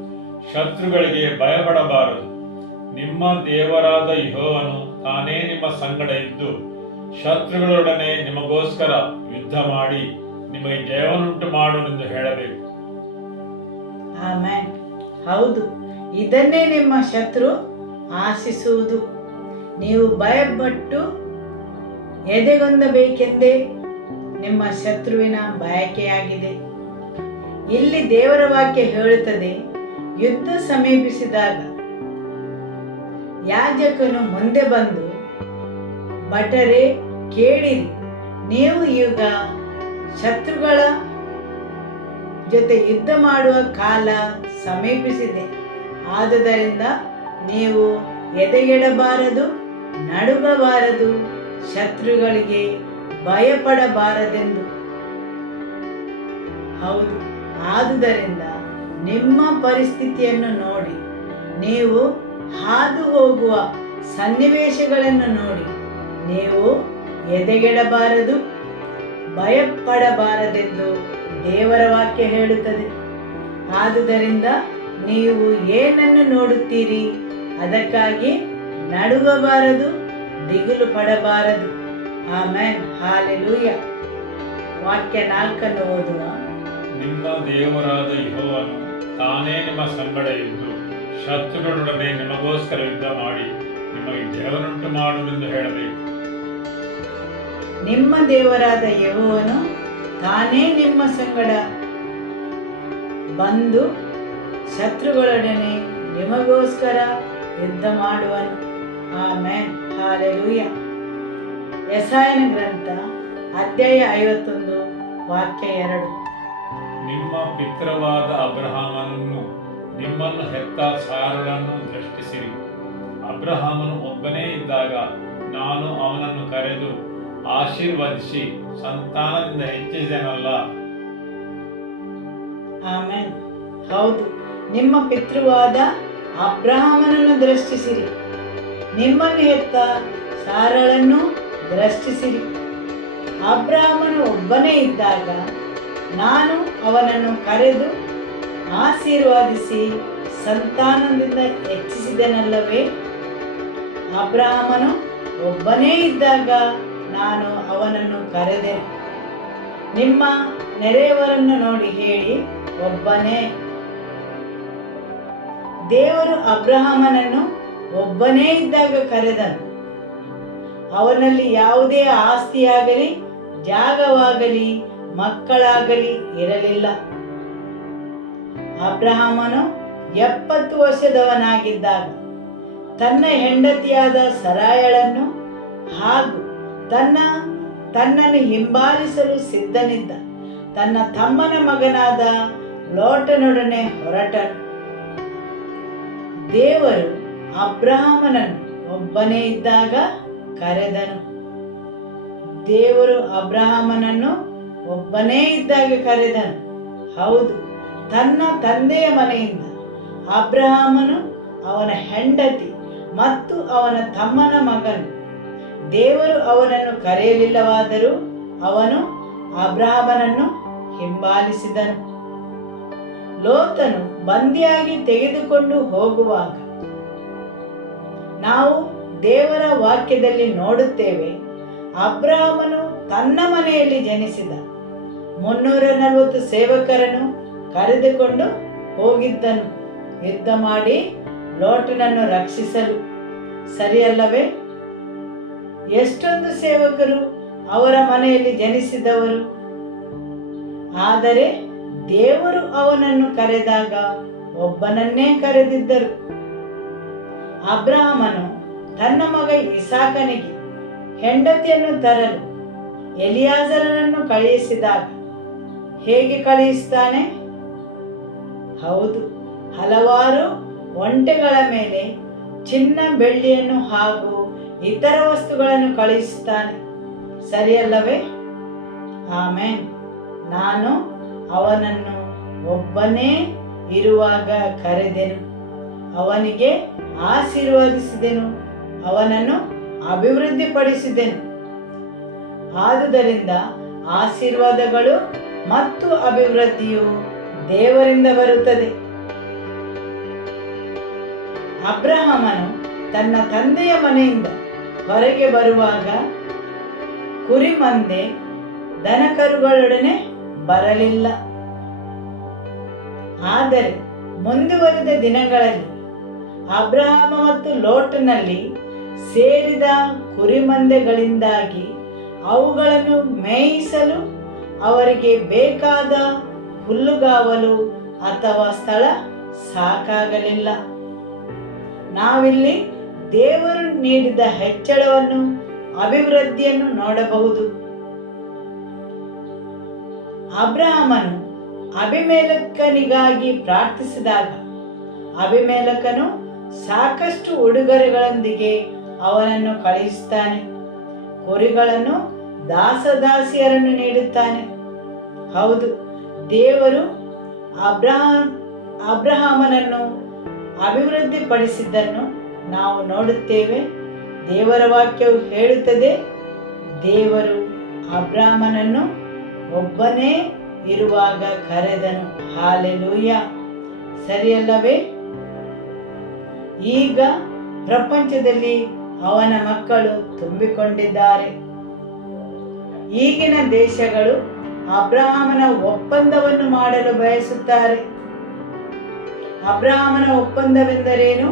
ಶತ್ರುಗಳಿಗೆ ಭಯಪಡಬಾರದು. ನಿಮ್ಮ ದೇವರಾದ ಯೆಹೋವನು ತಾನೇ ನಿಮ್ಮ ಸಂಗಡ ಇದ್ದು ಶತ್ರುಗಳೊಡನೆ ನಿಮಗೋಸ್ಕರ ಯುದ್ಧ ಮಾಡಿ ನಿಮಗೆ ಜಯವನ್ನುಂಟು ಮಾಡುವೆನೆಂದು ಹೇಳಬೇಕು. ಆಮೆನ್. ಹೌದು, ಇದನ್ನೇ ನಿಮ್ಮ ಶತ್ರು ಆಶಿಸುವುದು. ನೀವು ಭಯಪಟ್ಟು ಎದೆಗೊಂದಬೇಕೆಂದೇ ನಿಮ್ಮ ಶತ್ರುವಿನ ಬಯಕೆಯಾಗಿದೆ. ಇಲ್ಲಿ ದೇವರ ವಾಕ್ಯ ಹೇಳುತ್ತದೆ, ಯುದ್ಧ ಸಮೀಪಿಸಿದಾಗ ಯಾಜಕನು ಮುಂದೆ ಬಂದು, ಭಟರೇ ಕೇಳಿರಿ, ನೀವು ಈಗ ಶತ್ರುಗಳ ಜೊತೆ ಯುದ್ಧ ಮಾಡುವ ಕಾಲ ಸಮೀಪಿಸಿದೆ. ಆದುದರಿಂದ ನೀವು ಎದೆಗೆಡಬಾರದು, ನಡುಗಬಾರದು, ಶತ್ರುಗಳಿಗೆ ಭಯಪಡಬಾರದೆಂದು. ಹೌದು, ಆದುದರಿಂದ ನಿಮ್ಮ ಪರಿಸ್ಥಿತಿಯನ್ನು ನೋಡಿ, ನೀವು ಹಾದು ಹೋಗುವ ಸನ್ನಿವೇಶಗಳನ್ನು ನೋಡಿ, ನೀವು ಎದೆಗೆಡಬಾರದು, ಭಯಪಡಬಾರದೆಂದು ದೇವರ ವಾಕ್ಯ ಹೇಳುತ್ತದೆ. ಆದುದರಿಂದ ನೀವು ಏನನ್ನು ನೋಡುತ್ತೀರಿ, ಅದಕ್ಕಾಗಿ ನಡುಗಬಾರದು, ದಿಗಿಲು ಪಡಬಾರದು. ಆಮೆನ್. ಹಾಲೆಲೂಯ. ವಾಕ್ಯ 4 ಓದುವ. ನಿಮ್ಮ ದೇವರಾದ ಯೆಹೋವನು ತಾನೇ ನಿಮ್ಮ ಸಂಗಡ ಇದ್ದು ಶತ್ರುಗಳೊಡನೆ ನಿಮಗೋಸ್ಕರ ಯುದ್ಧ ಮಾಡಿ ನಿಮಗೆ ಜಯವನ್ನುಂಟು ಮಾಡುವೆನೆಂದು ಹೇಳಬೇಕು. ನಿಮ್ಮ ದೇವರಾದ ಯೆಹೋವನು ತಾನೇ ನಿಮ್ಮ ಸಂಗಡ ಬಂದು ಶತ್ರುಗಳೊಡನೆ ನಿಮಗೋಸ್ಕರ ಯುದ್ಧ ಮಾಡುವನು. ಆಮೆನ್. ಹಾಲೆಲೂಯ. ಯೆಶಾಯನ ಗ್ರಂಥ ಅಧ್ಯಾಯ 51 ವಾಕ್ಯ 2. ನಿಮ್ಮ ಪಿತೃವಾದ ಅಬ್ರಹಾಮನನ್ನು ನಿಮ್ಮನ್ನು ಹೆತ್ತ ಸಾರಳನ್ನು ದೃಷ್ಟಿಸಿರಿ. ಅಬ್ರಹಾಮನು ಒಬ್ಬನೇ ಇದ್ದಾಗ ನಾನು ಅವನನ್ನು ಕರೆದು ಆಶೀರ್ವದಿಸಿ ಸಂತಾನದಿಂದ ಹೆಚ್ಚಿಸಿದೆನಲ್ಲ. ಆಮೆನ್. ಹೌದು, ನಿಮ್ಮ ಪಿತೃವಾದ ಅಬ್ರಹಾಮನನ್ನು ದೃಷ್ಟಿಸಿರಿ, ನಿಮ್ಮನ್ನು ಹೆತ್ತ ಸಾರಳನ್ನು ದೃಷ್ಟಿಸಿರಿ. ಅಬ್ರಹಾಮನು ಒಬ್ಬನೇ ಇದ್ದಾಗ ನಾನು ಅವನನ್ನು ಕರೆದು ಆಶೀರ್ವಾದಿಸಿ ಸಂತಾನದಿಂದ ಹೆಚ್ಚಿಸಿದೆನಲ್ಲವೇ. ಅಬ್ರಹಾಮನು ಒಬ್ಬನೇ ಇದ್ದಾಗ ನಾನು ಅವನನ್ನು ಕರೆದೆನು. ನಿಮ್ಮ ನೆರೆಯವರನ್ನು ನೋಡಿ ಹೇಳಿ, ಒಬ್ಬನೇ. ದೇವರು ಅಬ್ರಹಾಮನನ್ನು ಒಬ್ಬನೇ ಇದ್ದಾಗ ಕರೆದನು. ಅವನಲ್ಲಿ ಯಾವುದೇ ಆಸ್ತಿಯಾಗಲಿ, ಜಾಗವಾಗಲಿ, ಮಕ್ಕಳಾಗಲಿ ಇರಲಿಲ್ಲ. ಅಬ್ರಹಾಮನು 70 ವರ್ಷದವನಾಗಿದ್ದಾಗ ತನ್ನ ಹೆಂಡತಿಯಾದ ಸರಾಯಳನ್ನು ಹಾಗೂ ತನ್ನನ್ನು ಹಿಂಬಾಲಿಸಲು ಸಿದ್ಧನಿದ್ದ ತನ್ನ ತಮ್ಮನ ಮಗನಾದ ಲೋಟನೊಡನೆ ಹೊರಟನು. ದೇವರು ಅಬ್ರಹಾಮನನ್ನು ಒಬ್ಬನೇ ಇದ್ದಾಗ ಕರೆದನು. ದೇವರು ಅಬ್ರಹಾಮನನ್ನು ಒಬ್ಬನೇ ಇದ್ದಾಗ ಕರೆದನು. ಹೌದು, ತನ್ನ ತಂದೆಯ ಮನೆಯಿಂದ ಅಬ್ರಹಾಮನು, ಅವನ ಹೆಂಡತಿ ಮತ್ತು ಅವನ ತಮ್ಮನ ಮಗನು. ದೇವರು ಅವನನ್ನು ಕರೆಯಲಿಲ್ಲವಾದರೂ ಅವನು ಅಬ್ರಹಾಮನನ್ನು ಹಿಂಬಾಲಿಸಿದನು. ಲೋತನು ಬಂದಿಯಾಗಿ ತೆಗೆದುಕೊಂಡು ಹೋಗುವಾಗ ನಾವು ದೇವರ ವಾಕ್ಯದಲ್ಲಿ ನೋಡುತ್ತೇವೆ, ಅಬ್ರಹಾಮನು ತನ್ನ ಮನೆಯಲ್ಲಿ ಜನಿಸಿದ 340 ಸೇವಕರನ್ನು ಕರೆದುಕೊಂಡು ಹೋಗಿದ್ದನು ಯುದ್ಧ ಮಾಡಿ ಲೋಟನನ್ನು ರಕ್ಷಿಸಲು. ಸರಿಯಲ್ಲವೇ? ಎಷ್ಟೊಂದು ಸೇವಕರು ಅವರ ಮನೆಯಲ್ಲಿ ಜನಿಸಿದವರು. ಆದರೆ ದೇವರು ಅವನನ್ನು ಕರೆದಾಗ ಒಬ್ಬನನ್ನೇ ಕರೆದಿದ್ದರು. ಅಬ್ರಹಾಮನು ತನ್ನ ಮಗ ಇಸಾಕನಿಗೆ ಹೆಂಡತಿಯನ್ನು ತರಲು ಎಲಿಯಾಜರನನ್ನು ಕಳುಹಿಸಿದಾಗ ಹೇಗೆ ಕಳುಹಿಸ್ತಾನೆ? ಹೌದು, ಹಲವಾರು ಒಂಟೆಗಳ ಮೇಲೆ ಚಿನ್ನ ಬೆಳ್ಳಿಯನ್ನು ಹಾಗೂ ಇತರ ವಸ್ತುಗಳನ್ನು ಕಳುಹಿಸುತ್ತಾನೆ. ಸರಿಯಲ್ಲವೇ? ಆಮೇನ್. ನಾನು ಅವನನ್ನು ಒಬ್ಬನೇ ಇರುವಾಗ ಕರೆದೆನು, ಅವನಿಗೆ ಆಶೀರ್ವದಿಸಿದೆನು, ಅವನನ್ನು ಅಭಿವೃದ್ಧಿಪಡಿಸಿದೆನು. ಆದುದರಿಂದ ಆಶೀರ್ವಾದಗಳು ಮತ್ತು ಅಭಿವೃದ್ಧಿಯು ದೇವರಿಂದ ಬರುತ್ತದೆ. ಅಬ್ರಹಾಮನು ತನ್ನ ತಂದೆಯ ಮನೆಯಿಂದ ಹೊರಗೆ ಬರುವಾಗ ಕುರಿಮಂದೆ ದನಕರುಗಳೊಡನೆ ಬರಲಿಲ್ಲ. ಆದರೆ ಮುಂದುವರಿದ ದಿನಗಳಲ್ಲಿ ಅಬ್ರಹಾಮ ಮತ್ತು ಲೋಟನಲ್ಲಿ ಸೇರಿದ ಕುರಿಮಂದೆಗಳಿಂದಾಗಿ ಅವುಗಳನ್ನು ಮೇಯಿಸಲು ಅವರಿಗೆ ಬೇಕಾದ ಹುಲ್ಲುಗಾವಲು ಅಥವಾ ಸ್ಥಳ ಸಾಕಾಗಲಿಲ್ಲ. ನಾವಿಲ್ಲಿ ದೇವರು ನೀಡಿದ ಹೆಚ್ಚಳವನ್ನು, ಅಭಿವೃದ್ಧಿಯನ್ನು ನೋಡಬಹುದು. ಅಬ್ರಹಾಮನು ಅಬಿಮೆಲೆಕನಿಗಾಗಿ ಪ್ರಾರ್ಥಿಸಿದಾಗ ಅಬಿಮೆಲೆಕನು ಸಾಕಷ್ಟು ಉಡುಗೊರೆಗಳೊಂದಿಗೆ ಅವನನ್ನು ಕಳುಹಿಸುತ್ತಾನೆ. ಕುರಿಗಳನ್ನು, ದಾಸದಾಸಿಯರನ್ನು ನೀಡುತ್ತಾನೆ. ಹೌದು, ದೇವರು ಅಬ್ರಹಾಮನನ್ನು ಅಭಿವೃದ್ಧಿಪಡಿಸಿದ್ದನ್ನು ನಾವು ನೋಡುತ್ತೇವೆ. ದೇವರ ವಾಕ್ಯವು ಹೇಳುತ್ತದೆ, ದೇವರು ಅಬ್ರಹಾಮನನ್ನು ಒಬ್ಬನೇ ಇರುವಾಗ ಕರೆದನು. ಹಾಲೆಲೂಯ. ಸರಿಯಲ್ಲವೇ? ಈಗ ಪ್ರಪಂಚದಲ್ಲಿ ಅವನ ಮಕ್ಕಳು ತುಂಬಿಕೊಂಡಿದ್ದಾರೆ. ಈಗಿನ ದೇಶಗಳು ಅಬ್ರಹಾಮನ ಒಪ್ಪಂದವನ್ನು ಮಾಡಲು ಬಯಸುತ್ತಾರೆ. ಅಬ್ರಹಾಮನ ಒಪ್ಪಂದವೆಂದರೇನು?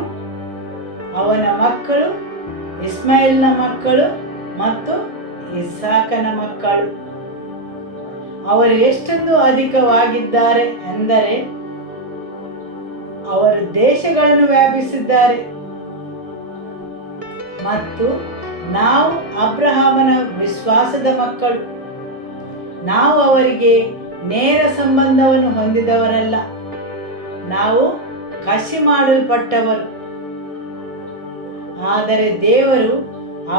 ಅವನ ಮಕ್ಕಳು ಇಸ್ಮಾಯಿಲ್ನ ಮಕ್ಕಳು ಮತ್ತು ಇಸಾಕನ ಮಕ್ಕಳು. ಅವರು ಎಷ್ಟೊಂದು ಅಧಿಕವಾಗಿದ್ದಾರೆ ಎಂದರೆ ಅವರು ದೇಶಗಳನ್ನು ವ್ಯಾಪಿಸಿದ್ದಾರೆ. ಮತ್ತು ನಾವು ಅಬ್ರಹಾಮನ ವಿಶ್ವಾಸದ ಮಕ್ಕಳು. ನಾವು ಅವರಿಗೆ ನೇರ ಸಂಬಂಧವನ್ನು ಹೊಂದಿದವರಲ್ಲ, ನಾವು ಕಸಿ ಮಾಡಲ್ಪಟ್ಟವರು. ಆದರೆ ದೇವರು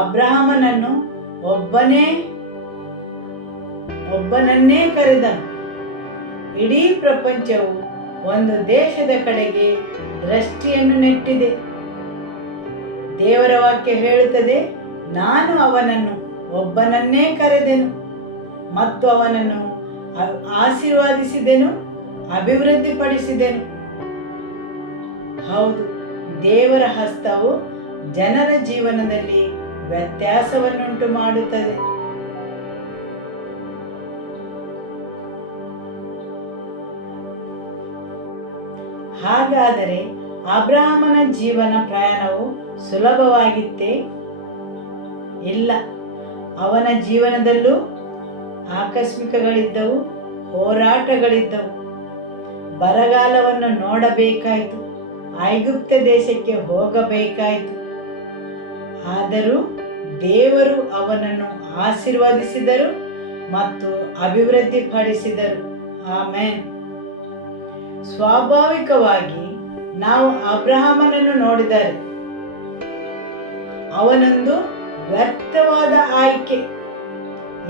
ಅಬ್ರಹಾಮನನ್ನು ಒಬ್ಬನನ್ನೇ ಕರೆದನು. ಇಡೀ ಪ್ರಪಂಚವು ಒಂದು ದೇಶದ ಕಡೆಗೆ ದೃಷ್ಟಿಯನ್ನು ನೆಟ್ಟಿದೆ. ದೇವರ ವಾಕ್ಯ ಹೇಳುತ್ತದೆ, ನಾನು ಅವನನ್ನು ಒಬ್ಬನನ್ನೇ ಕರೆದೆನು ಮತ್ತು ಅವನನ್ನು ಆಶೀರ್ವಾದಿಸಿದೆನು, ಅಭಿವೃದ್ಧಿಪಡಿಸಿದೆನು. ಹೌದು, ದೇವರ ಹಸ್ತವು ಜನರ ಜೀವನದಲ್ಲಿ ವ್ಯತ್ಯಾಸವನ್ನುಂಟು ಮಾಡುತ್ತದೆ. ಹಾಗಾದರೆ ಅಬ್ರಹಾಮನ ಜೀವನ ಪ್ರಯಾಣವು ಸುಲಭವಾಗಿತ್ತೇ? ಇಲ್ಲ. ಅವನ ಜೀವನದಲ್ಲೂ ಆಕಸ್ಮಿಕಗಳಿದ್ದವು, ಹೋರಾಟಗಳಿದ್ದವು. ಬರಗಾಲವನ್ನು ನೋಡಬೇಕಾಯಿತು, ಐಗುಪ್ತ ದೇಶಕ್ಕೆ ಹೋಗಬೇಕಾಯಿತು. ಆದರೂ ದೇವರು ಅವನನ್ನು ಆಶೀರ್ವದಿಸಿದರು ಮತ್ತು ಅಭಿವೃದ್ಧಿಪಡಿಸಿದರು. ಆಮೆನ್. ಸ್ವಾಭಾವಿಕವಾಗಿ ನಾವು ಅಬ್ರಹಾಮನನ್ನು ನೋಡಿದರೆ ಅವನೊಂದು ವ್ಯರ್ಥವಾದ ಆಯ್ಕೆ.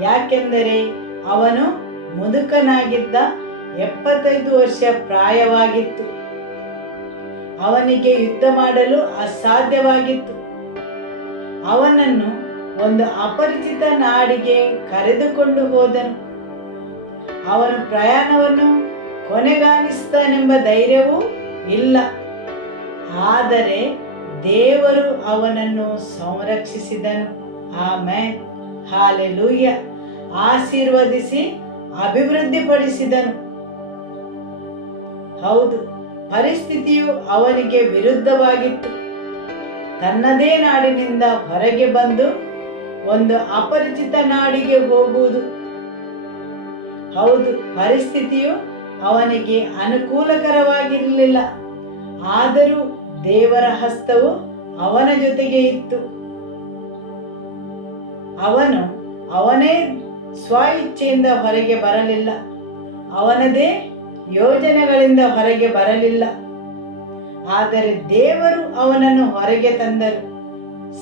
ಯಾಕೆಂದರೆ ಅವನು ಮುದುಕನಾಗಿದ್ದ, 75 ವರ್ಷ ಪ್ರಾಯವಾಗಿತ್ತು. ಅವನಿಗೆ ಯುದ್ಧ ಮಾಡಲು ಅಸಾಧ್ಯವಾಗಿತ್ತು. ಅವನನ್ನು ಒಂದು ಅಪರಿಚಿತ ನಾಡಿಗೆ ಕರೆದುಕೊಂಡು ಹೋದನು. ಅವನು ಪ್ರಯಾಣವನ್ನು ಕೊನೆಗಾಣಿಸ್ತಾನೆಂಬ ಧೈರ್ಯವೂ ಇಲ್ಲ. ಆದರೆ ದೇವರು ಅವನನ್ನು ಸಂರಕ್ಷಿಸಿದನು. ಆಮೆನ್. ಹಾಲೆಲೂಯ. ಆಶೀರ್ವದಿಸಿ ಅಭಿವೃದ್ಧಿಪಡಿಸಿದನು. ಹೌದು, ಪರಿಸ್ಥಿತಿಯು ಅವನಿಗೆ ವಿರುದ್ಧವಾಗಿತ್ತು. ತನ್ನದೇ ನಾಡಿನಿಂದ ಹೊರಗೆ ಬಂದು ಒಂದು ಅಪರಿಚಿತ ನಾಡಿಗೆ ಹೋಗುವುದು. ಹೌದು, ಪರಿಸ್ಥಿತಿಯು ಅವನಿಗೆ ಅನುಕೂಲಕರವಾಗಿರಲಿಲ್ಲ. ಆದರೂ ದೇವರ ಹಸ್ತವು ಅವನ ಜೊತೆಗೆ ಇತ್ತು. ಅವನು ಅವನೇ ಸ್ವ ಇಚ್ಛೆಯಿಂದ ಹೊರಗೆ ಬರಲಿಲ್ಲ, ಅವನದೇ ಯೋಜನೆಗಳಿಂದ ಹೊರಗೆ ಬರಲಿಲ್ಲ, ಆದರೆ ದೇವರು ಅವನನ್ನು ಹೊರಗೆ ತಂದರು.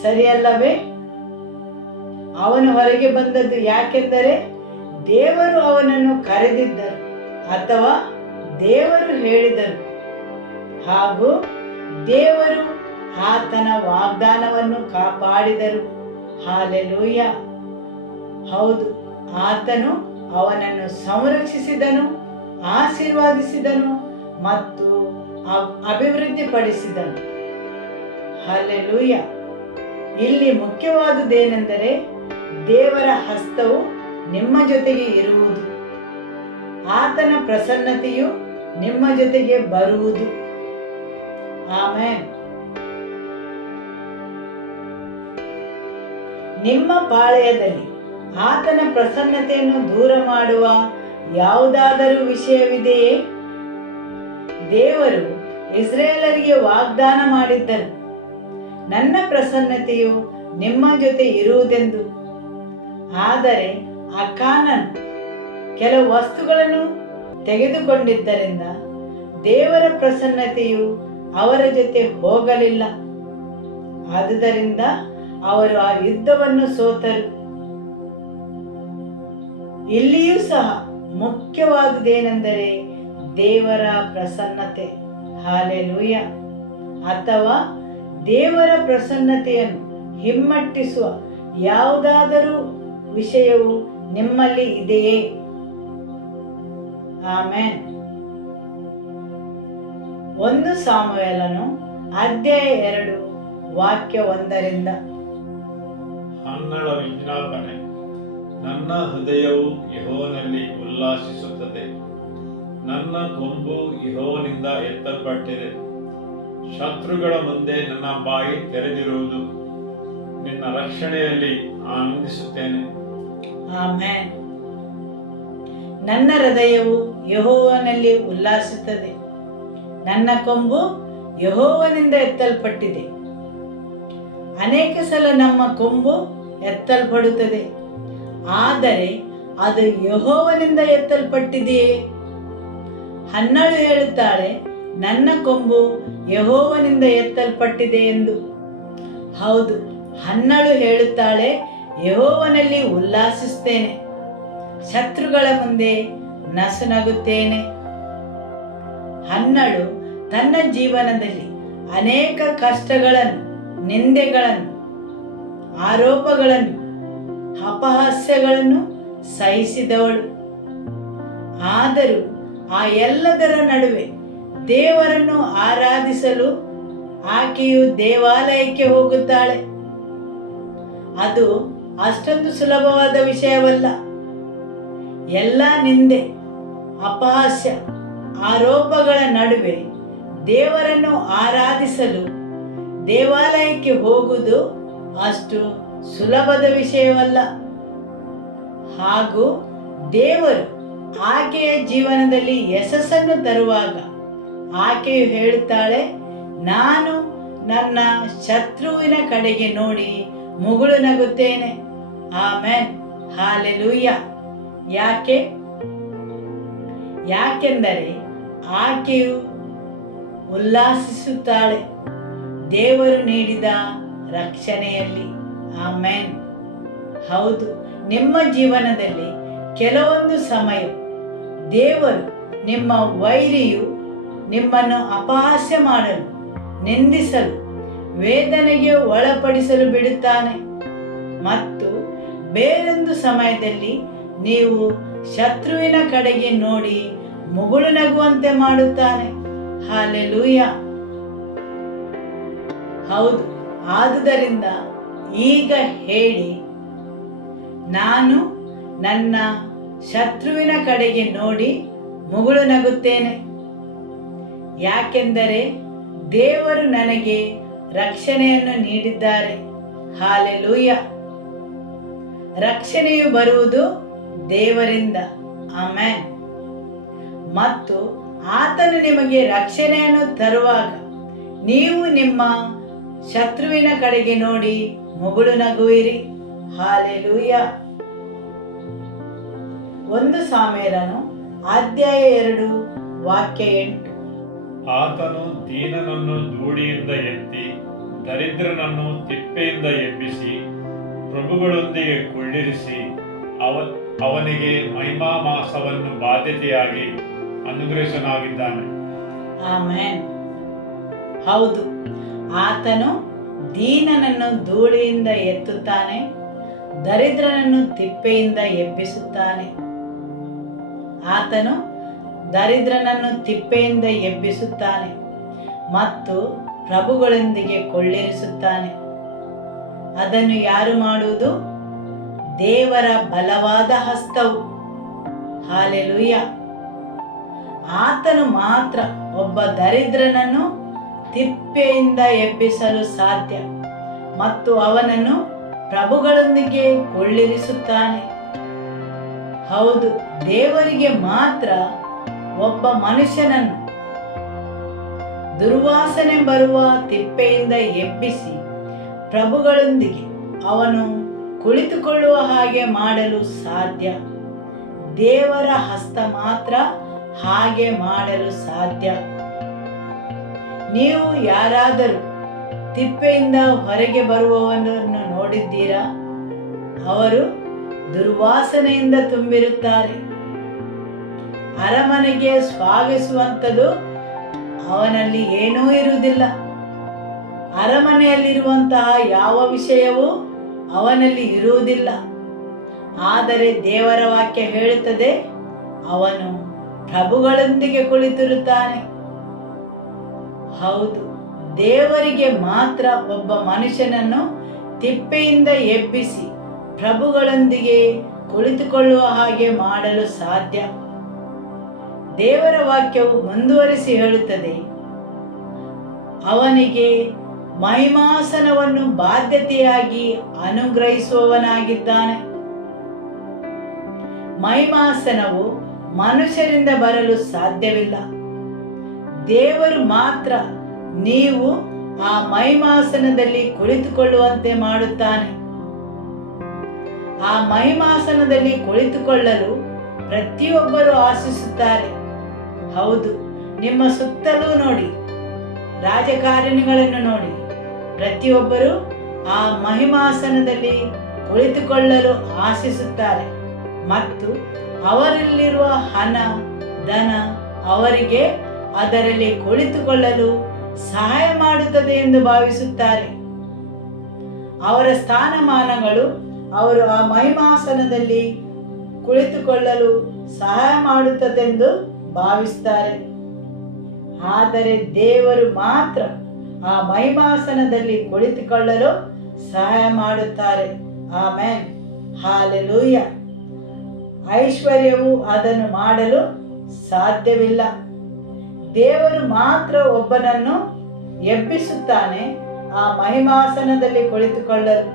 ಸರಿಯಲ್ಲವೇ? ಅವನು ಹೊರಗೆ ಬಂದದ್ದು ಯಾಕೆಂದರೆ ದೇವರು ಅವನನ್ನು ಕರೆದಿದ್ದರು ಅಥವಾ ದೇವರು ಹೇಳಿದರು, ಹಾಗೂ ದೇವರು ಆತನ ವಾಗ್ದಾನವನ್ನು ಕಾಪಾಡಿದರು. ಹಾಲೆಲೂಯ. ಹೌದು, ಆತನು ಅವನನ್ನು ಸಂರಕ್ಷಿಸಿದನು, ಆಶೀರ್ವಾದಿಸಿದನು ಮತ್ತು ಅಭಿವೃದ್ಧಿಪಡಿಸಿದನು. ಹಾಲೆಲೂಯ. ಇಲ್ಲಿ ಮುಖ್ಯವಾದುದೇನೆಂದರೆ ದೇವರ ಹಸ್ತವು ನಿಮ್ಮ ಜೊತೆಗೆ ಇರುವುದು, ಆತನ ಪ್ರಸನ್ನತೆಯು ನಿಮ್ಮ ಜೊತೆಗೆ ಬರುವುದು. ಆಮೆನ್. ನಿಮ್ಮ ಪಾಳೆಯದಲ್ಲಿ ಆತನ ಪ್ರಸನ್ನತೆಯನ್ನು ದೂರ ಮಾಡುವ ಯಾವುದಾದರೂ ವಿಷಯವಿದೆಯೇ? ದೇವರು ಇಸ್ರಾಯೇಲರಿಗೆ ವಾಗ್ದಾನ ಮಾಡಿದ್ದರು, ನನ್ನ ಪ್ರಸನ್ನತೆಯು ನಿಮ್ಮ ಜೊತೆ ಇರುವುದೆಂದು. ಆದರೆ ಅಕಾನನು ಕೆಲವು ವಸ್ತುಗಳನ್ನು ತೆಗೆದುಕೊಂಡಿದ್ದರಿಂದ ದೇವರ ಪ್ರಸನ್ನತೆಯು ಅವರ ಜೊತೆ ಹೋಗಲಿಲ್ಲ. ಆದುದರಿಂದ ಅವರು ಆ ಯುದ್ಧವನ್ನು ಸೋತರು. ಇಲ್ಲಿಯೂ ಸಹ ಮುಖ್ಯವಾದುದೇನೆಂದರೆ ದೇವರ ಪ್ರಸನ್ನತೆ. ಹಾಲೆಲೂಯ. ಅಥವಾ ದೇವರ ಪ್ರಸನ್ನತೆಯನ್ನು ಹಿಮ್ಮೆಟ್ಟಿಸುವ ಯಾವುದಾದರೂ ವಿಷಯವು ನಿಮ್ಮಲ್ಲಿ ಇದೆಯೇ? ಆಮೆನ್. 1 ಸಾಮುವೇಲನು ಅಧ್ಯಾಯ 2 ವಾಕ್ಯ 1ರಿಂದ. ಹನ್ನಳ ವಿಜ್ಞಾಪನೆ. ನನ್ನ ಹೃದಯವು ಯೆಹೋವನಲ್ಲಿ ಉಲ್ಲಾಸಿಸುತ್ತದೆ, ನನ್ನ ಕೊಂಬು ಯೆಹೋವನಿಂದ ಎತ್ತಲ್ಪಟ್ಟಿದೆ. ಶತ್ರುಗಳ ಮುಂದೆ ನನ್ನ ಬಾಯಿ ತೆರೆದಿರುವುದು, ನಿನ್ನ ರಕ್ಷಣೆಯಲ್ಲಿ ಆನಂದಿಸುತ್ತೇನೆ. ಆಮೆನ್. ನನ್ನ ಹೃದಯವು ಯೆಹೋವನಲ್ಲಿ ಉಲ್ಲಾಸಿಸುತ್ತದೆ, ನನ್ನ ಕೊಂಬು ಯೆಹೋವನಿಂದ ಎತ್ತಲ್ಪಟ್ಟಿದೆ. ಅನೇಕ ಸಲ ನಮ್ಮ ಕೊಂಬು ಎತ್ತಲ್ಪಡುತ್ತದೆ, ಆದರೆ ಅದು ಯೆಹೋವನಿಂದ ಎತ್ತಲ್ಪಟ್ಟಿದೆಯೇ? ಹನ್ನಳು ಹೇಳುತ್ತಾಳೆ, ನನ್ನ ಕೊಂಬು ಯೆಹೋವನಿಂದ ಎತ್ತಲ್ಪಟ್ಟಿದೆ ಎಂದು. ಹೌದು, ಹನ್ನಳು ಹೇಳುತ್ತಾಳೆ, ಯೆಹೋವನಲ್ಲಿ ಉಲ್ಲಾಸಿಸುತ್ತೇನೆ, ಶತ್ರುಗಳ ಮುಂದೆ ನಸುನಗುತ್ತೇನೆ. ಹನ್ನಳು ತನ್ನ ಜೀವನದಲ್ಲಿ ಅನೇಕ ಕಷ್ಟಗಳನ್ನು, ನಿಂದೆಗಳನ್ನು, ಆರೋಪಗಳನ್ನು, ಅಪಹಾಸ್ಯಗಳನ್ನು ಸಹಿಸಿದವಳು. ಆದರೂ ಆ ಎಲ್ಲದರ ನಡುವೆ ದೇವರನ್ನು ಆರಾಧಿಸಲು ಆಕೆಯು ದೇವಾಲಯಕ್ಕೆ ಹೋಗುತ್ತಾಳೆ. ಅದು ಅಷ್ಟೊಂದು ಸುಲಭವಾದ ವಿಷಯವಲ್ಲ. ಎಲ್ಲ ನಿಂದೆ, ಅಪಹಾಸ್ಯ, ಆರೋಪಗಳ ನಡುವೆ ದೇವರನ್ನು ಆರಾಧಿಸಲು ದೇವಾಲಯಕ್ಕೆ ಹೋಗುವುದು ಅಷ್ಟು ಸುಲಭದ ವಿಷಯವಲ್ಲ. ಹಾಗೂ ದೇವರು ಆಕೆಯ ಜೀವನದಲ್ಲಿ ಯಶಸ್ಸನ್ನು ತರುವಾಗ ಆಕೆಯು ಹೇಳುತ್ತಾಳೆ, ನಾನು ನನ್ನ ಶತ್ರುವಿನ ಕಡೆಗೆ ನೋಡಿ ಮುಗುಳು ನಗುತ್ತೇನೆ. ಆಮೆನ್. ಹಾಲೆಲೂಯ. ಯಾಕೆಂದರೆ ಆಕೆಯು ಉಲ್ಲಾಸಿಸುತ್ತಾಳೆ ದೇವರು ನೀಡಿದ ರಕ್ಷಣೆಯಲ್ಲಿ. ಆಮೆನ್. ಹೌದು, ನಿಮ್ಮ ಜೀವನದಲ್ಲಿ ಕೆಲವೊಂದು ಸಮಯ ದೇವರು ನಿಮ್ಮ ವೈರಿಯು ನಿಮ್ಮನ್ನು ಅಪಹಾಸ್ಯ ಮಾಡಲು, ನಿಂದಿಸಲು, ವೇದನೆಗೆ ಒಳಪಡಿಸಲು ಬಿಡುತ್ತಾನೆ. ಮತ್ತು ಬೇರೊಂದು ಸಮಯದಲ್ಲಿ ನೀವು ಶತ್ರುವಿನ ಕಡೆಗೆ ನೋಡಿ ಮುಗುಳು ನಗುವಂತೆ ಮಾಡುತ್ತಾನೆ. ಹಾಲೆಲೂಯ. ಹೌದು, ಆದುದರಿಂದ ಈಗ ಹೇಳಿ, ನಾನು ನನ್ನ ಶತ್ರುವಿನ ಕಡೆಗೆ ನೋಡಿ ಮುಗುಳು ನಗುತ್ತೇನೆ, ಯಾಕೆಂದರೆ ದೇವರು ನನಗೆ ರಕ್ಷಣೆಯನ್ನು ನೀಡಿದ್ದಾರೆ. ಹಾಲೆಲೂಯ. ರಕ್ಷಣೆಯು ಬರುವುದು ದೇವರಿಂದ. ಆಮೆನ್. ಮತ್ತು ಆತನು ನಿಮಗೆ ರಕ್ಷಣೆಯನ್ನು ತರುವಾಗ ನೀವು ನಿಮ್ಮ ಶತ್ರುವಿನ ಕಡೆಗೆ ನೋಡಿ ಮುಗುಳು ನಗುವಿರಿ. ಹಾಲೆಲೂಯ. 1 ಸಾಮೇರನು ಅಧ್ಯಾಯ 2 ವಾಕ್ಯ 8. ಆತನು ದೀನನನ್ನು ಧೂಳಿಯಿಂದ ಎತ್ತಿ ದರಿದ್ರನನ್ನು ತಿಪ್ಪೆಯಿಂದ ಎಬ್ಬಿಸಿ ಪ್ರಭುಗಳೊಂದಿಗೆ ಕುಳ್ಳಿರಿಸಿ ಅವನಿಗೆ ಮಹಿಮಾಮಾಸವನ್ನು ಬಾಧ್ಯತೆಯಾಗಿ ಅನುಗ್ರಹಿಸನಾಗಿದ್ದಾನೆ. ಆಮೆನ್. ಹೌದು, ಆತನು ದೀನನನ್ನು ಧೂಳಿಯಿಂದ ಎತ್ತುತ್ತಾನೆ, ದರಿದ್ರನನ್ನು ತಿಪ್ಪೆಯಿಂದ ಎಬ್ಬಿಸುತ್ತಾನೆ. ಆತನು ದರಿದ್ರನನ್ನು ತಿಪ್ಪೆಯಿಂದ ಎಬ್ಬಿಸುತ್ತಾನೆ ಮತ್ತು ಪ್ರಭುಗಳೊಂದಿಗೆ ಕೊಳ್ಳಿರಿಸುತ್ತಾನೆ. ಅದನ್ನು ಯಾರು ಮಾಡುವುದು? ದೇವರ ಬಲವಾದ ಹಸ್ತವು. ಹಾಲೆಲೂಯ. ಆತನು ಮಾತ್ರ ಒಬ್ಬ ದರಿದ್ರನನ್ನು ತಿಪ್ಪೆಯಿಂದ ಎಬ್ಬಿಸಲು ಸಾಧ್ಯ ಮತ್ತು ಅವನನ್ನು ಪ್ರಭುಗಳೊಂದಿಗೆ ಕೊಳ್ಳಿರಿಸುತ್ತಾನೆ. ಹೌದು, ದೇವರಿಗೆ ಮಾತ್ರ ಒಬ್ಬ ಮನುಷ್ಯನನ್ನು ದುರ್ವಾಸನೆ ಬರುವ ತಿಪ್ಪೆಯಿಂದ ಎಬ್ಬಿಸಿ ಪ್ರಭುಗಳೊಂದಿಗೆ ಅವನು ಕುಳಿತುಕೊಳ್ಳುವ ಹಾಗೆ ಮಾಡಲು ಸಾಧ್ಯ. ದೇವರ ಹಸ್ತ ಮಾತ್ರ ಹಾಗೆ ಮಾಡಲು ಸಾಧ್ಯ. ನೀವು ಯಾರಾದರೂ ತಿಪ್ಪೆಯಿಂದ ಹೊರಗೆ ಬರುವವನನ್ನು ನೋಡಿದ್ದೀರಾ? ಅವರು ದುರ್ವಾಸನೆಯಿಂದ ತುಂಬಿರುತ್ತಾರೆ. ಅರಮನೆಗೆ ಸ್ವಾಗತಿಸುವಂಥದ್ದು ಅವನಲ್ಲಿ ಏನೂ ಇರುವುದಿಲ್ಲ. ಅರಮನೆಯಲ್ಲಿರುವಂತಹ ಯಾವ ವಿಷಯವೂ ಅವನಲ್ಲಿ ಇರುವುದಿಲ್ಲ. ಆದರೆ ದೇವರ ವಾಕ್ಯ ಹೇಳುತ್ತದೆ, ಅವನು ಪ್ರಭುಗಳೊಂದಿಗೆ ಕುಳಿತಿರುತ್ತಾನೆ. ಹೌದು, ದೇವರಿಗೆ ಮಾತ್ರ ಒಬ್ಬ ಮನುಷ್ಯನನ್ನು ತಿಪ್ಪೆಯಿಂದ ಎಬ್ಬಿಸಿ ಪ್ರಭುಗಳೊಂದಿಗೆ ಕುಳಿತುಕೊಳ್ಳುವ ಹಾಗೆ ಮಾಡಲು ಸಾಧ್ಯ. ದೇವರ ವಾಕ್ಯವು ಮುಂದುವರಿಸಿ ಹೇಳುತ್ತದೆ, ಅವನಿಗೆ ಮಹಿಮಾಸನವನ್ನು ಬಾಧ್ಯತೆಯಾಗಿ ಅನುಗ್ರಹಿಸುವವನಾಗಿದ್ದಾನೆ. ಮಹಿಮಾಸನವು ಮನುಷ್ಯರಿಂದ ಬರಲು ಸಾಧ್ಯವಿಲ್ಲ. ದೇವರು ಮಾತ್ರ ನೀವು ಆ ಮಹಿಮಾಸನದಲ್ಲಿ ಕುಳಿತುಕೊಳ್ಳುವಂತೆ ಮಾಡುತ್ತಾನೆ. ಆ ಮಹಿಮಾಸನದಲ್ಲಿ ಕುಳಿತುಕೊಳ್ಳಲು ಪ್ರತಿಯೊಬ್ಬರು ಆಶಿಸುತ್ತಾರೆ. ಹೌದು, ನಿಮ್ಮ ಸುತ್ತಲೂ ನೋಡಿ, ರಾಜಕಾರಣಿಗಳನ್ನು ನೋಡಿ, ಪ್ರತಿಯೊಬ್ಬರು ಆ ಮಹಿಮಾಸನದಲ್ಲಿ ಕುಳಿತುಕೊಳ್ಳಲು ಆಶಿಸುತ್ತಾರೆ ಮತ್ತು ಅವರಲ್ಲಿರುವ ಹಣ ಧನ ಅವರಿಗೆ ಅದರಲ್ಲಿ ಕುಳಿತುಕೊಳ್ಳಲು ಸಹಾಯ ಮಾಡುತ್ತದೆ ಎಂದು ಭಾವಿಸುತ್ತಾರೆ. ಅವರ ಸ್ಥಾನಮಾನಗಳು ಅವರು ಆ ಮಹಿಮಾಸನದಲ್ಲಿ ಕುಳಿತುಕೊಳ್ಳಲು ಸಹಾಯ ಮಾಡುತ್ತದೆಂದು ಭಾವಿಸುತ್ತಾರೆ. ಆದರೆ ದೇವರು ಮಾತ್ರ ಆ ಮಹಿಮಾಸನದಲ್ಲಿ ಕುಳಿತುಕೊಳ್ಳಲು ಸಹಾಯ ಮಾಡುತ್ತಾರೆ. ಆಮೆನ್. ಹಾಲೆಲೂಯ. ಐಶ್ವರ್ಯವು ಅದನ್ನು ಮಾಡಲು ಸಾಧ್ಯವಿಲ್ಲ. ದೇವರು ಮಾತ್ರ ಒಬ್ಬನನ್ನು ಎಬ್ಬಿಸುತ್ತಾನೆ ಆ ಮಹಿಮಾಸನದಲ್ಲಿ ಕುಳಿತುಕೊಳ್ಳಲು.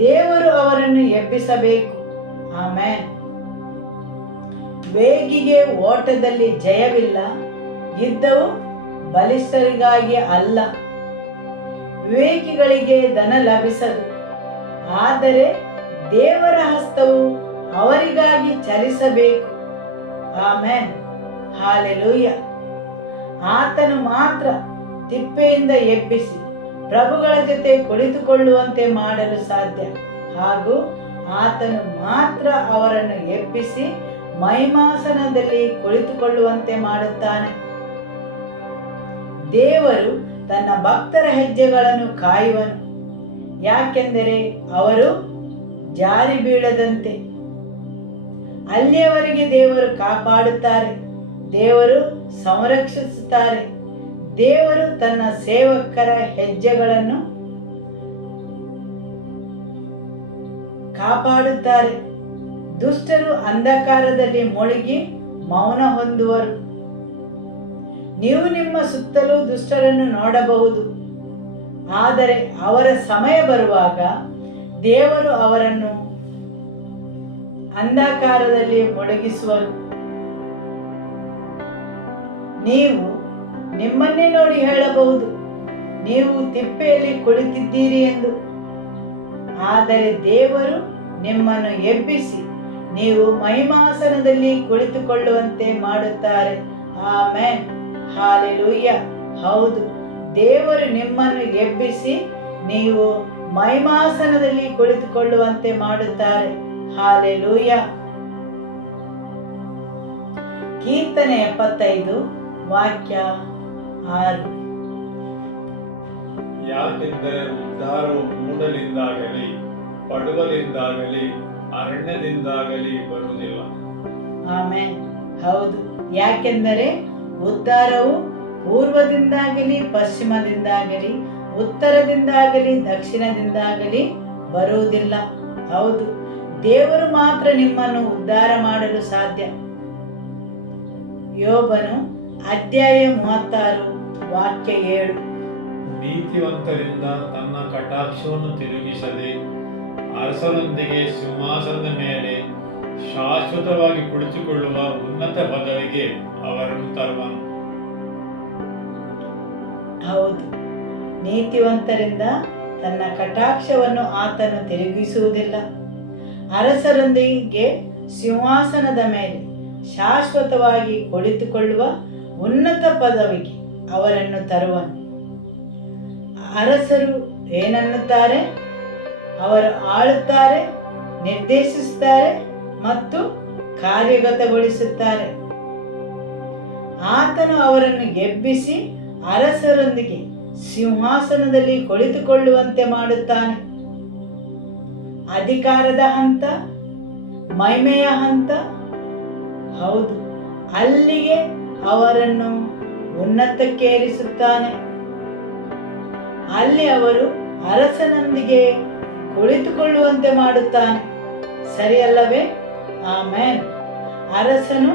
ದೇವರು ಅವರನ್ನು ಎಬ್ಬಿಸಬೇಕು. ಆಮೆನ್. ವೇಗಿಗೆ ಓಟದಲ್ಲಿ ಜಯವಿಲ್ಲ, ಯುದ್ಧವು ಬಲಿಷ್ಠರಿಗಾಗಿ ಅಲ್ಲ. ವಿವೇಕಿಗಳಿಗೆ ಧನ ಲಭಿಸದು, ಆದರೆ ದೇವರ ಹಸ್ತವು ಅವರಿಗಾಗಿ ಚಲಿಸಬೇಕು. ಆಮೆನ್. ಹಾಲೆಲೂಯ. ಆತನು ಮಾತ್ರ ತಿಪ್ಪೆಯಿಂದ ಎಬ್ಬಿಸಿ ಪ್ರಭುಗಳ ಜೊತೆ ಕುಳಿತುಕೊಳ್ಳುವಂತೆ ಮಾಡಲು ಸಾಧ್ಯ. ಹಾಗೂ ಆತನು ಮಾತ್ರ ಅವರನ್ನು ಎಬ್ಬಿಸಿ ಮಹಿಮಾಸನದಲ್ಲಿ ಕುಳಿತುಕೊಳ್ಳುವಂತೆ ಮಾಡುತ್ತಾನೆ. ದೇವರು ತನ್ನ ಭಕ್ತರ ಹೆಜ್ಜೆಗಳನ್ನು ಕಾಯುವನು, ಯಾಕೆಂದರೆ ಅವರು ಜಾರಿ ಬೀಳದಂತೆ. ಅಲ್ಲಿಯವರೆಗೆ ದೇವರು ಕಾಪಾಡುತ್ತಾರೆ, ದೇವರು ಸಂರಕ್ಷಿಸುತ್ತಾರೆ. ದೇವರು ತನ್ನ ಸೇವಕರ ಹೆಜ್ಜೆಗಳನ್ನು ಕಾಪಾಡುತ್ತಾರೆ. ದುಷ್ಟರು ಅಂಧಕಾರದಲ್ಲಿ ಮುಳುಗಿ ಮೌನ ಹೊಂದುವರು. ನೀವು ನಿಮ್ಮ ಸುತ್ತಲೂ ದುಷ್ಟರನ್ನು ನೋಡಬಹುದು, ಆದರೆ ಅವರ ಸಮಯ ಬರುವಾಗ ದೇವರು ಅವರನ್ನು ಅಂಧಕಾರದಲ್ಲಿ ಮುಳುಗಿಸುವರು. ನೀವು ನಿಮ್ಮನ್ನೇ ನೋಡಿ ಹೇಳಬಹುದು, ನೀವು ತಿಪ್ಪೆಯಲ್ಲಿ ಕುಳಿತಿದ್ದೀರಿ ಎಂದು. ಆದರೆ ದೇವರು ನಿಮ್ಮನ್ನು ಎಬ್ಬಿಸಿ ನೀವು ಮಹಿಮಾಸನದಲ್ಲಿ ಕುಳಿತುಕೊಳ್ಳುವಂತೆ ಮಾಡುತ್ತಾರೆ. ಆಮೆನ್. ಹಾಲೆಲೂಯ. ಹೌದು, ದೇವರು ನಿಮ್ಮನ್ನು ಎಬ್ಬಿಸಿ ನೀವು ಮಹಿಮಾಸನದಲ್ಲಿ ಕುಳಿತುಕೊಳ್ಳುವಂತೆ ಮಾಡುತ್ತಾರೆ. ಹಾಲೆಲೂಯ. ಕೀರ್ತನೆ 75 ವಾಕ್ಯ 6. ಯಾಕೆಂದರೆ ಉದ್ಧಾರವು ಮೂಡಲಿಂದಾಗಲಿ ಪಡುವಲಿಂದಾಗಲಿ ಅರಣ್ಯದಿಂದಾಗಲಿ ಬರುವುದಿಲ್ಲ. ಆಮೆನ್. ಹೌದು, ಯಾಕೆಂದರೆ ಉದ್ಧಾರವು ಪೂರ್ವದಿಂದಾಗಲಿ ಪಶ್ಚಿಮದಿಂದಾಗಲಿ ಉತ್ತರದಿಂದಾಗಲಿ ದಕ್ಷಿಣದಿಂದಾಗಲಿ ಬರುವುದಿಲ್ಲ. ಹೌದು, ದೇವರು ಮಾತ್ರ ನಿಮ್ಮನ್ನು ಉದ್ಧಾರ ಮಾಡಲು ಸಾಧ್ಯ. ಯೋಬನು ಅಧ್ಯಾಯ 36 ವಾಕ್ಯ 7. ನೀತಿವಂತರಿಂದ ತನ್ನ ಕಟಾಕ್ಷವನ್ನು ತಿರುಗಿಸದೆ ಅರಸರೊಂದಿಗೆ ಸಿಂಹಾಸನದ ಮೇಲೆ ಶಾಶ್ವತವಾಗಿ ಕುಳಿತುಕೊಳ್ಳುವ ಉನ್ನತ ಪದವಿಗೆ ಅವರನ್ನು ತರುವನು. ಹೌದು, ನೀತಿವಂತರಿಂದ ತನ್ನ ಕಟಾಕ್ಷವನ್ನು ಆತನು ತಿರುಗಿಸುವುದಿಲ್ಲ. ಅರಸರೊಂದಿಗೆ ಸಿಂಹಾಸನದ ಮೇಲೆ ಶಾಶ್ವತವಾಗಿ ಕುಳಿತುಕೊಳ್ಳುವ ಉನ್ನತ ಪದವಿಗೆ ಅವರನ್ನು ತರುವನು. ಅರಸರು ಏನನ್ನುತ್ತಾರೆ? ಅವರು ಆಳುತ್ತಾರೆ, ನಿರ್ದೇಶಿಸುತ್ತಾರೆ ಮತ್ತು ಕಾರ್ಯಗತಗೊಳಿಸುತ್ತಾರೆ. ಆತನು ಅವರನ್ನು ಎಬ್ಬಿಸಿ ಅರಸರೊಂದಿಗೆ ಸಿಂಹಾಸನದಲ್ಲಿ ಕುಳಿತುಕೊಳ್ಳುವಂತೆ ಮಾಡುತ್ತಾನೆ. ಅಧಿಕಾರದ ಹಂತ, ಮಹಿಮೆಯ ಹಂತ. ಹೌದು, ಅಲ್ಲಿಗೆ ಅವರನ್ನು ಉನ್ನತಕ್ಕೇರಿಸುತ್ತಾನೆ. ಅಲ್ಲಿ ಅವರು ಅರಸನೊಂದಿಗೆ ಕುಳಿತುಕೊಳ್ಳುವಂತೆ ಮಾಡುತ್ತಾನೆ. ಸರಿಯಲ್ಲವೇ? ಆಮೆನ್. ಅರಸನು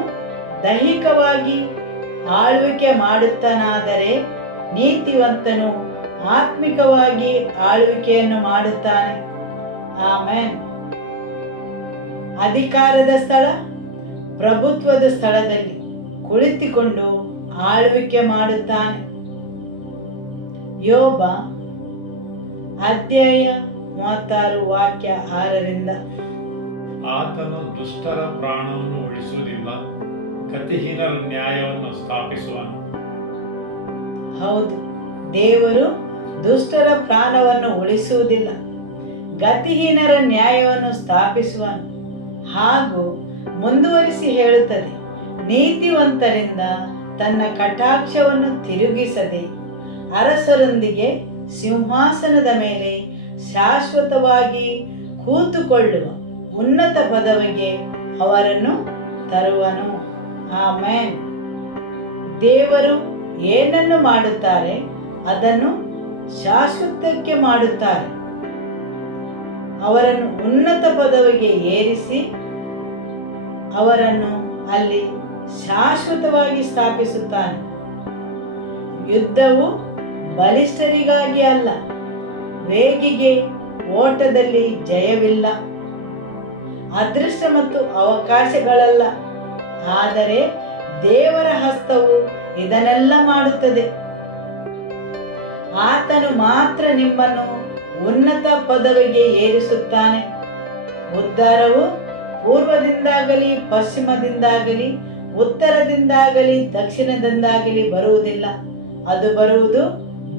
ದೈಹಿಕವಾಗಿ ಆಳ್ವಿಕೆ ಮಾಡುತ್ತಾನಾದರೆ ನೀತಿವಂತನು ಆತ್ಮಿಕವಾಗಿ ಆಳ್ವಿಕೆಯನ್ನು ಮಾಡುತ್ತಾನೆ. ಆಮೆನ್. ಅಧಿಕಾರದ ಸ್ಥಳ, ಪ್ರಭುತ್ವದ ಸ್ಥಳದಲ್ಲಿ ಕುಳಿತುಕೊಂಡು ಆಳ್ವಿಕೆ ಮಾಡುತ್ತಾನೆ. ಯೋಬ ಅಧ್ಯಾಯ 36 ವಾಕ್ಯ 6. ಆತನು ದುಷ್ಟರ ಪ್ರಾಣವನ್ನು ಉಳಿಸುವುದಿಲ್ಲ, ಗತಿಹೀನರ ನ್ಯಾಯವನ್ನು ಸ್ಥಾಪಿಸುವನು. ಹೌದು, ದೇವರು ದುಷ್ಟರ ಪ್ರಾಣವನ್ನು ಉಳಿಸುವುದಿಲ್ಲ, ಗತಿಹೀನರ ನ್ಯಾಯವನ್ನು ಸ್ಥಾಪಿಸುವನು. ಹಾಗೂ ಮುಂದುವರಿಸಿ ಹೇಳುತ್ತದೆ, ನೀತಿವಂತರಿಂದ ತನ್ನ ಕಟಾಕ್ಷವನ್ನು ತಿರುಗಿಸದೆ ಅರಸರೊಂದಿಗೆ ಸಿಂಹಾಸನದ ಮೇಲೆ ಶಾಶ್ವತವಾಗಿ ಕೂತುಕೊಳ್ಳುವ ಉನ್ನತ ಪದವಿಗೆ ಅವರನ್ನು ತರುವನು. ಆಮೆನ್. ದೇವರು ಏನನ್ನು ಮಾಡುತ್ತಾರೆ ಅದನ್ನು ಶಾಶ್ವತಕ್ಕೆ ಮಾಡುತ್ತಾರೆ. ಅವರನ್ನು ಉನ್ನತ ಪದವಿಗೆ ಏರಿಸಿ ಅವರನ್ನು ಅಲ್ಲಿ ಶಾಶ್ವತವಾಗಿ ಸ್ಥಾಪಿಸುತ್ತಾನೆ. ಯುದ್ಧವು ಬಲಿಷ್ಠರಿಗಾಗಿ ಅಲ್ಲ, ವೇಗಿಗೆ ಓಟದಲ್ಲಿ ಜಯವಿಲ್ಲ, ಅದೃಷ್ಟ ಮತ್ತು ಅವಕಾಶಗಳಲ್ಲ, ಆದರೆ ದೇವರ ಹಸ್ತವು ಇದನ್ನೆಲ್ಲ ಮಾಡುತ್ತದೆ. ಆತನು ಮಾತ್ರ ನಿಮ್ಮನ್ನು ಉನ್ನತ ಪದವಿಗೆ ಏರಿಸುತ್ತಾನೆ. ಉದ್ಧಾರವು ಪೂರ್ವದಿಂದಾಗಲಿ ಪಶ್ಚಿಮದಿಂದಾಗಲಿ ಉತ್ತರದಿಂದಾಗಲಿ ದಕ್ಷಿಣದಿಂದಾಗಲಿ ಬರುವುದಿಲ್ಲ, ಅದು ಬರುವುದು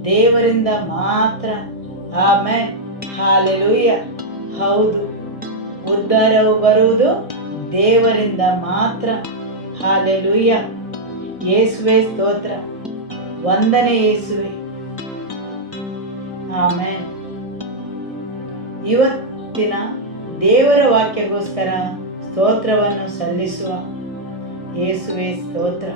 ದೇವರಿಂದ ಮಾತ್ರ. ಆಮೆನ್. ಹಾಲೆಲೂಯ. ಹೌದು, ಉದ್ಧಾರವು ಬರುವುದು ದೇವರಿಂದ ಮಾತ್ರ. ಹಾಲೆಲೂಯ. ಯೇಸುವೆ ಸ್ತೋತ್ರ. ವಂದನೆ ಯೇಸುವೆ. ಆಮೆನ್. ಇವತ್ತಿನ ದೇವರ ವಾಕ್ಯಗೋಸ್ಕರ ಸ್ತೋತ್ರವನ್ನು ಸಲ್ಲಿಸುವ. ಯೇಸುವೆ ಸ್ತೋತ್ರ.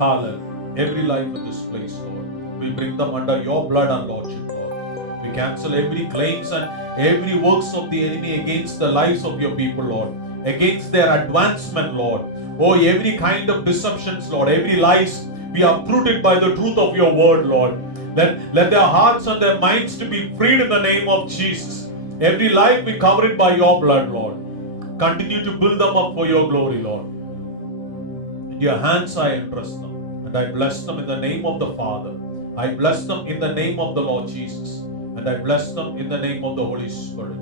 Hallelujah. Every life in this place, Lord, we bring them under your blood and lordship, Lord. We cancel every claims and every works of the enemy against the lives of your people, Lord, against their advancement, Lord. Oh, every kind of deceptions, Lord, every lies, we are uprooted by the truth of your word, Lord. Let their hearts and their minds to be freed in the name of Jesus. Every life we cover it by your blood, Lord. Continue to build them up for your glory, Lord. In your hands I entrust them, and I bless them in the name of the Father. I bless them in the name of the Lord Jesus. And I bless them in the name of the Holy Spirit.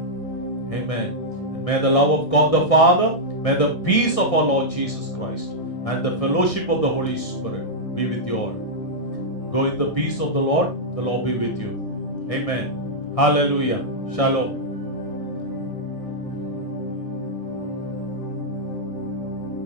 Amen. And may the love of God the Father, may the peace of our Lord Jesus Christ, and the fellowship of the Holy Spirit be with you all. Go in the peace of the Lord be with you. Amen. Hallelujah. Shalom.